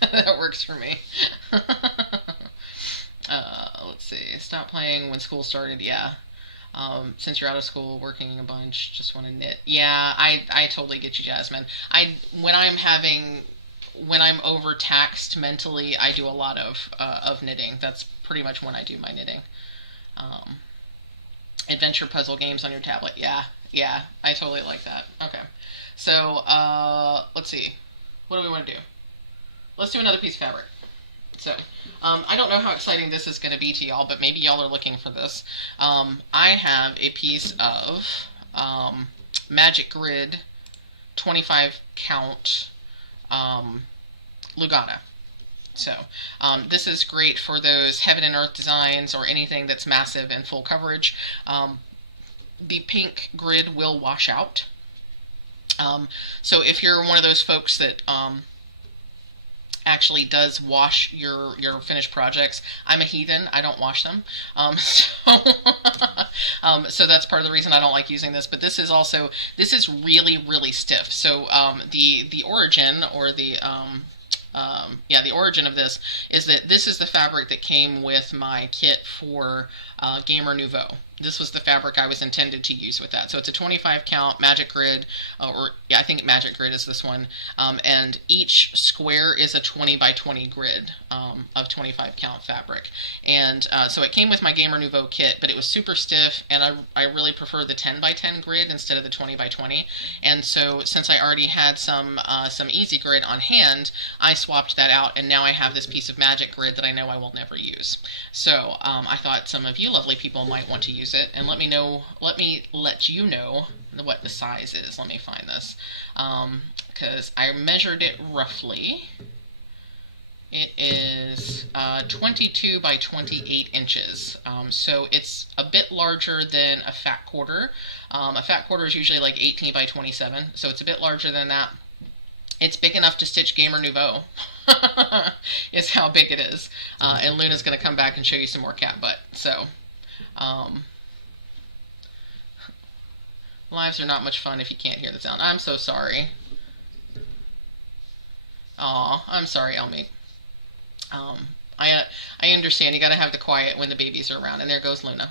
that works for me. Let's see. stopped playing when school started. Yeah. Since you're out of school, working a bunch, just want to knit. Yeah, I totally get you, Jasmine. When I'm overtaxed mentally, I do a lot of knitting. That's pretty much when I do my knitting. Um, Adventure puzzle games on your tablet. Yeah, yeah, I totally like that. Okay, so let's see. What do we want to do? Let's do another piece of fabric. So, I don't know how exciting this is going to be to y'all, but maybe y'all are looking for this. I have a piece of Magic Grid 25 count Lugana. So, this is great for those heaven and earth designs or anything that's massive and full coverage. The pink grid will wash out. So if you're one of those folks that actually does wash your finished projects, I'm a heathen. I don't wash them. So that's part of the reason I don't like using this. But this is really, really stiff. So the origin, or the origin of this is that this is the fabric that came with my kit for Gamer Nouveau. This was the fabric I was intended to use with that. So it's a 25 count Magic Grid, I think Magic Grid is this one, and each square is a 20 by 20 grid of 25 count fabric. And so it came with my Gamer Nouveau kit, but it was super stiff, and I really prefer the 10 by 10 grid instead of the 20 by 20. And so since I already had some Easy Grid on hand, I swapped that out, and now I have this piece of Magic Grid that I know I will never use. So I thought some of you lovely people might want to use it, and let me let you know what the size is. Let me find this, because I measured it roughly. It is 22 by 28 inches, so it's a bit larger than a fat quarter. A fat quarter is usually like 18 by 27, so it's a bit larger than that. It's big enough to stitch Gamer Nouveau. Is how big it is. And Luna's going to come back and show you some more cat butt. So, lives are not much fun if you can't hear the sound. I'm so sorry. Aw, I'm sorry, Elmi. I understand. You got to have the quiet when the babies are around. And there goes Luna.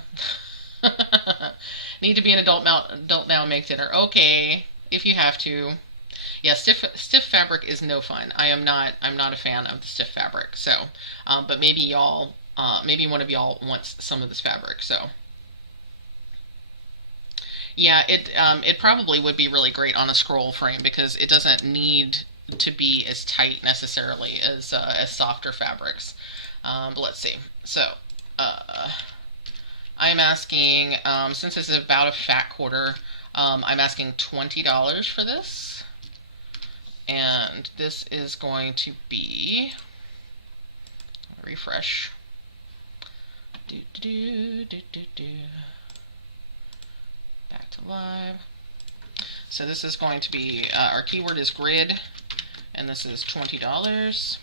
Need to be an adult now and make dinner. Okay, if you have to. Yeah, stiff fabric is no fun. I'm not a fan of the stiff fabric. So, but maybe maybe one of y'all wants some of this fabric. So, yeah, it probably would be really great on a scroll frame because it doesn't need to be as tight necessarily as softer fabrics. But let's see. So, I'm asking, since this is about a fat quarter, I'm asking $20 for this. And this is going to be, refresh, back to live. So this is going to be, our keyword is grid, and this is $20.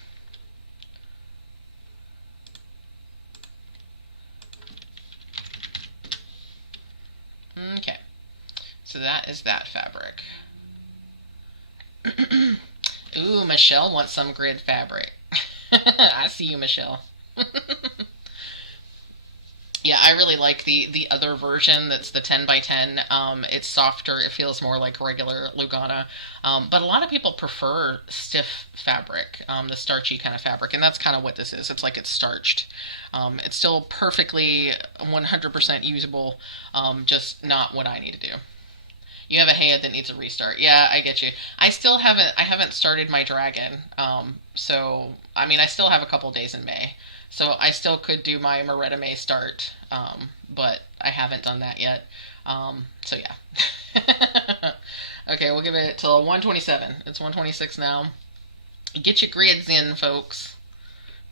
Okay, so that is that fabric. Ooh, Michelle wants some grid fabric. I see you, Michelle. Yeah, I really like the other version that's the 10 by 10. It's softer. It feels more like regular Lugana. But a lot of people prefer stiff fabric, the starchy kind of fabric, and that's kind of what this is. It's like it's starched. It's still perfectly 100% usable, just not what I need to do. You have a head that needs a restart. Yeah, I get you. I haven't started my dragon. So, I mean, I still have a couple days in May. So I still could do my Moretta May start. But I haven't done that yet. So yeah. Okay, we'll give it till 127. It's 126 now. Get your grids in, folks.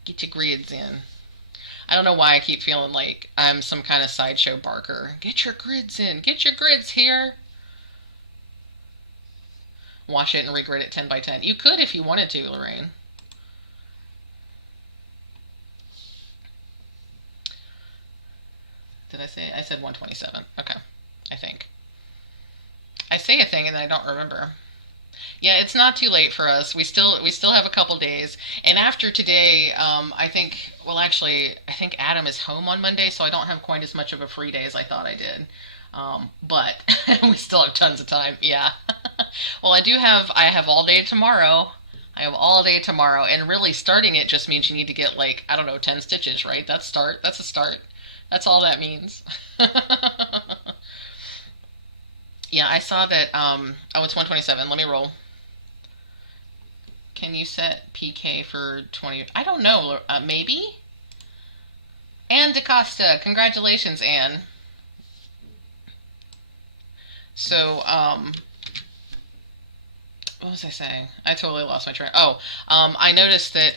Get your grids in. I don't know why I keep feeling like I'm some kind of sideshow barker. Get your grids in. Get your grids here. Wash it and regrid it 10 by 10. You could if you wanted to, Lorraine. Did I say? I said 127. Okay, I think. I say a thing and then I don't remember. Yeah, it's not too late for us. We still have a couple days. And after today, I think well actually I think Adam is home on Monday, so I don't have quite as much of a free day as I thought I did. But we still have tons of time. Yeah. Well, I have all day tomorrow. I have all day tomorrow, and really starting it just means you need to get like, I don't know, 10 stitches, right? That's a start. That's all that means. Yeah, I saw that oh, it's 127. Let me roll. Can you set PK for 20? I don't know. Maybe? Anne DaCosta. Congratulations, Anne. So, what was I saying? I totally lost my train. Oh, I noticed that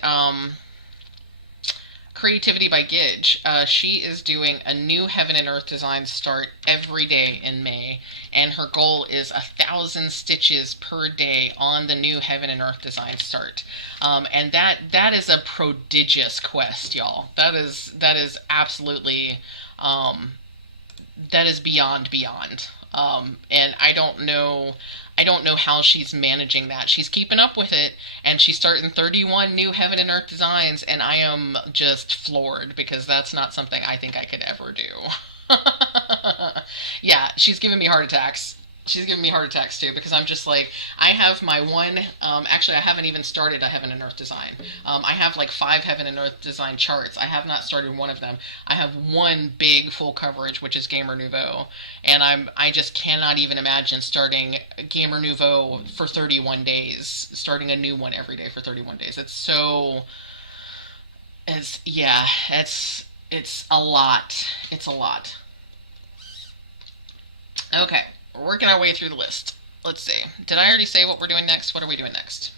Creativity by Gidge, she is doing a new Heaven and Earth design start every day in May, and her goal is 1,000 stitches per day on the new Heaven and Earth design start. And that is a prodigious quest, y'all. That is absolutely that is beyond. And I don't know how she's managing that. She's keeping up with it, and she's starting 31 new Heaven and Earth designs, and I am just floored because that's not something I think I could ever do. Yeah, she's giving me heart attacks. She's giving me heart attacks too because I'm just like, I have my one. Actually, I haven't even started a Heaven and Earth design. I have like 5 Heaven and Earth design charts. I have not started one of them. I have one big full coverage, which is Gamer Nouveau, and I just cannot even imagine starting Gamer Nouveau for 31 days, starting a new one every day for 31 days. It's yeah, it's a lot. It's a lot. Okay, we're working our way through the list. Let's see. Did I already say what we're doing next? What are we doing next?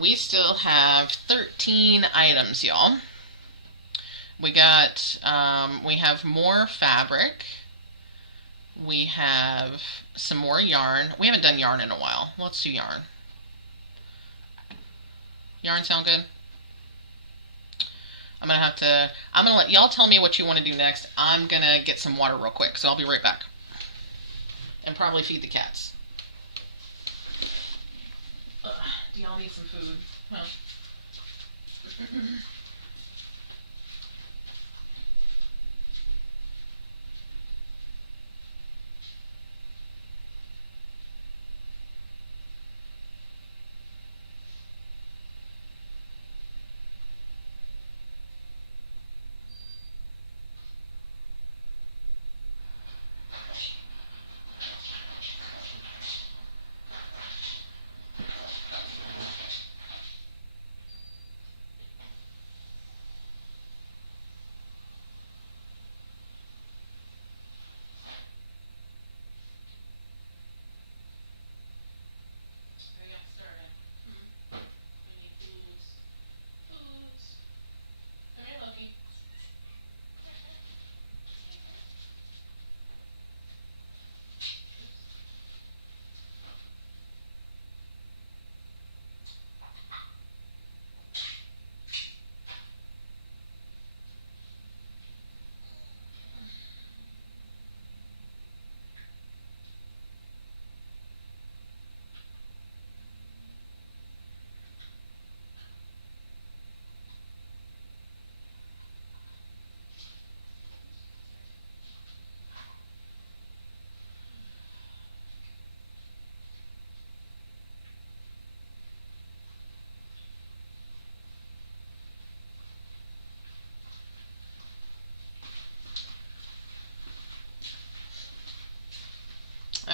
We still have 13 items, y'all. We have more fabric. We have some more yarn. We haven't done yarn in a while. Let's do yarn. Yarn sound good? I'm gonna let y'all tell me what you want to do next. I'm gonna get some water real quick, so I'll be right back. And probably feed the cats. Do y'all need some food? Huh?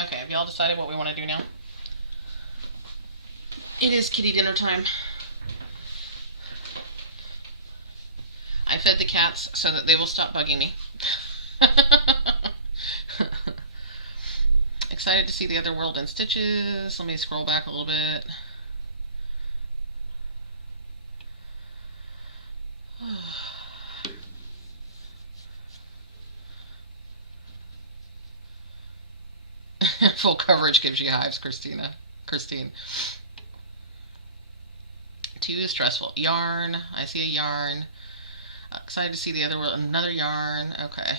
Okay, have y'all decided what we want to do now? It is kitty dinner time. I fed the cats so that they will stop bugging me. Excited to see the other world in stitches. Let me scroll back a little bit. Full coverage gives you hives, Christine. Too stressful. Yarn. I see a yarn. Excited to see the other world. Another yarn. Okay.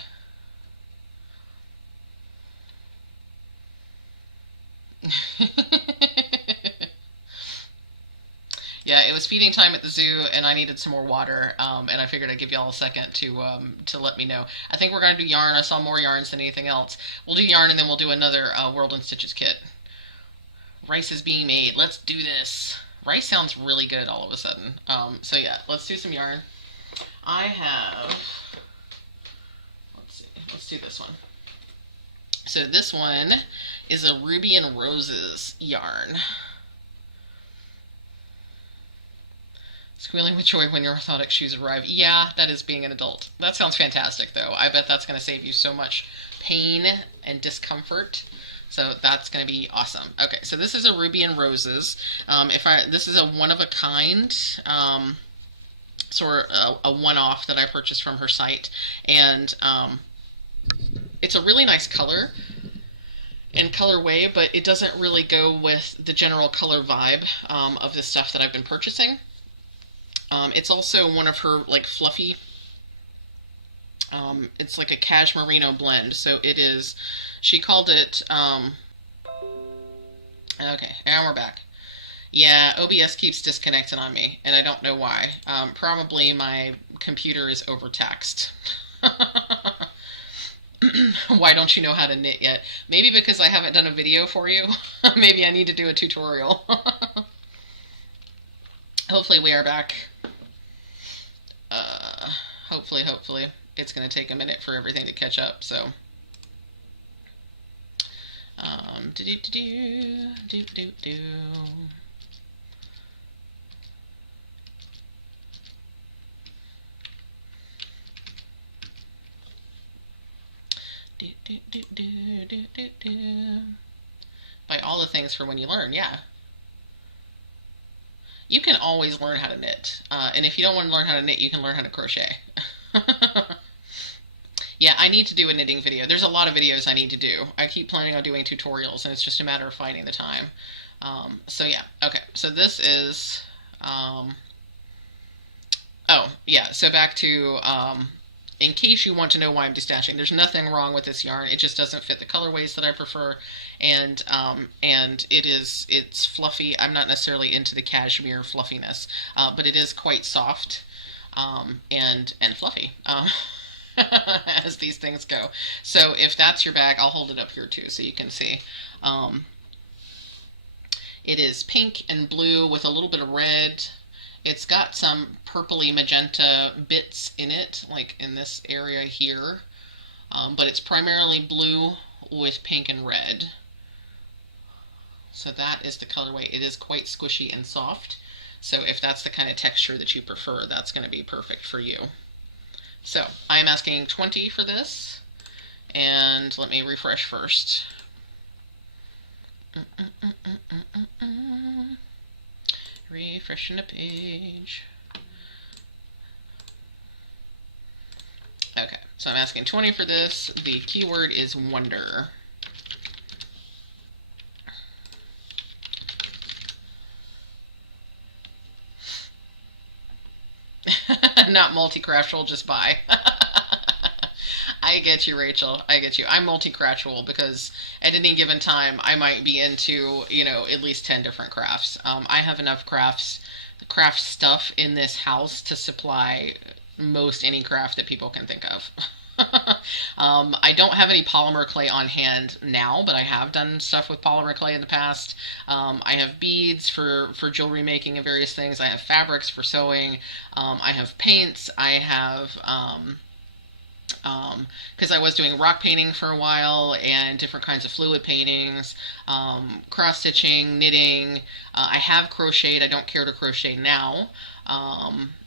Yeah, it was feeding time at the zoo, and I needed some more water. And I figured I'd give y'all a second to let me know. I think we're gonna do yarn. I saw more yarns than anything else. We'll do yarn, and then we'll do another World and Stitches kit. Rice is being made. Let's do this. Rice sounds really good all of a sudden. So yeah, let's do some yarn. I have. Let's see. Let's do this one. So this one is a Ruby and Roses yarn. Squealing with joy when your orthotic shoes arrive. Yeah, that is being an adult. That sounds fantastic, though. I bet that's going to save you so much pain and discomfort. So that's going to be awesome. Okay, so this is a Ruby and Roses. This is a one-of-a-kind, sort of a one-off that I purchased from her site. And it's a really nice color and colorway, but it doesn't really go with the general color vibe of the stuff that I've been purchasing. It's also one of her, like, fluffy, it's like a cashmere merino blend, so it is, she called it, okay, and we're back. Yeah, OBS keeps disconnecting on me, and I don't know why. Probably my computer is overtaxed. Why don't you know how to knit yet? Maybe because I haven't done a video for you. Maybe I need to do a tutorial. Hopefully we are back. Hopefully. It's going to take a minute for everything to catch up, so. Do. By all the things for when you learn, yeah. You can always learn how to knit. And if you don't want to learn how to knit, you can learn how to crochet. Yeah, I need to do a knitting video. There's a lot of videos I need to do. I keep planning on doing tutorials, and it's just a matter of finding the time. So yeah, okay. So this is... oh, yeah, so back to... in case you want to know why I'm destashing, there's nothing wrong with this yarn. It just doesn't fit the colorways that I prefer, and it's fluffy. I'm not necessarily into the cashmere fluffiness, but it is quite soft and fluffy, as these things go. So if that's your bag, I'll hold it up here too so you can see. It is pink and blue with a little bit of red. It's got some purpley magenta bits in it, like in this area here, but it's primarily blue with pink and red. So that is the colorway. It is quite squishy and soft, so if that's the kind of texture that you prefer, that's going to be perfect for you. So I am asking 20 for this, and let me refresh first. Refreshing the page. Okay, so I'm asking 20 for this. The keyword is wonder. Not multi-craftual, just buy. I get you, Rachel. I get you. I'm multi-craftual because at any given time, I might be into, at least 10 different crafts. I have enough craft stuff in this house to supply most any craft that people can think of. I don't have any polymer clay on hand now, but I have done stuff with polymer clay in the past. I have beads for jewelry making and various things. I have fabrics for sewing. I have paints. I have... because I was doing rock painting for a while and different kinds of fluid paintings, cross-stitching, knitting. I have crocheted. I don't care to crochet now.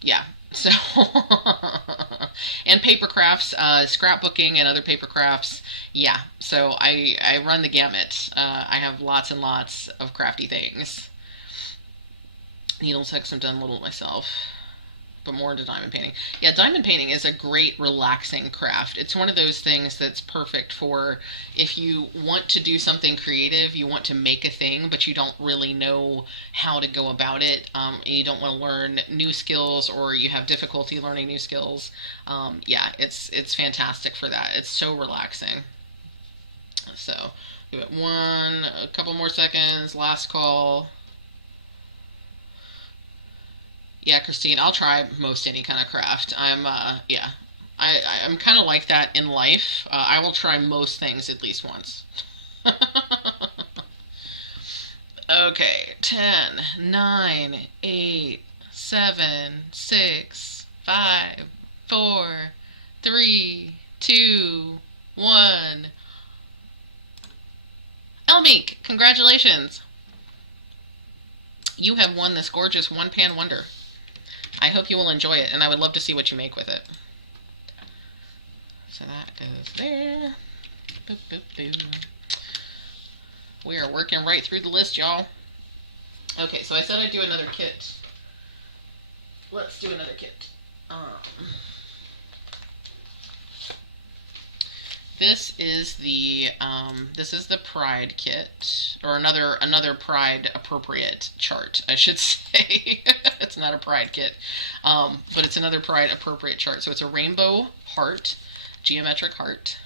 Yeah, so... and paper crafts, scrapbooking and other paper crafts. Yeah, so I run the gamut. I have lots and lots of crafty things. Needle text, I've done a little myself, but more into diamond painting. Yeah, diamond painting is a great relaxing craft. It's one of those things that's perfect for if you want to do something creative, you want to make a thing, but you don't really know how to go about it, and you don't want to learn new skills, or you have difficulty learning new skills. Yeah, it's fantastic for that. It's so relaxing. So, Give it a couple more seconds. Last call. Yeah, Christine, I'll try most any kind of craft. Yeah. I'm kind of like that in life. I will try most things at least once. Okay, 10, 9, 8, 7, 6, 5, 4, 3, 2, 1. Elmink, congratulations! You have won this gorgeous one-pan wonder. I hope you will enjoy it, and I would love to see what you make with it. So that goes there. Boop, boop, boop. We are working right through the list, y'all. Okay, so I said I'd do another kit. Let's do another kit. This is the Pride kit, or another Pride appropriate chart, I should say. It's not a Pride kit, but it's another Pride appropriate chart. So it's a rainbow heart, geometric heart.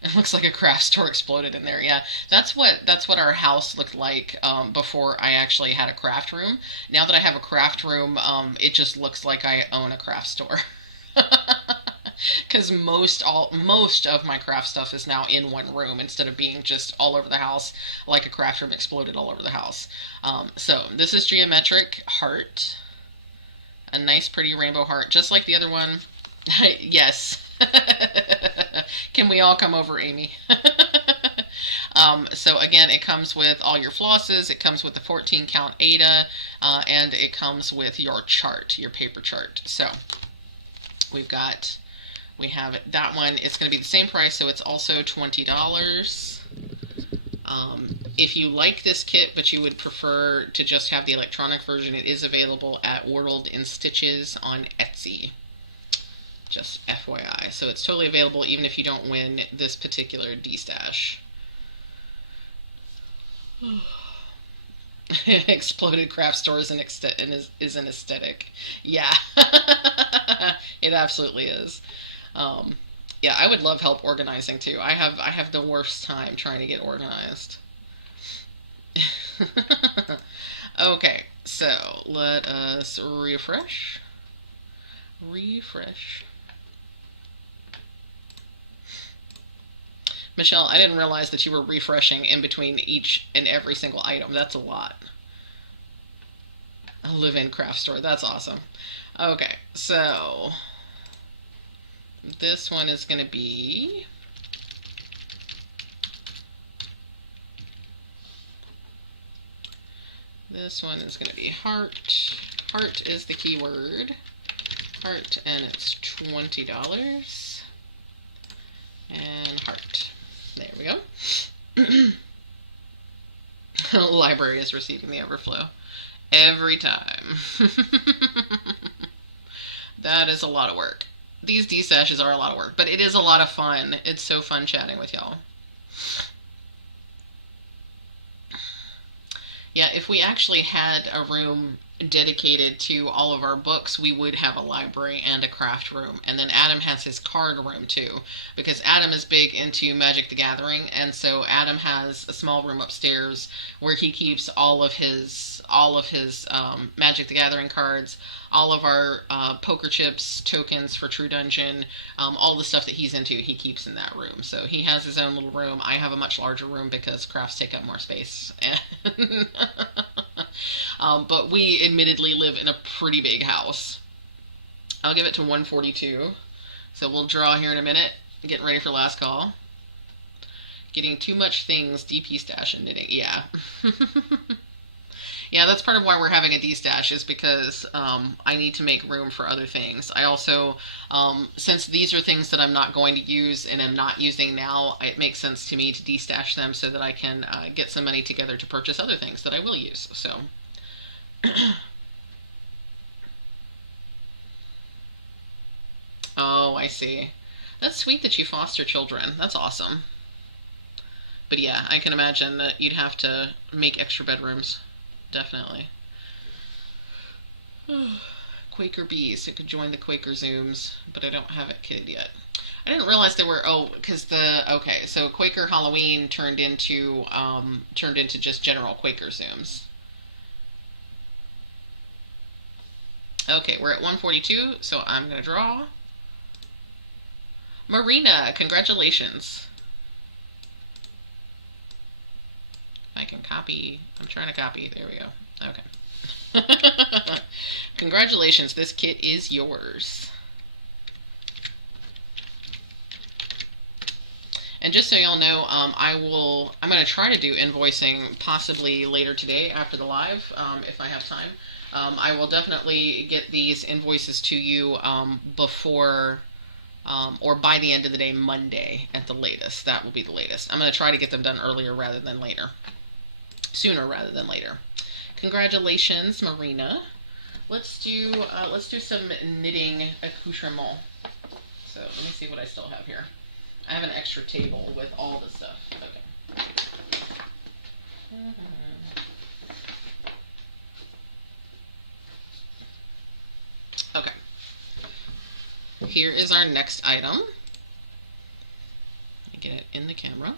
It looks like a craft store exploded in there. Yeah, that's what our house looked like before I actually had a craft room. Now that I have a craft room, it just looks like I own a craft store. Because most of my craft stuff is now in one room instead of being just all over the house, like a craft room exploded all over the house. So this is geometric heart, a nice pretty rainbow heart, just like the other one. Yes. Can we all come over, Amy? So again, it comes with all your flosses, it comes with the 14 count Aida, and it comes with your chart, your paper chart. So we have that one. It's going to be the same price, so it's also $20. If you like this kit, but you would prefer to just have the electronic version, it is available at World in Stitches on Etsy. Just FYI. So it's totally available even if you don't win this particular Destash. Exploded craft stores and is an aesthetic. Yeah. It absolutely is. Yeah, I would love help organizing too. I have the worst time trying to get organized. Okay, so let us refresh. Michelle, I didn't realize that you were refreshing in between each and every single item. That's a lot. A live-in craft store. That's awesome. Okay, so this one is going to be heart. Heart is the keyword. Heart, and it's $20. And heart. There we go. Library is receiving the overflow. Every time. That is a lot of work. These destashes are a lot of work, but it is a lot of fun. It's so fun chatting with y'all. Yeah, if we actually had a room dedicated to all of our books, we would have a library and a craft room. And then Adam has his card room too, because Adam is big into Magic the Gathering, and so Adam has a small room upstairs where he keeps all of his Magic the Gathering cards, all of our poker chips, tokens for True Dungeon, all the stuff that he's into, he keeps in that room. So he has his own little room. I have a much larger room because crafts take up more space. But we admittedly live in a pretty big house. I'll give it to 142. So we'll draw here in a minute. Getting ready for last call. Getting too much things, DP stash and knitting. Yeah. Yeah, that's part of why we're having a destash, is because I need to make room for other things. I also, since these are things that I'm not going to use and I'm not using now, it makes sense to me to destash them so that I can get some money together to purchase other things that I will use. So. Oh, I see. That's sweet that you foster children. That's awesome. But yeah, I can imagine that you'd have to make extra bedrooms. Definitely. Quaker bees. It could join the Quaker Zooms, but I don't have it kitted yet. I didn't realize there were, oh, because okay, so Quaker Halloween turned into just general Quaker Zooms. Okay, we're at 142, so I'm going to draw. Marina, congratulations. I can copy. I'm trying to copy. There we go. Okay. Congratulations, this kit is yours. And just so y'all know, I'm going to try to do invoicing possibly later today after the live, if I have time. I will definitely get these invoices to you before or by the end of the day, Monday at the latest. That will be the latest. I'm going to try to get them done earlier rather than later. Sooner rather than later. Congratulations, Marina. Let's do some knitting accoutrement. So let me see what I still have here. I have an extra table with all the stuff. Okay. Okay. Here is our next item. Let me get it in the camera.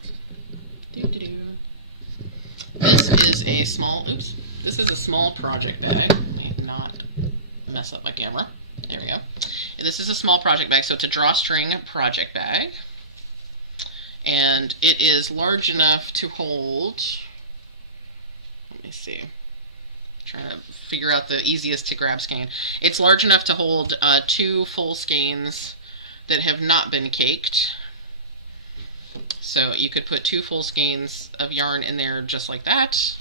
This is a small, this is a small project bag. Let me not mess up my camera. There we go. This is a small project bag, so it's a drawstring project bag. And it is large enough to hold, let me see, trying to figure out the easiest to grab skein. It's large enough to hold 2 full skeins that have not been caked. So you could put 2 full skeins of yarn in there just like that.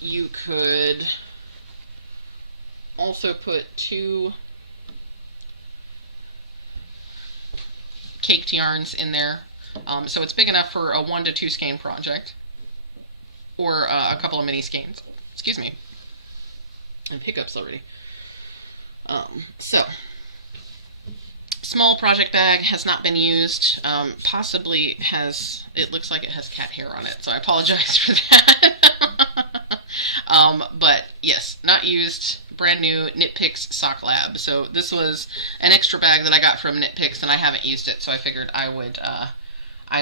You could also put 2 caked yarns in there. So it's big enough for a 1 to 2 skein project, or a couple of mini skeins. Excuse me. I have hiccups already. So, small project bag, has not been used. Possibly has, it looks like it has cat hair on it, so I apologize for that. But yes, not used. Brand new Knit Picks Sock Lab. So this was an extra bag that I got from Knit Picks, and I haven't used it, so I figured I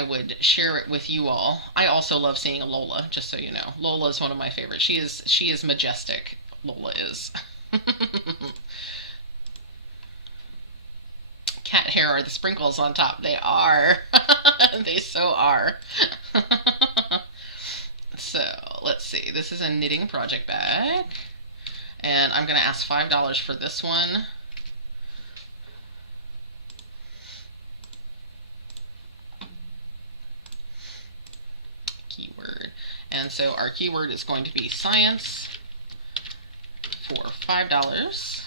would share it with you all. I also love seeing Lola, just so you know. Lola is one of my favorites. She is majestic. Lola is. Cat hair are the sprinkles on top. They are. They so are. So let's see. This is a knitting project bag. And I'm going to ask $5 for this one. Keyword. And so our keyword is going to be science for $5.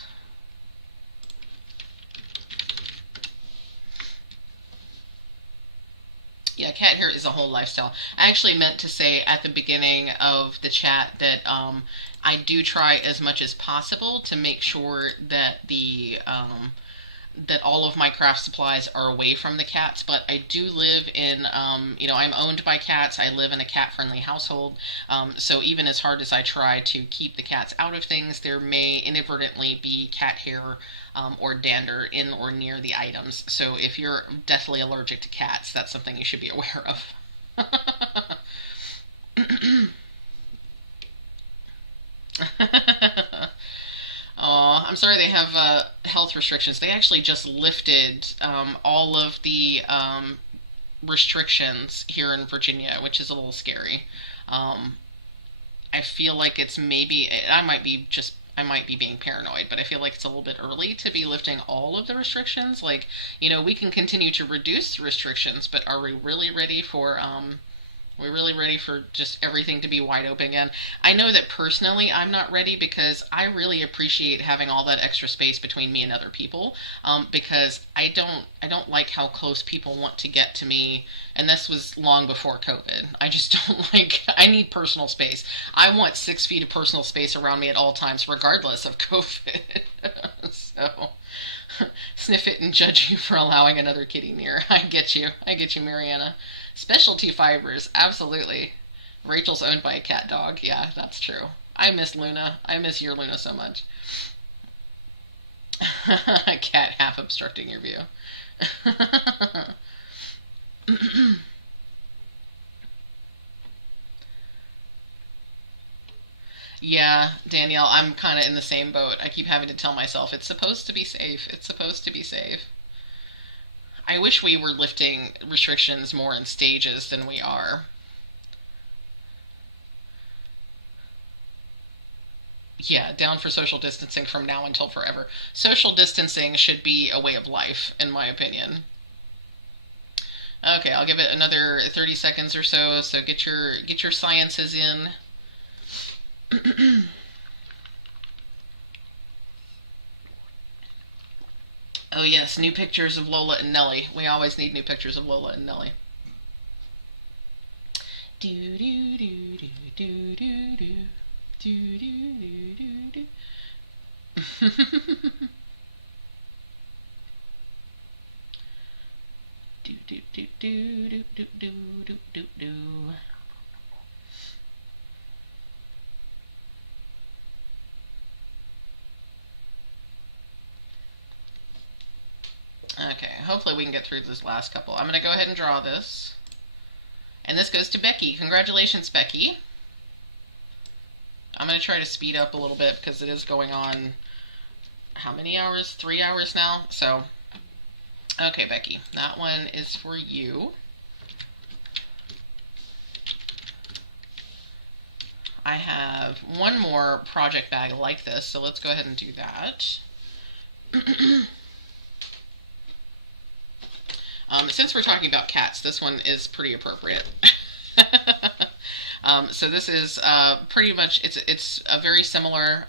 Yeah, cat hair is a whole lifestyle. I actually meant to say at the beginning of the chat that I do try as much as possible to make sure that that all of my craft supplies are away from the cats, but I do live in, you know, I'm owned by cats. I live in a cat-friendly household, so even as hard as I try to keep the cats out of things, there may inadvertently be cat hair or dander in or near the items. So if you're deathly allergic to cats, that's something you should be aware of. Oh, I'm sorry they have health restrictions. They actually just lifted all of the restrictions here in Virginia, which is a little scary. I feel like it's maybe, I might be being paranoid, but I feel like it's a little bit early to be lifting all of the restrictions. Like, you know, we can continue to reduce restrictions, but are we really ready for we're really ready for just everything to be wide open again? I know that personally I'm not ready, because I really appreciate having all that extra space between me and other people, because I don't like how close people want to get to me, and this was long before COVID. I just don't like, I need personal space. I want 6 feet of personal space around me at all times, regardless of COVID. So, sniff it and judge you for allowing another kitty near. I get you, Mariana. Specialty fibers, absolutely. Rachel's owned by a cat dog. Yeah, that's true. I miss Luna. I miss your Luna so much. A cat half obstructing your view. Yeah, Danielle, I'm kind of in the same boat. I keep having to tell myself it's supposed to be safe. It's supposed to be safe. I wish we were lifting restrictions more in stages than we are. Yeah, down for social distancing from now until forever. Social distancing should be a way of life, in my opinion. Okay, I'll give it another 30 seconds or so. So get your sciences in. Oh yes, new pictures of Lola and Nelly. We always need new pictures of Lola and Nelly. Do do do do do do do do do do do. Do do do do do do do do do do. Okay, hopefully we can get through this last couple. I'm gonna go ahead and draw this. And this goes to Becky. Congratulations, Becky. I'm gonna try to speed up a little bit because it is going on how many hours? 3 hours now. So okay, Becky, that one is for you. I have one more project bag like this, so let's go ahead and do that. Since we're talking about cats, this one is pretty appropriate. So this is pretty much, it's a very similar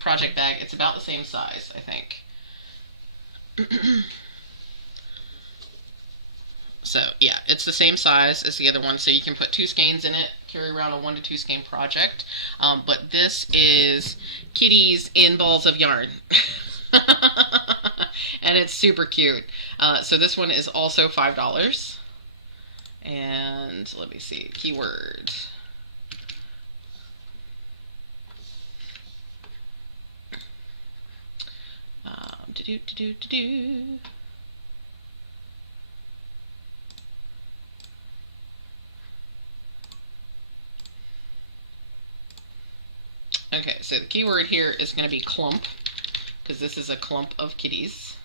project bag. It's about the same size, I think. So yeah, it's the same size as the other one, so you can put 2 skeins in it, carry around a 1 to 2 skein project. But this is kitties in balls of yarn. And it's super cute. So this one is also $5. And let me see, keyword. Do. Okay, so the keyword here is going to be clump, because this is a clump of kitties.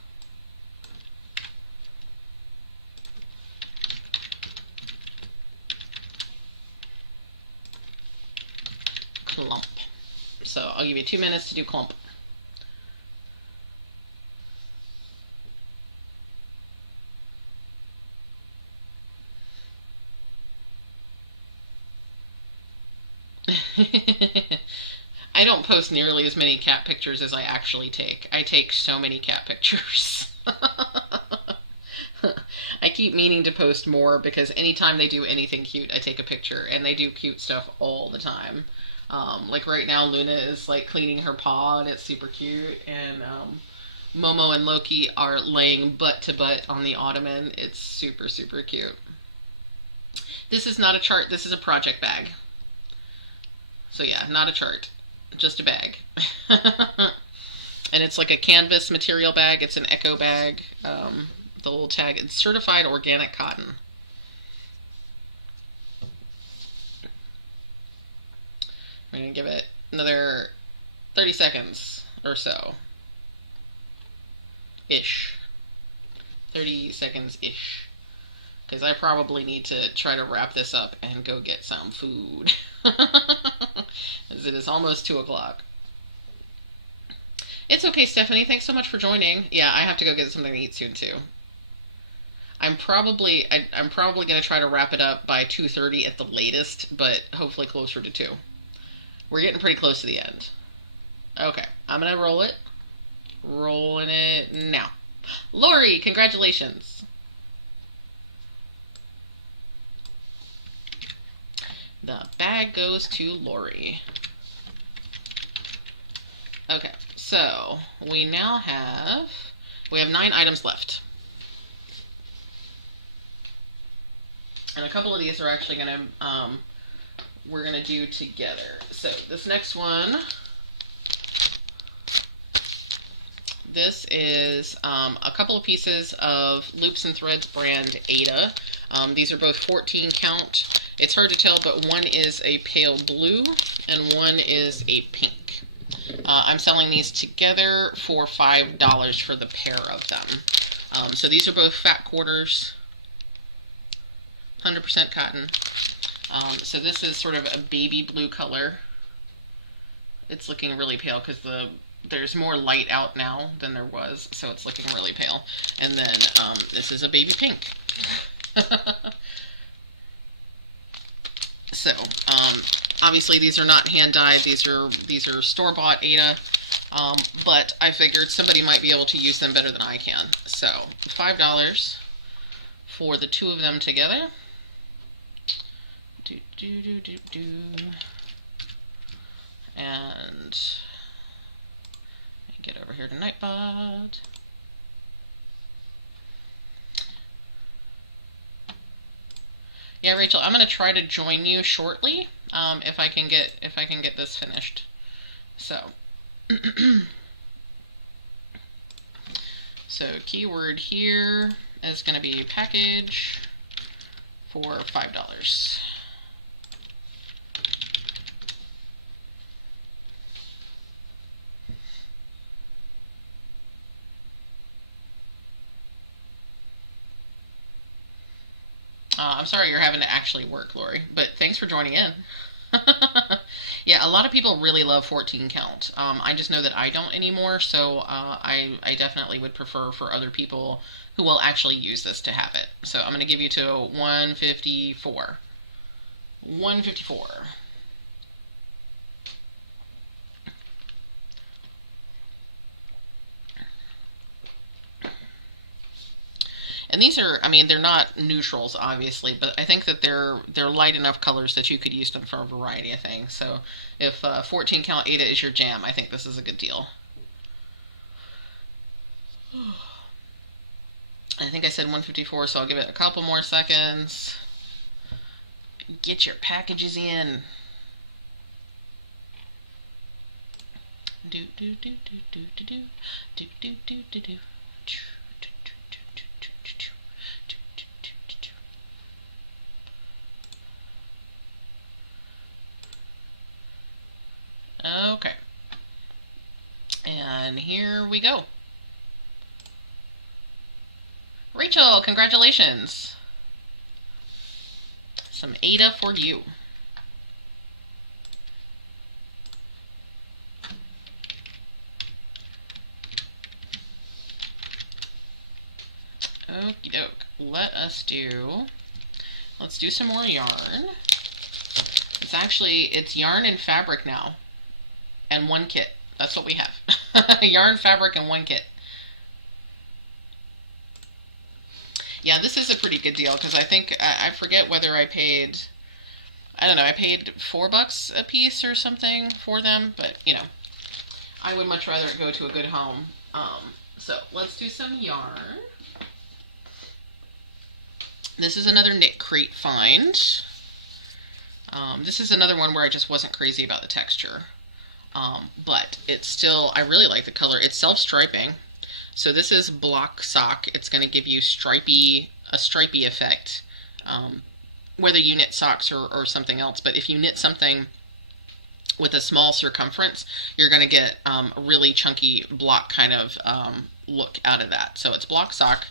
Clump. So I'll give you 2 minutes to do clump. I don't post nearly as many cat pictures as I actually take. I take so many cat pictures. I keep meaning to post more because anytime they do anything cute, I take a picture, and they do cute stuff all the time. Like right now, Luna is like cleaning her paw, and it's super cute, and Momo and Loki are laying butt to butt on the ottoman. It's super, super cute. This is not a chart, this is a project bag. So yeah, not a chart, just a bag. And it's like a canvas material bag. It's an eco bag. The little tag, it's certified organic cotton. We're going to give it another 30 seconds or so. Ish. 30 seconds-ish. Because I probably need to try to wrap this up and go get some food. As it is almost 2 o'clock. It's okay, Stephanie. Thanks so much for joining. Yeah, I have to go get something to eat soon, too. I'm probably going to try to wrap it up by 2:30 at the latest, but hopefully closer to 2. We're getting pretty close to the end. Okay, I'm going to roll it. Rolling it now. Lori, congratulations. The bag goes to Lori. Okay, so we have 9 items left. And a couple of these are actually we're gonna do together. So this next one, This is a couple of pieces of Loops and Threads brand Aida. These are both 14 count. It's hard to tell, but one is a pale blue and one is a pink. I'm selling these together for $5 for the pair of them. So these are both fat quarters, 100% cotton. So this is sort of a baby blue color. It's looking really pale because there's more light out now than there was, so it's looking really pale. And then this is a baby pink. So obviously these are not hand dyed. These are store-bought Aida, but I figured somebody might be able to use them better than I can. So $5 for the two of them together. And get over here to Nightbot. Yeah, Rachel, I'm gonna try to join you shortly if I can get this finished. So, so keyword here is gonna be package for $5. I'm sorry you're having to actually work, Lori, but thanks for joining in. Yeah, a lot of people really love 14 count. I just know that I don't anymore, so I definitely would prefer for other people who will actually use this to have it. So I'm going to give you to 154. 154. And these are, I mean, they're not neutrals, obviously, but I think that they're light enough colors that you could use them for a variety of things. So if 14 count Aida is your jam, I think this is a good deal. I think I said 154, so I'll give it a couple more seconds. Get your packages in. Do do do do do do do do do do do do. Okay, and here we go. Rachel, congratulations. Some Aida for you. Okie doke. Let's do some more yarn. It's yarn and fabric now. And one kit. That's what we have. Yarn, fabric, and one kit. Yeah, this is a pretty good deal because I think, I forget whether I paid, I don't know, I paid $4 a piece or something for them, but, you know, I would much rather it go to a good home. So let's do some yarn. This is another Knit Crate find. This is another one where I just wasn't crazy about the texture. But it's still, I really like the color. It's self-striping. So this is block sock. It's going to give you a stripy effect, whether you knit socks or something else. But if you knit something with a small circumference, you're going to get a really chunky block kind of look out of that. So it's block sock.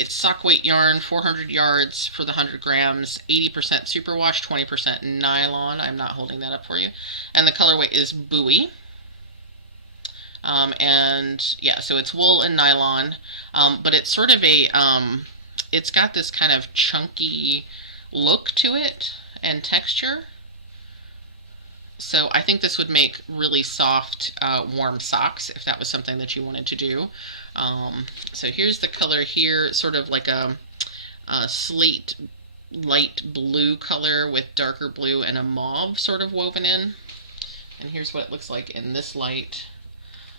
It's sock weight yarn, 400 yards for the 100 grams, 80% superwash, 20% nylon. I'm not holding that up for you. And the colorway is Buoy. And yeah, so it's wool and nylon, but it's sort of a, it's got this kind of chunky look to it and texture. So I think this would make really soft, warm socks if that was something that you wanted to do. So here's the color here, sort of like a slate light blue color with darker blue and a mauve sort of woven in. And here's what it looks like in this light.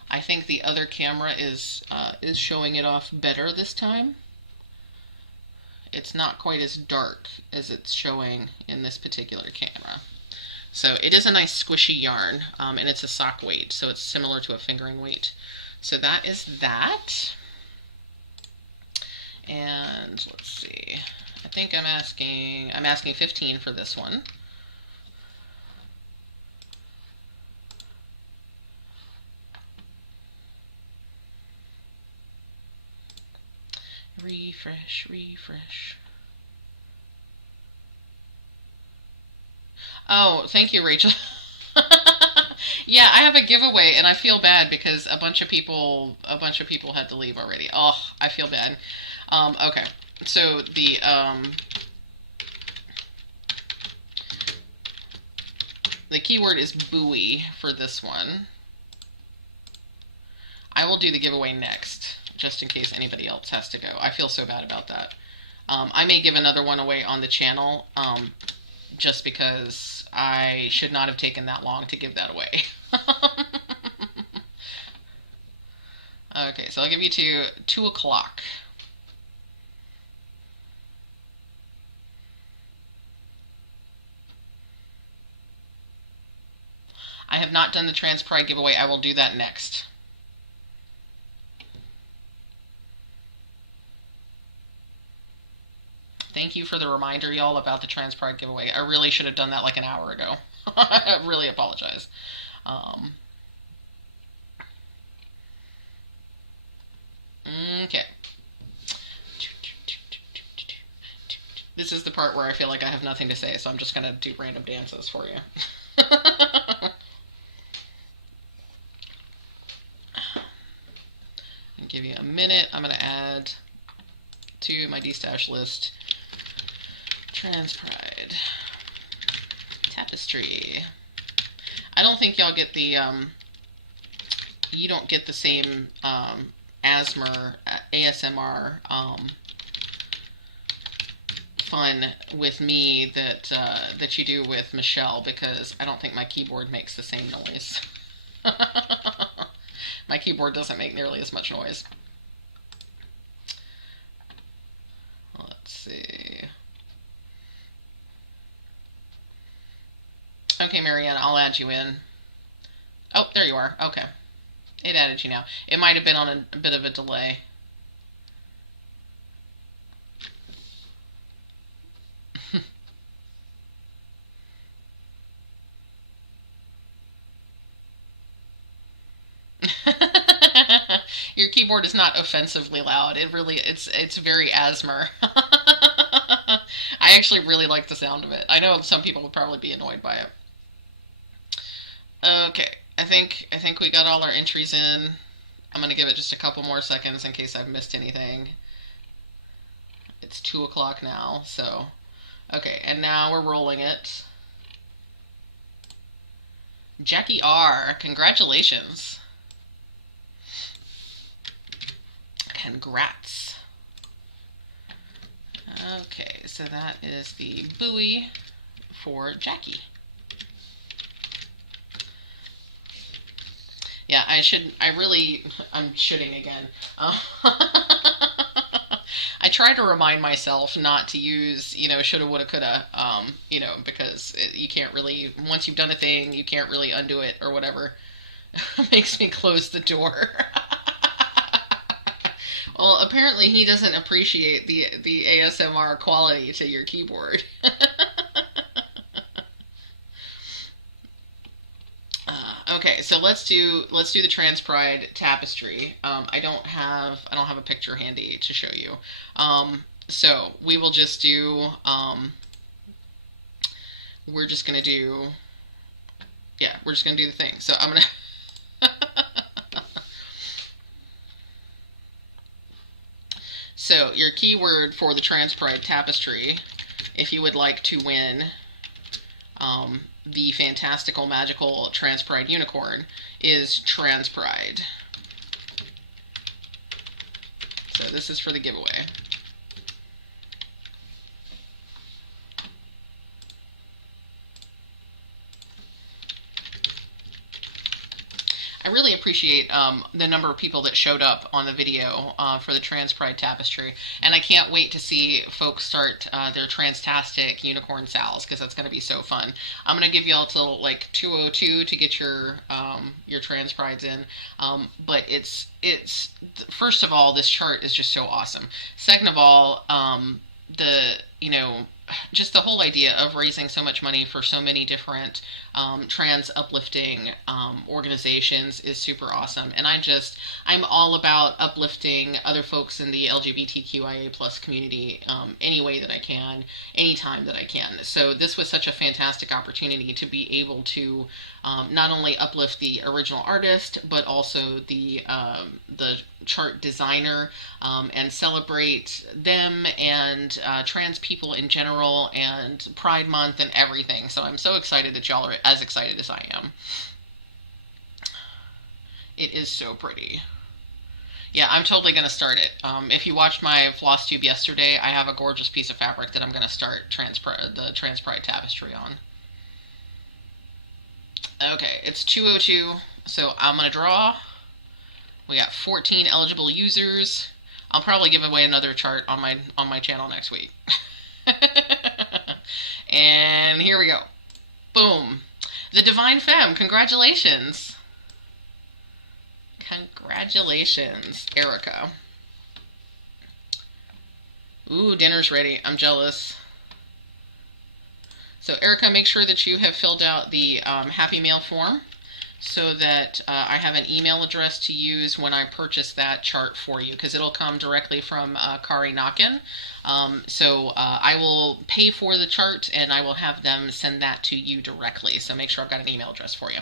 I think the other camera is showing it off better this time. It's not quite as dark as it's showing in this particular camera. So it is a nice squishy yarn, and it's a sock weight, so it's similar to a fingering weight. So that is that. And let's see. I think I'm asking 15 for this one. Refresh, refresh. Oh, thank you, Rachel. Yeah, I have a giveaway, and I feel bad because a bunch of people had to leave already. Oh, I feel bad. Okay, so the keyword is buoy for this one. I will do the giveaway next, just in case anybody else has to go. I feel so bad about that. I may give another one away on the channel, just because I should not have taken that long to give that away. Okay, so I'll give you to 2 o'clock. I have not done the Trans Pride giveaway. I will do that next. Thank you for the reminder, y'all, about the Trans Pride giveaway. I really should have done that like an hour ago. I really apologize. Okay. This is the part where I feel like I have nothing to say, so I'm just going to do random dances for you. I'll give you a minute. I'm going to add to my destash list Trans Pride Tapestry. I don't think y'all get the you don't get the same ASMR fun with me that you do with Michelle, because I don't think my keyboard makes the same noise. My keyboard doesn't make nearly as much noise. Let's see. Okay, Marianne, I'll add you in. Oh, there you are. Okay. It added you now. It might have been on a bit of a delay. Your keyboard is not offensively loud. It's very ASMR. I actually really like the sound of it. I know some people would probably be annoyed by it. Okay, I think we got all our entries in. I'm gonna give it just a couple more seconds in case I've missed anything. It's 2 o'clock now, so okay, and now we're rolling it. Jackie R, congratulations. Congrats. Okay, so that is the buoy for Jackie. Yeah, I'm shitting again. I try to remind myself not to use, shoulda, woulda, coulda, because you can't really, once you've done a thing, you can't really undo it or whatever. It makes me close the door. Well, apparently he doesn't appreciate the ASMR quality to your keyboard. Okay, so let's do the Trans Pride Tapestry. I don't have a picture handy to show you. So we will just do. We're just gonna do. Yeah, we're just gonna do the thing. So I'm gonna. So your keyword for the Trans Pride Tapestry, if you would like to win the fantastical, magical Trans Pride unicorn, is Trans Pride. So this is for the giveaway. I I really appreciate the number of people that showed up on the video for the Trans Pride Tapestry, and I can't wait to see folks start their Transtastic Unicorn Sals, because that's going to be so fun. I'm going to give you all till like 2:02 to get your Trans Prides in, but it's first of all, this chart is just so awesome. Second of all, the just the whole idea of raising so much money for so many different trans uplifting organizations is super awesome. And I'm all about uplifting other folks in the LGBTQIA plus community any way that I can, anytime that I can. So this was such a fantastic opportunity to be able to not only uplift the original artist, but also the chart designer, and celebrate them and trans people in general, and Pride Month and everything. So I'm so excited that y'all are as excited as I am. It is so pretty. Yeah, I'm totally going to start it. If you watched my flosstube yesterday, I have a gorgeous piece of fabric that I'm going to start the Trans Pride Tapestry on. Okay, it's 2:02, so I'm going to draw. We got 14 eligible users. I'll probably give away another chart on my channel next week. And here we go. Boom. The Divine Femme, congratulations. Congratulations, Erica. Ooh, dinner's ready. I'm jealous. So Erica, make sure that you have filled out the Happy Mail form, so that I have an email address to use when I purchase that chart for you, because it'll come directly from Kari Nakin. So I will pay for the chart, and I will have them send that to you directly. So make sure I've got an email address for you.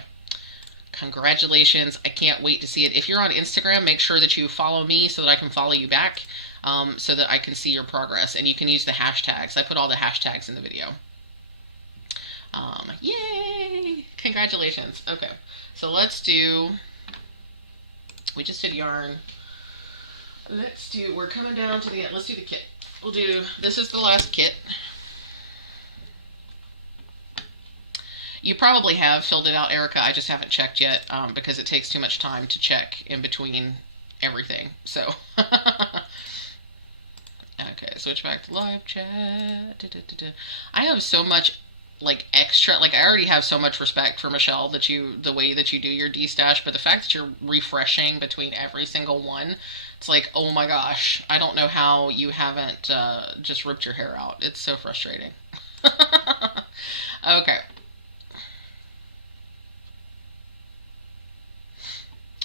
Congratulations. I can't wait to see it. If you're on Instagram, make sure that you follow me so that I can follow you back, so that I can see your progress. And you can use the hashtags. I put all the hashtags in the video. Yay! Congratulations. Okay. So let's do, we just did yarn. We're coming down to the end. Let's do the kit. This is the last kit. You probably have filled it out, Erica. I just haven't checked yet, because it takes too much time to check in between everything. So, okay, switch back to live chat. I have so much extra, I already have so much respect for Michelle, the way that you do your destash, but the fact that you're refreshing between every single one, it's like, oh my gosh, I don't know how you haven't just ripped your hair out. It's so frustrating. Okay.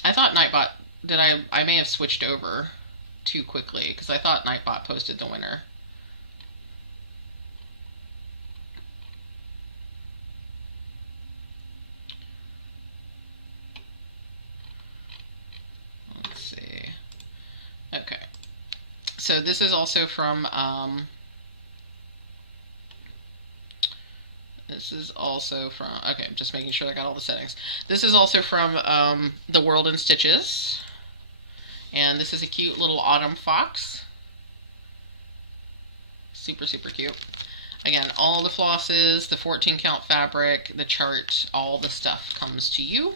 I thought Nightbot, I may have switched over too quickly, because I thought Nightbot posted the winner. Okay, so this is also from, okay, just making sure I got all the settings. This is also from The World in Stitches, and this is a cute little autumn fox. Super, super cute. Again, all the flosses, the 14 count fabric, the chart, all the stuff comes to you.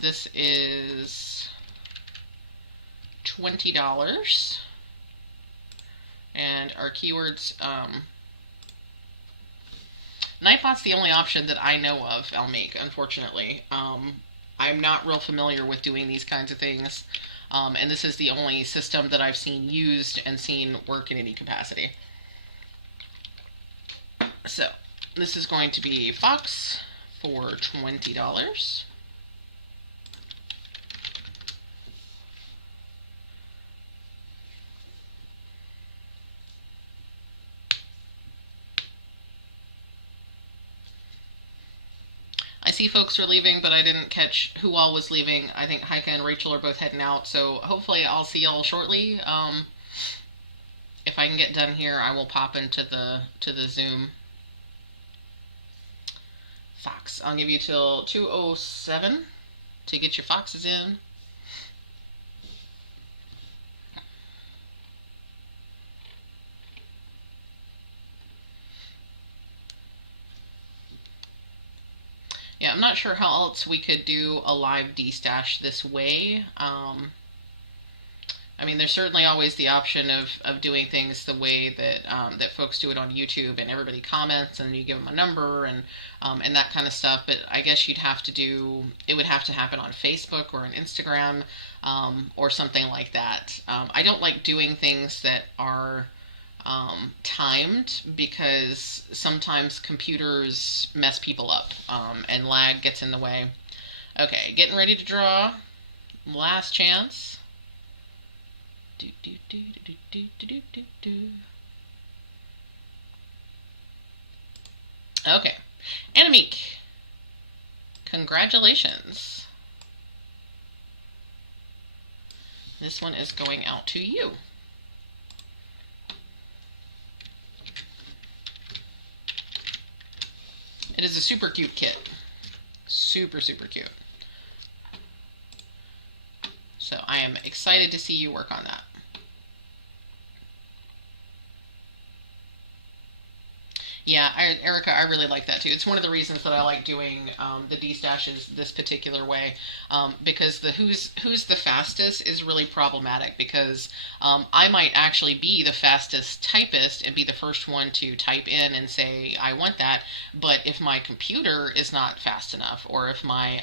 This is $20, and our keywords, Nightbot's the only option that I know of I'll make, unfortunately. I'm not real familiar with doing these kinds of things, and this is the only system that I've seen used and seen work in any capacity. So, this is going to be Fox for $20. I see folks are leaving, but I didn't catch who all was leaving. I think Heike and Rachel are both heading out, so hopefully I'll see y'all shortly. If I can get done here, I will pop into the Zoom. Fox. I'll give you till 2:07 to get your foxes in. Yeah, I'm not sure how else we could do a live destash this way. I mean, there's certainly always the option of doing things the way that that folks do it on YouTube, and everybody comments, and you give them a number, and that kind of stuff. But I guess you'd have to do it would have to happen on Facebook or on Instagram, or something like that. I don't like doing things that are timed, because sometimes computers mess people up, and lag gets in the way. Okay, getting ready to draw. Last chance. Okay, Annemiek, congratulations. This one is going out to you. It is a super cute kit. Super, super cute. So I am excited to see you work on that. Yeah, Erica, I really like that too. It's one of the reasons that I like doing the destashes this particular way, because the who's the fastest is really problematic, because I might actually be the fastest typist and be the first one to type in and say I want that, but if my computer is not fast enough, or if my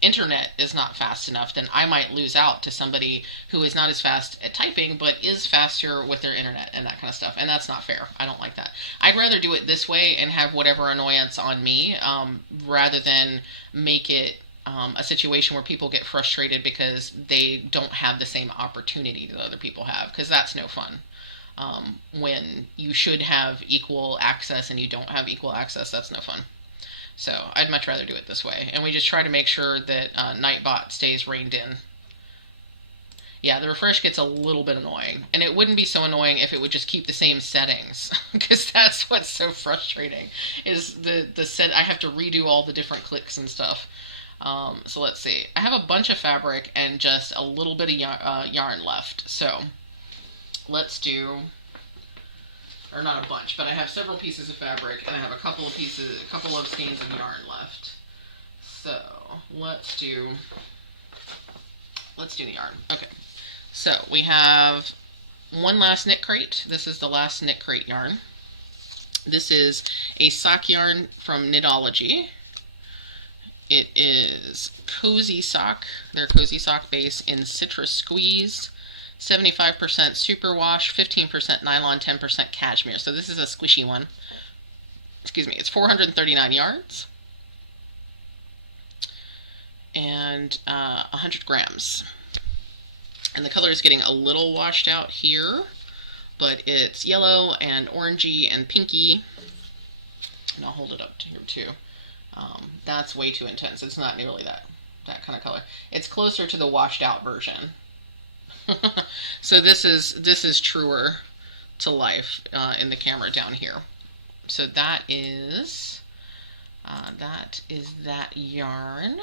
internet is not fast enough, then I might lose out to somebody who is not as fast at typing but is faster with their internet and that kind of stuff, and that's not fair. I don't like that. I'd rather do it this way and have whatever annoyance on me, rather than make it a situation where people get frustrated because they don't have the same opportunity that other people have, because that's no fun. When you should have equal access and you don't have equal access, that's no fun. So I'd much rather do it this way. And we just try to make sure that Nightbot stays reined in. Yeah, the refresh gets a little bit annoying. And it wouldn't be so annoying if it would just keep the same settings. Because that's what's so frustrating. Is the set. I have to redo all the different clicks and stuff. So let's see. I have a bunch of fabric and just a little bit of yarn left. So let's do... or not a bunch, but I have several pieces of fabric, and I have a couple of skeins of yarn left. So let's do the yarn. Okay, so we have one last knit crate. This is the last knit crate yarn. This is a sock yarn from Knitology. It is Cozy Sock, their Cozy Sock base in Citrus Squeeze. 75% superwash, 15% nylon, 10% cashmere. So this is a squishy one. Excuse me. It's 439 yards. And 100 grams. And the color is getting a little washed out here, but it's yellow and orangey and pinky. And I'll hold it up to here too. That's way too intense. It's not nearly that kind of color. It's closer to the washed out version. So this is truer to life in the camera down here. So that is that yarn.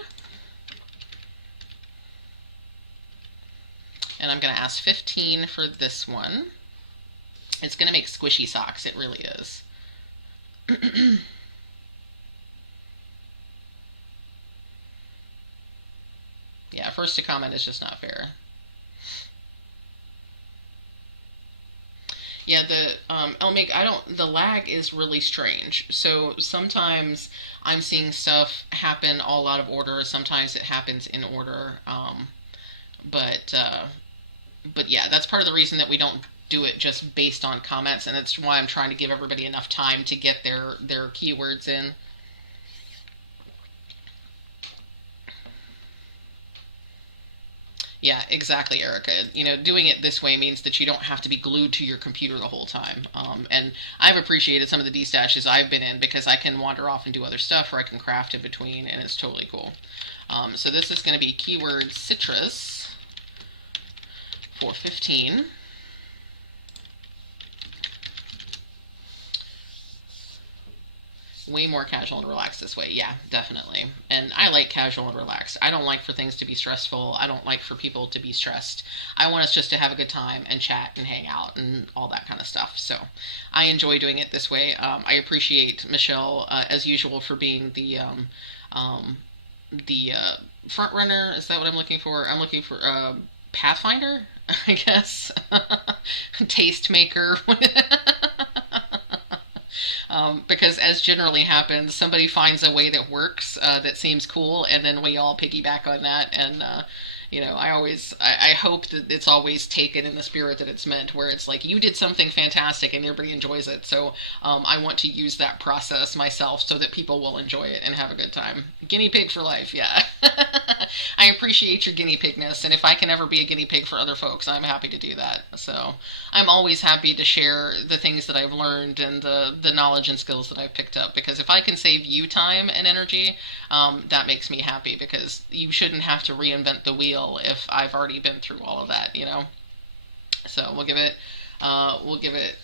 And I'm going to ask 15 for this one. It's going to make squishy socks. It really is. Yeah, first to comment is just not fair. Yeah, the Elmig, the lag is really strange. So sometimes I'm seeing stuff happen all out of order. Sometimes it happens in order. But yeah, that's part of the reason that we don't do it just based on comments, and that's why I'm trying to give everybody enough time to get their keywords in. Yeah, exactly, Erica. You know, doing it this way means that you don't have to be glued to your computer the whole time. And I've appreciated some of the destashes I've been in, because I can wander off and do other stuff, or I can craft in between, and it's totally cool. So this is going to be keyword citrus for 15. Way more casual and relaxed this way. Yeah, definitely. And I like casual and relaxed. I don't like for things to be stressful. I don't like for people to be stressed. I want us just to have a good time and chat and hang out and all that kind of stuff. So I enjoy doing it this way. I appreciate Michelle, as usual, for being the front runner. Is that what I'm looking for? I'm looking for Pathfinder, I guess. Tastemaker. Because as generally happens, somebody finds a way that works, that seems cool, and then we all piggyback on that. And I hope that it's always taken in the spirit that it's meant, where it's like you did something fantastic and everybody enjoys it. So I want to use that process myself so that people will enjoy it and have a good time. Guinea pig for life, yeah. I appreciate your guinea pigness, and if I can ever be a guinea pig for other folks, I'm happy to do that. So I'm always happy to share the things that I've learned and the knowledge and skills that I've picked up, because if I can save you time and energy, that makes me happy, because you shouldn't have to reinvent the wheel if I've already been through all of that, you know? So we'll give it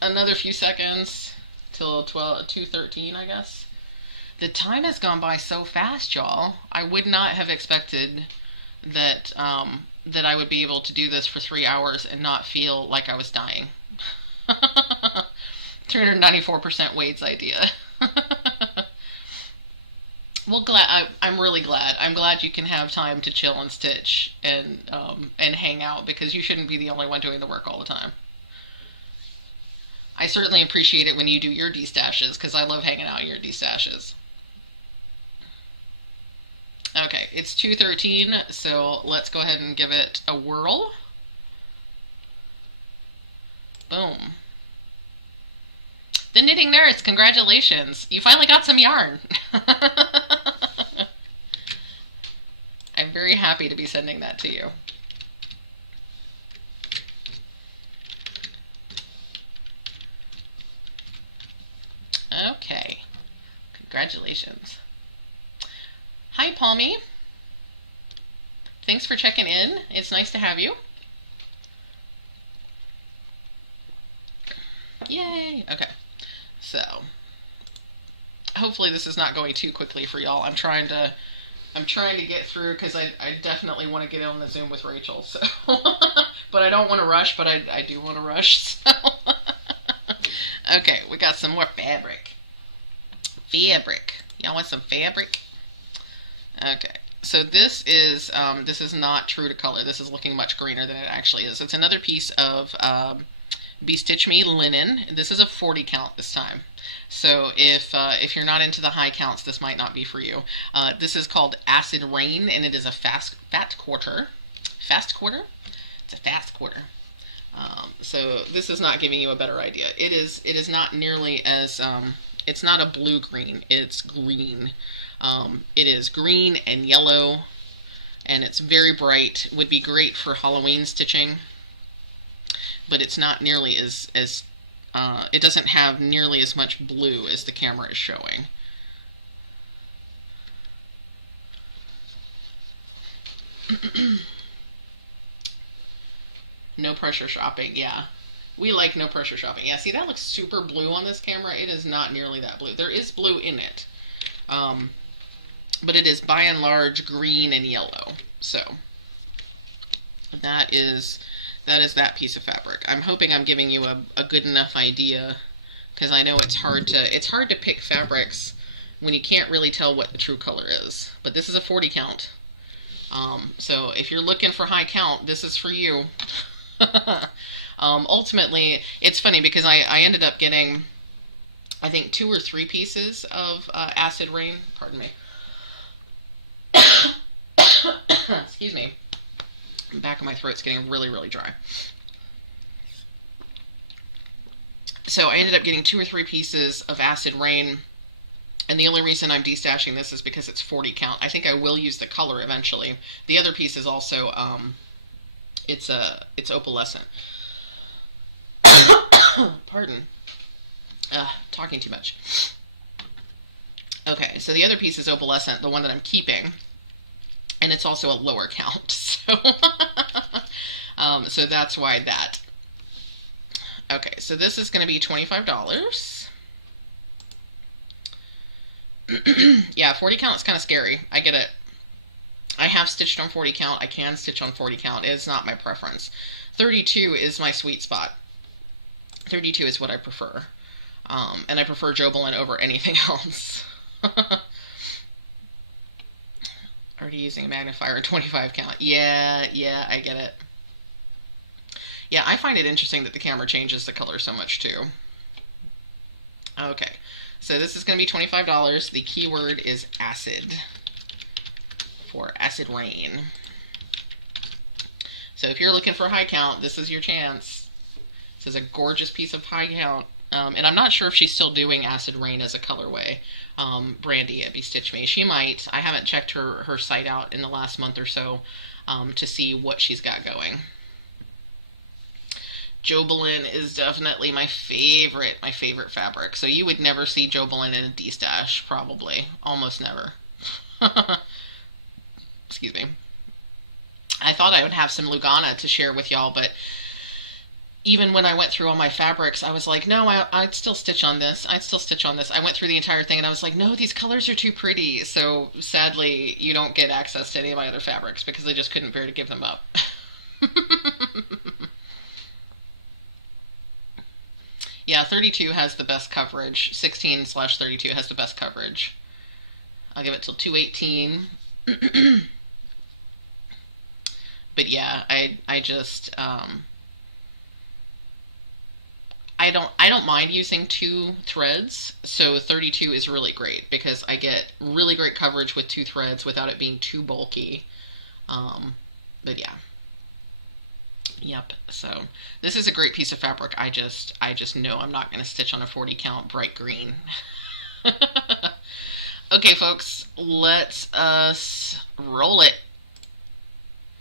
another few seconds till 2:13, I guess. The time has gone by so fast, y'all. I would not have expected that that I would be able to do this for 3 hours and not feel like I was dying. 394% Wade's idea. Well, I'm really glad. I'm glad you can have time to chill and stitch and hang out, because you shouldn't be the only one doing the work all the time. I certainly appreciate it when you do your destashes, because I love hanging out in your destashes. Okay, it's 2:13, so let's go ahead and give it a whirl. Boom. The Knitting Nerds, congratulations. You finally got some yarn. I'm very happy to be sending that to you. Okay. Congratulations. Hi, Palmy. Thanks for checking in. It's nice to have you. Yay. Okay. So, hopefully this is not going too quickly for y'all. I'm trying to get through, because I definitely want to get on the Zoom with Rachel. So, but I don't want to rush, but I do want to rush. So, okay, we got some more fabric. Y'all want some fabric? Okay. So this is not true to color. This is looking much greener than it actually is. It's another piece of Stitch Me linen. This is a 40 count this time. So if you're not into the high counts, this might not be for you. This is called Acid Rain, and it is a fat quarter. Fast quarter? It's a fast quarter. So this is not giving you a better idea. It is not nearly as it's not a blue green. It's green. It is green and yellow, and it's very bright. Would be great for Halloween stitching, but it's not nearly as it doesn't have nearly as much blue as the camera is showing. No pressure shopping, yeah. We like no pressure shopping. Yeah, see, that looks super blue on this camera. It is not nearly that blue. There is blue in it. But it is by and large green and yellow. So that is that piece of fabric. I'm hoping I'm giving you a good enough idea, because I know it's hard to pick fabrics when you can't really tell what the true color is. But this is a 40 count. So if you're looking for high count, this is for you. Ultimately, it's funny because I ended up getting, I think, 2 or 3 pieces of Acid Rain. Pardon me. Excuse me. The back of my throat's getting really, really dry. So I ended up getting 2 or 3 pieces of Acid Rain, and the only reason I'm destashing this is because it's 40 count. I think I will use the color eventually. The other piece is also it's opalescent. Pardon. Talking too much. Okay, so the other piece is opalescent, the one that I'm keeping, and it's also a lower count. So, so that's why that. Okay, so this is going to be $25. Yeah, 40 count is kind of scary. I get it. I have stitched on 40 count. I can stitch on 40 count. It is not my preference. 32 is my sweet spot. 32 is what I prefer. And I prefer Jobelin over anything else. Already using a magnifier in 25 count. Yeah, I get it. Yeah, I find it interesting that the camera changes the color so much too. Okay, so this is going to be $25. The keyword is acid, for acid rain. So if you're looking for high count, this is your chance. This is a gorgeous piece of high count. And I'm not sure if she's still doing acid rain as a colorway. Brandy at Stitch Me. She might. I haven't checked her site out in the last month or so to see what she's got going. Jobelin is definitely my favorite fabric. So you would never see Jobelin in a Destash, probably. Almost never. Excuse me. I thought I would have some Lugana to share with y'all, but even when I went through all my fabrics, I was like, no, I'd still stitch on this. I'd still stitch on this. I went through the entire thing and I was like, no, these colors are too pretty. So sadly, you don't get access to any of my other fabrics because I just couldn't bear to give them up. Yeah, 32 has the best coverage. 16/32 has the best coverage. I'll give it till 218. But yeah, I just I don't mind using 2 threads, so 32 is really great because I get really great coverage with 2 threads without it being too bulky. But yeah. Yep, so this is a great piece of fabric. I just know I'm not going to stitch on a 40 count bright green. Okay, folks, let us roll it.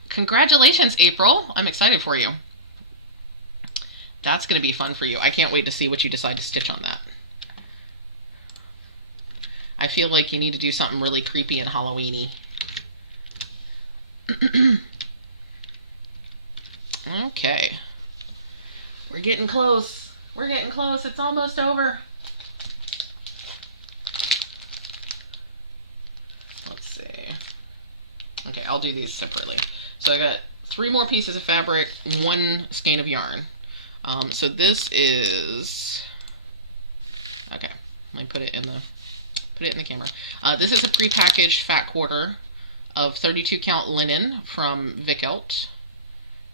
Congratulations, April. I'm excited for you. That's going to be fun for you. I can't wait to see what you decide to stitch on that. I feel like you need to do something really creepy and Halloween-y. Okay. We're getting close. We're getting close. It's almost over. Let's see. Okay, I'll do these separately. So I got 3 more pieces of fabric, 1 skein of yarn. So this is... Okay, let me put it in the camera. This is a prepackaged fat quarter of 32 count linen from Vikelt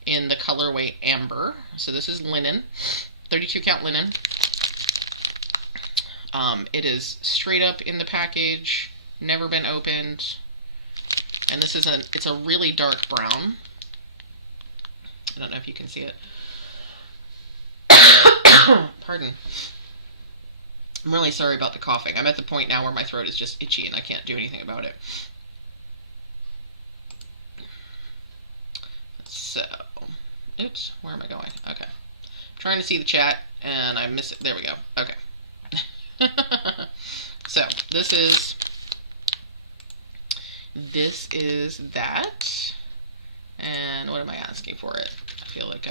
in the colorway Amber. So this is linen, 32 count linen. It is straight up in the package, never been opened, and this is it's a really dark brown. I don't know if you can see it. Pardon. I'm really sorry about the coughing. I'm at the point now where my throat is just itchy and I can't do anything about it. So, oops, where am I going? Okay. I'm trying to see the chat and I miss it. There we go. Okay. So, this is that. And what am I asking for it? I feel like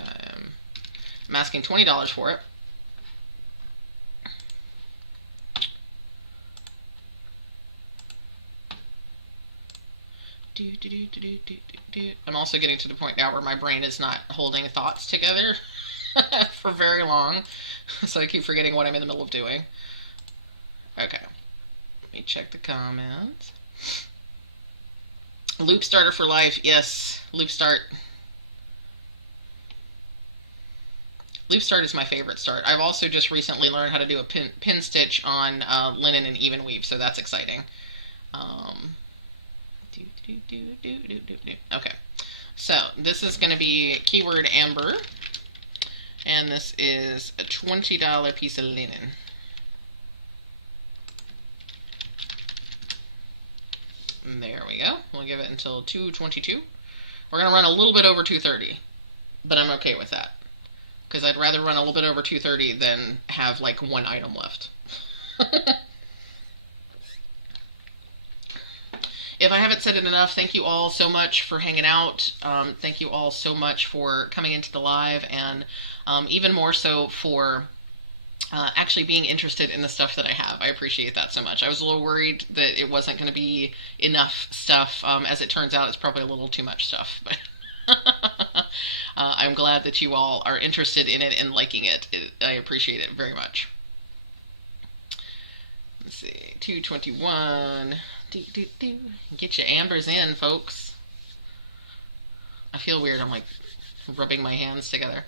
I'm asking $20 for it. I'm also getting to the point now where my brain is not holding thoughts together for very long, so I keep forgetting what I'm in the middle of doing. Okay, let me check the comments. Loop starter for life. Yes, loop start. Loop start is my favorite start. I've also just recently learned how to do a pin stitch on linen and even weave, so that's exciting. Okay, so this is going to be keyword Amber, and this is a $20 piece of linen. And there we go. We'll give it until 2:22. We're going to run a little bit over 2:30, but I'm okay with that, because I'd rather run a little bit over 2:30 than have like 1 item left. If I haven't said it enough, thank you all so much for hanging out. Thank you all so much for coming into the live, and even more so for actually being interested in the stuff that I have. I appreciate that so much. I was a little worried that it wasn't going to be enough stuff. As it turns out, it's probably a little too much stuff. But I'm glad that you all are interested in it and liking it. I appreciate it very much. Let's see, 221. Get your ambers in, folks. I feel weird. I'm like rubbing my hands together.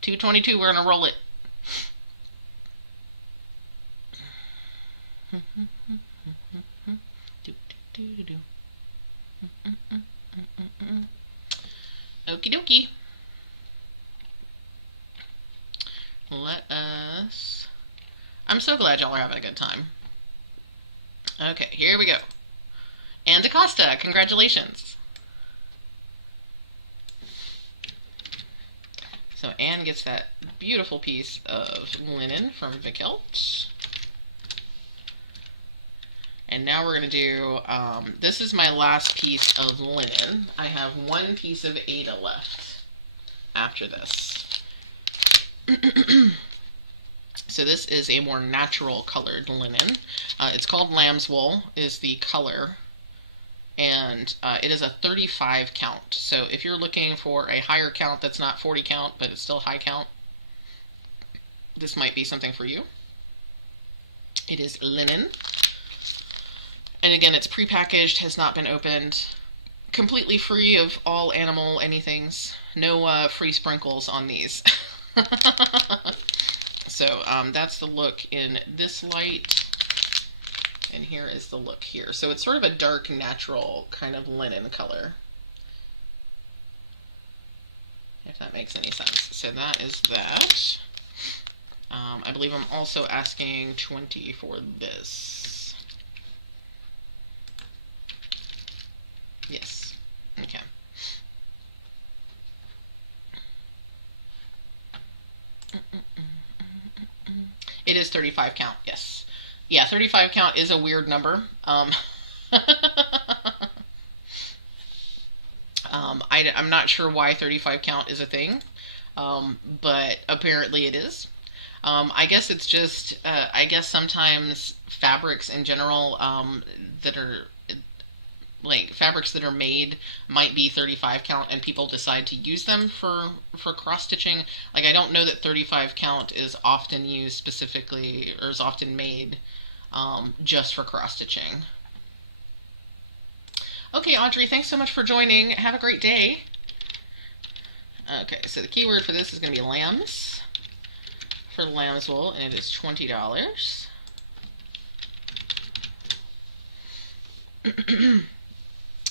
222, we're gonna roll it. Okie dokie. Let us... I'm so glad y'all are having a good time. Okay, here we go. And DaCosta, congratulations. So Anne gets that beautiful piece of linen from Vikelt. And now we're going to do, this is my last piece of linen. I have one piece of Aida left after this. So this is a more natural colored linen. It's called lamb's wool, is the color. And it is a 35 count. So if you're looking for a higher count that's not 40 count, but it's still high count, this might be something for you. It is linen. And again, it's prepackaged, has not been opened. Completely free of all animal anythings. No free sprinkles on these. So that's the look in this light. And here is the look here. So it's sort of a dark, natural kind of linen color. If that makes any sense. So that is that. I believe I'm also asking 20 for this. Yes. Okay. It is 35 count, yes. Yeah, 35 count is a weird number. I'm not sure why 35 count is a thing, but apparently it is. I guess it's just, I guess sometimes fabrics in general that are, like, fabrics that are made might be 35 count and people decide to use them for cross-stitching. Like, I don't know that 35 count is often used specifically, or is often made just for cross-stitching. Okay, Audrey, thanks so much for joining. Have a great day. Okay, so the keyword for this is going to be lambs for lamb's wool, and it is $20.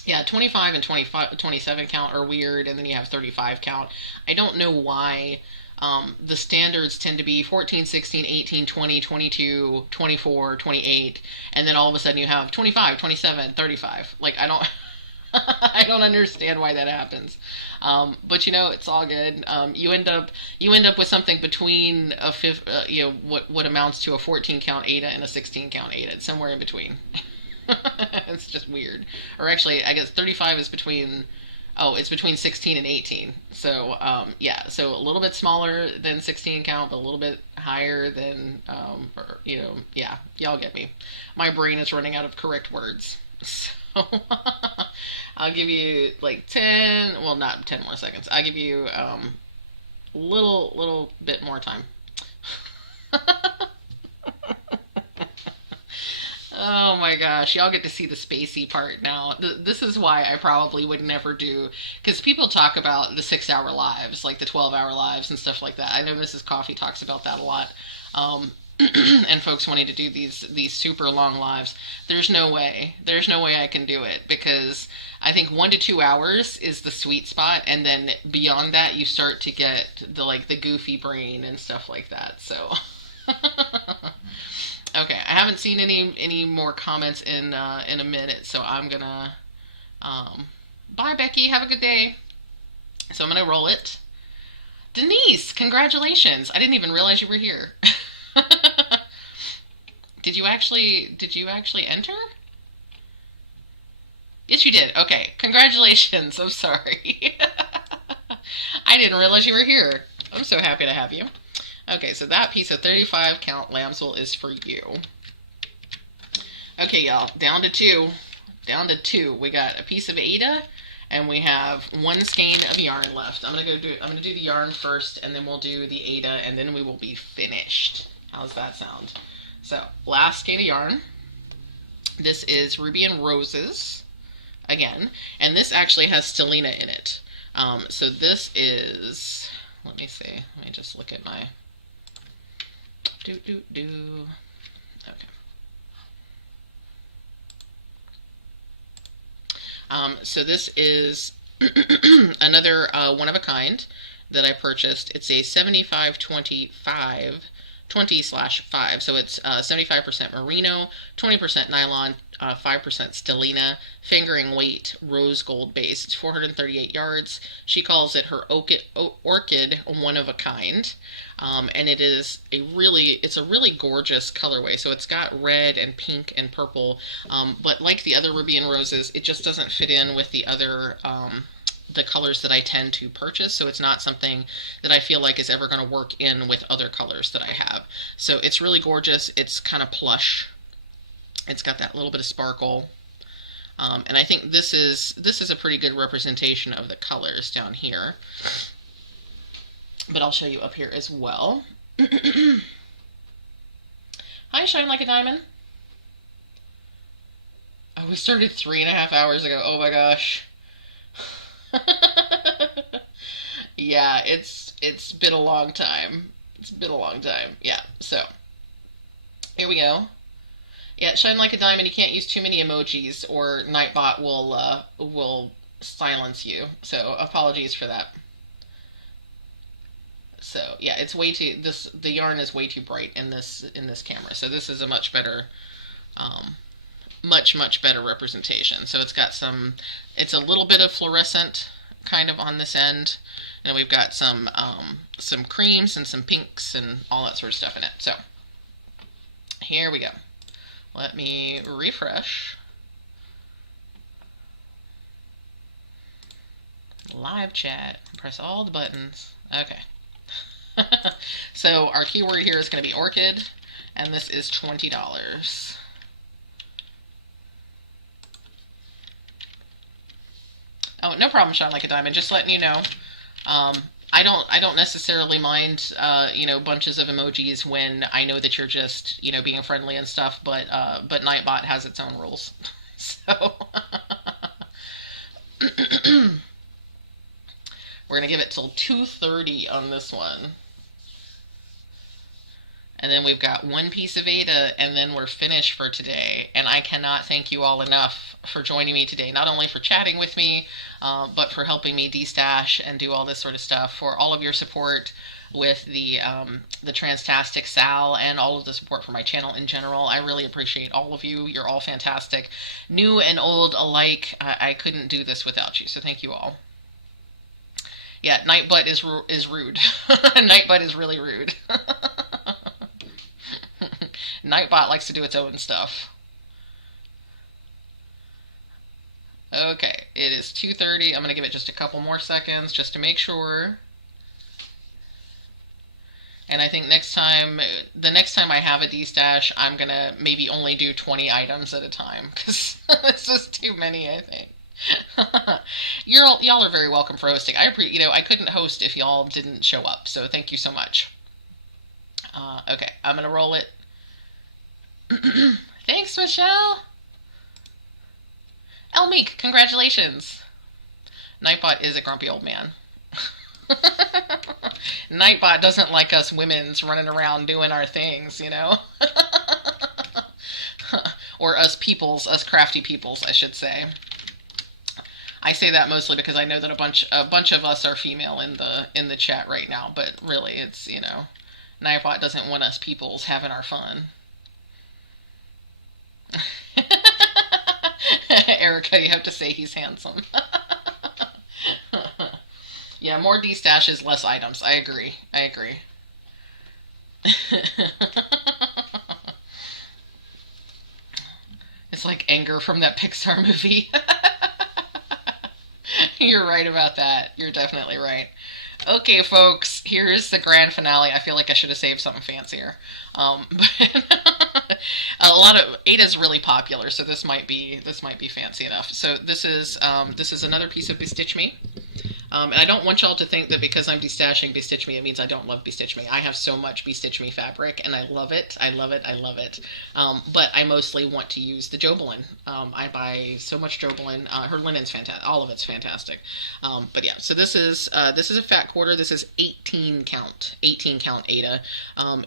Yeah, 25 and 27 count are weird, and then you have 35 count. I don't know why the standards tend to be 14, 16, 18, 20, 22, 24, 28, and then all of a sudden you have 25, 27, 35. Like, I don't... I don't understand why that happens. But you know, it's all good. You end up with something between a what amounts to a 14 count Aida and a 16 count Aida. It's somewhere in between. It's just weird. Or actually, I guess 35 is between, it's between 16 and 18. So, yeah, so a little bit smaller than 16 count, but a little bit higher than, yeah, y'all get me. My brain is running out of correct words. So, I'll give you like 10, well, not 10 more seconds. I'll give you a little bit more time. Oh my gosh, y'all get to see the spacey part now. This is why I probably would never do, because people talk about the 6-hour lives, like the 12-hour lives and stuff like that. I know Mrs. Coffee talks about that a lot. And folks wanting to do these super long lives. There's no way I can do it, because I think 1 to 2 hours is the sweet spot, and then beyond that you start to get the goofy brain and stuff like that. So okay, I haven't seen any more comments in a minute, so I'm gonna bye Becky, have a good day. So I'm gonna roll it. Denise, congratulations. I didn't even realize you were here. Did you actually enter? Yes, you did. Okay, congratulations. I'm sorry. I didn't realize you were here. I'm so happy to have you. Okay, so that piece of 35 count lambswool is for you. Okay, y'all, down to two. Down to two. We got a piece of Aida, and we have one skein of yarn left. I'm gonna do the yarn first, and then we'll do the Aida, and then we will be finished. How's that sound? So, last skein of yarn. This is Ruby and Roses, again, and this actually has stellina in it. So this is, let me see, let me just look at my, okay. So this is another one of a kind that I purchased. It's a 20/5, so it's 75% merino, 20% nylon, 5% stellina, fingering weight, rose gold base. It's 438 yards. She calls it her orchid one of a kind, and it's a really gorgeous colorway. So it's got red and pink and purple, but like the other Ruby and Roses, it just doesn't fit in with the other the colors that I tend to purchase, so it's not something that I feel like is ever going to work in with other colors that I have. So it's really gorgeous. It's kind of plush. It's got that little bit of sparkle, and I think this is a pretty good representation of the colors down here. But I'll show you up here as well. Hi, Shine Like a Diamond. Oh, we started 3.5 hours ago. Oh my gosh. Yeah, it's been a long time. It's been a long time. Yeah, so here we go. Yeah, Shine Like a Diamond. You can't use too many emojis or Nightbot will silence you. So apologies for that. So yeah, it's way too the yarn is way too bright in this camera. So this is a much better much better representation. So it's got it's a little bit of fluorescent kind of on this end, and we've got some creams and some pinks and all that sort of stuff in it. So here we go. Let me refresh. Live chat. Press all the buttons. Okay. So our keyword here is going to be orchid, and this is $20. Oh, no problem, Shine Like a Diamond. Just letting you know. I don't necessarily mind, bunches of emojis when I know that you're just, being friendly and stuff. But Nightbot has its own rules. So we're gonna give it till 2:30 on this one. And then we've got one piece of Aida, and then we're finished for today. And I cannot thank you all enough for joining me today, not only for chatting with me, but for helping me destash and do all this sort of stuff, for all of your support with the Transtastic Sal, and all of the support for my channel in general. I really appreciate all of you. You're all fantastic. New and old alike. I couldn't do this without you, so thank you all. Yeah, Nightbot is rude. Nightbot is really rude. Nightbot likes to do its own stuff. Okay, it is 2:30. I'm going to give it just a couple more seconds just to make sure. And I think the next time I have a destash, I'm going to maybe only do 20 items at a time, because it's just too many, I think. Y'all are very welcome for hosting. I couldn't host if y'all didn't show up, so thank you so much. Okay, I'm going to roll it. Thanks, Michelle. Elmeek, congratulations. Nightbot is a grumpy old man. Nightbot doesn't like us women's running around doing our things, or us crafty peoples, I should say. I say that mostly because I know that a bunch of us are female in the chat right now, but really it's, Nightbot doesn't want us peoples having our fun. Erica, you have to say he's handsome. Yeah, more destashes, less items. I agree. It's like anger from that Pixar movie. You're right about that. You're definitely right. Okay, folks, here's the grand finale. I feel like I should have saved something fancier. But a lot of Aida's really popular, so this might be fancy enough. So this is another piece of Bestitch Me. And I don't want y'all to think that because I'm destashing Bestitch Me, it means I don't love Bestitch Me. I have so much Bestitch Me fabric, and I love it. I love it. I love it. But I mostly want to use the Jobelin. I buy so much Jobelin. Her linen's fantastic. All of it's fantastic. But yeah, so this is a fat quarter. This is 18 count. 18 count Aida.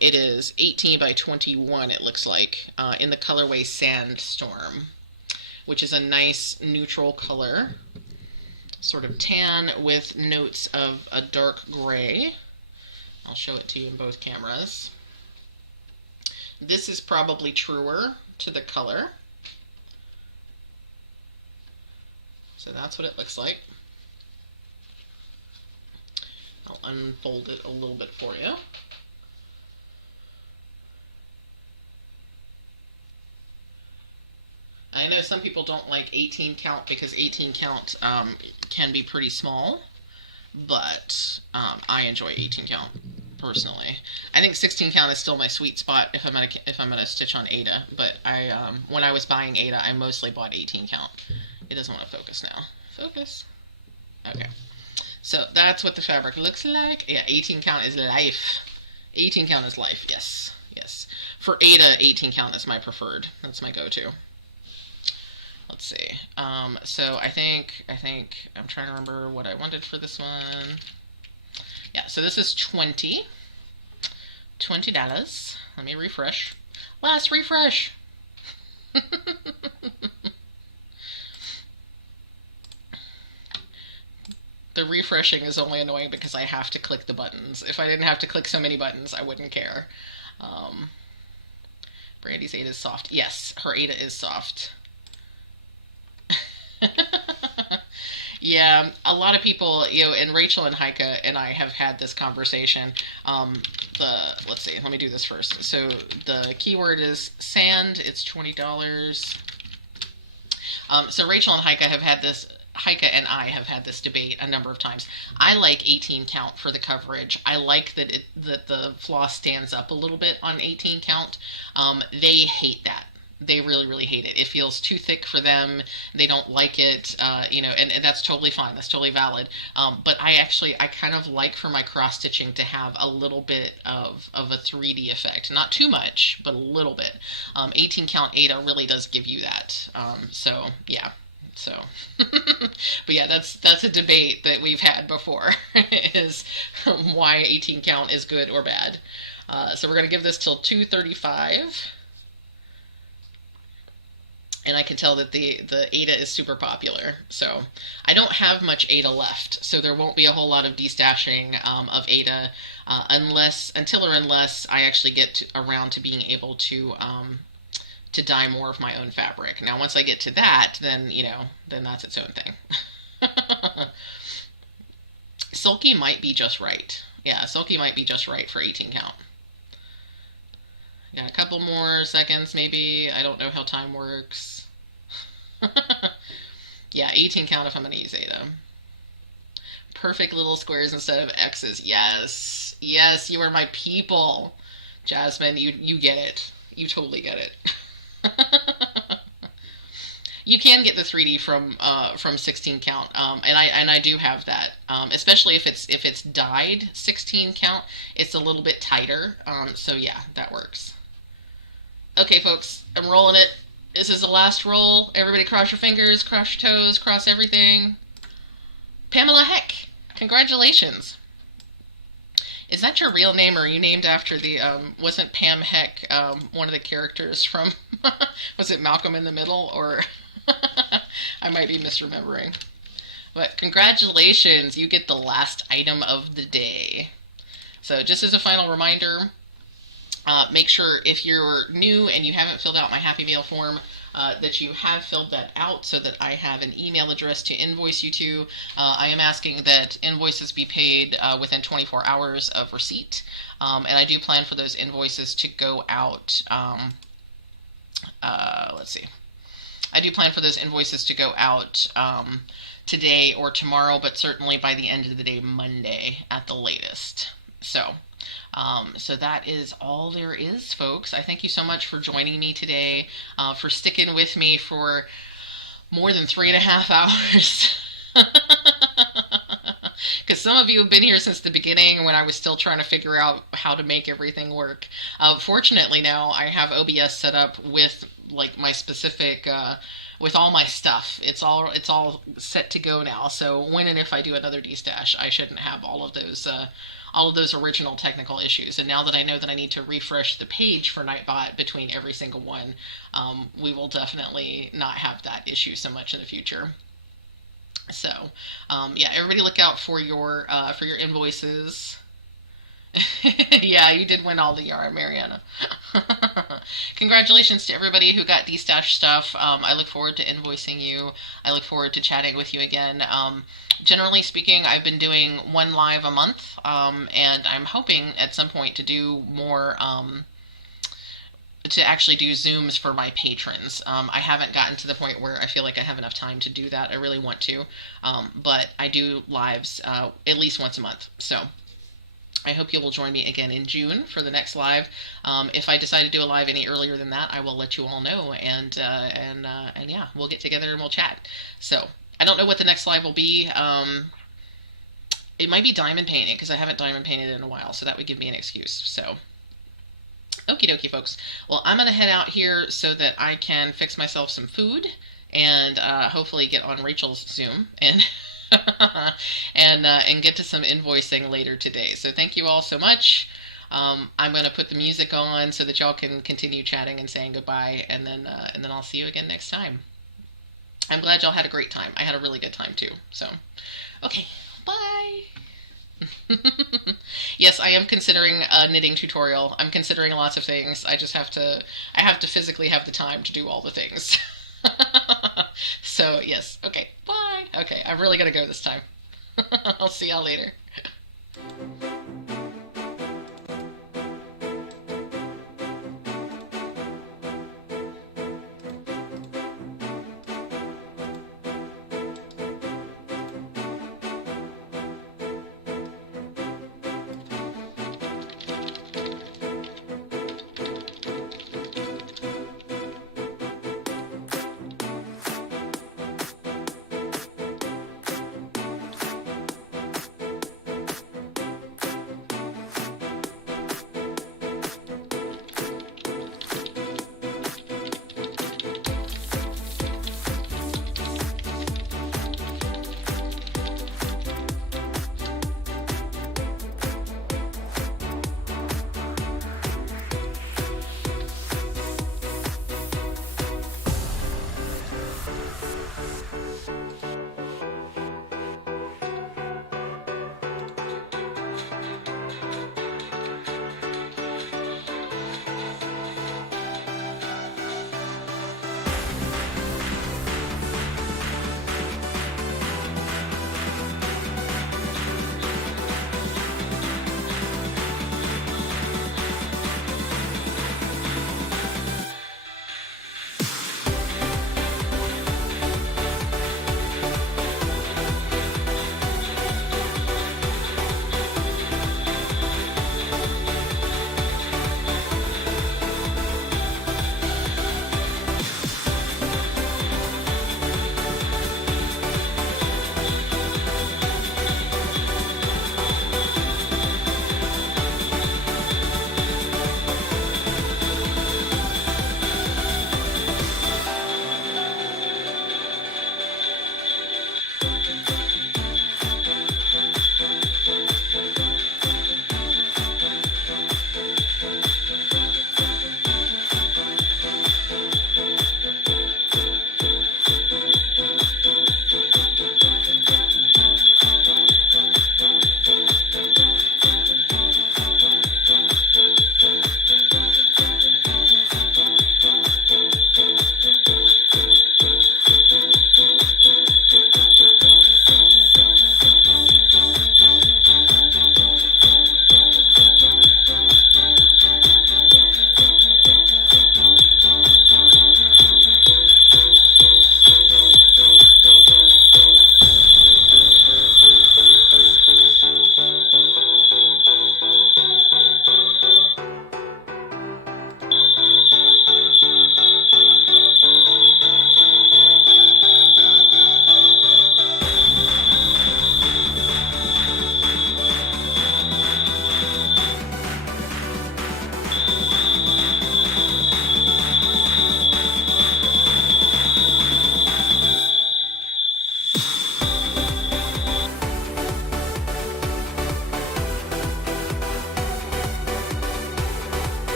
It is 18 by 21. It looks like in the colorway Sandstorm, which is a nice neutral color. Sort of tan with notes of a dark gray. I'll show it to you in both cameras. This is probably truer to the color. So that's what it looks like. I'll unfold it a little bit for you. I know some people don't like 18 count because 18 count can be pretty small, but I enjoy 18 count personally. I think 16 count is still my sweet spot if I'm gonna stitch on Aida. But when I was buying Aida, I mostly bought 18 count. It doesn't want to focus now. Focus. Okay. So that's what the fabric looks like. Yeah, 18 count is life. 18 count is life. Yes, yes. For Aida, 18 count is my preferred. That's my go-to. Let's see. So I think I'm trying to remember what I wanted for this one. Yeah, so this is $20. Let me refresh. Last refresh. The refreshing is only annoying because I have to click the buttons. If I didn't have to click so many buttons, I wouldn't care. Brandy's Aida is soft. Yes, her Aida is soft. Yeah, a lot of people, and Rachel and Heike and I have had this conversation. Let's see, let me do this first. So the keyword is sand. It's $20. So Rachel and Heike and I have had this debate a number of times. I like 18 count for the coverage. I like that the floss stands up a little bit on 18 count. They hate that. They really, really hate it. It feels too thick for them. They don't like it, and that's totally fine. That's totally valid. But I kind of like for my cross stitching to have a little bit of a 3D effect. Not too much, but a little bit. 18 count Aida really does give you that. So yeah. So, but yeah, that's a debate that we've had before, is why 18 count is good or bad. So we're going to give this till 2:35. And I can tell that the Aida is super popular. So I don't have much Aida left, so there won't be a whole lot of destashing of Aida unless I actually get around to being able to dye more of my own fabric. Now, once I get to that, then that's its own thing. Sulky might be just right. Yeah, Sulky might be just right for 18 count. Got a couple more seconds, maybe. I don't know how time works. Yeah, 18 count if I'm going to use Aida. Perfect little squares instead of X's. Yes. Yes, you are my people. Jasmine, you get it. You totally get it. You can get the 3D from 16 count, and I do have that. Especially if it's dyed 16 count, it's a little bit tighter. So yeah, that works. Okay, folks, I'm rolling it. This is the last roll. Everybody cross your fingers, cross your toes, cross everything. Pamela Heck, congratulations. Is that your real name, or are you named after the, wasn't Pam Heck one of the characters from, was it Malcolm in the Middle, or I might be misremembering. But congratulations, you get the last item of the day. So just as a final reminder, make sure if you're new and you haven't filled out my Happy Meal form, that you have filled that out so that I have an email address to invoice you to. I am asking that invoices be paid within 24 hours of receipt, and I do plan for those invoices to go out, let's see, I do plan for those invoices to go out today or tomorrow, but certainly by the end of the day, Monday at the latest. So that is all there is, folks. I thank you so much for joining me today, for sticking with me for more than 3.5 hours. Because some of you have been here since the beginning when I was still trying to figure out how to make everything work. Fortunately now I have OBS set up with like my specific, with all my stuff. It's all set to go now. So when and if I do another destash, I shouldn't have all of those original technical issues. And now that I know that I need to refresh the page for Nightbot between every single one, we will definitely not have that issue so much in the future. So, yeah, everybody look out for your invoices. Yeah, you did win all the yarn, Mariana. Congratulations to everybody who got destash stuff. I look forward to invoicing you. I look forward to chatting with you again. Generally speaking, I've been doing one live a month, and I'm hoping at some point to do more, to actually do Zooms for my patrons. I haven't gotten to the point where I feel like I have enough time to do that. I really want to, but I do lives at least once a month. So I hope you will join me again in June for the next live. If I decide to do a live any earlier than that, I will let you all know, and yeah, we'll get together and we'll chat. So I don't know what the next live will be. It might be diamond painting because I haven't diamond painted in a while, so that would give me an excuse. So okie dokie, folks. Well, I'm gonna head out here so that I can fix myself some food and hopefully get on Rachel's Zoom and and get to some invoicing later today. So thank you all so much. I'm going to put the music on so that y'all can continue chatting and saying goodbye, and then I'll see you again next time. I'm glad y'all had a great time. I had a really good time too. So, okay, bye. Yes, I am considering a knitting tutorial. I'm considering lots of things. I have to physically have the time to do all the things. So, yes. Okay, bye. Okay, I'm really gonna go this time. I'll see y'all later.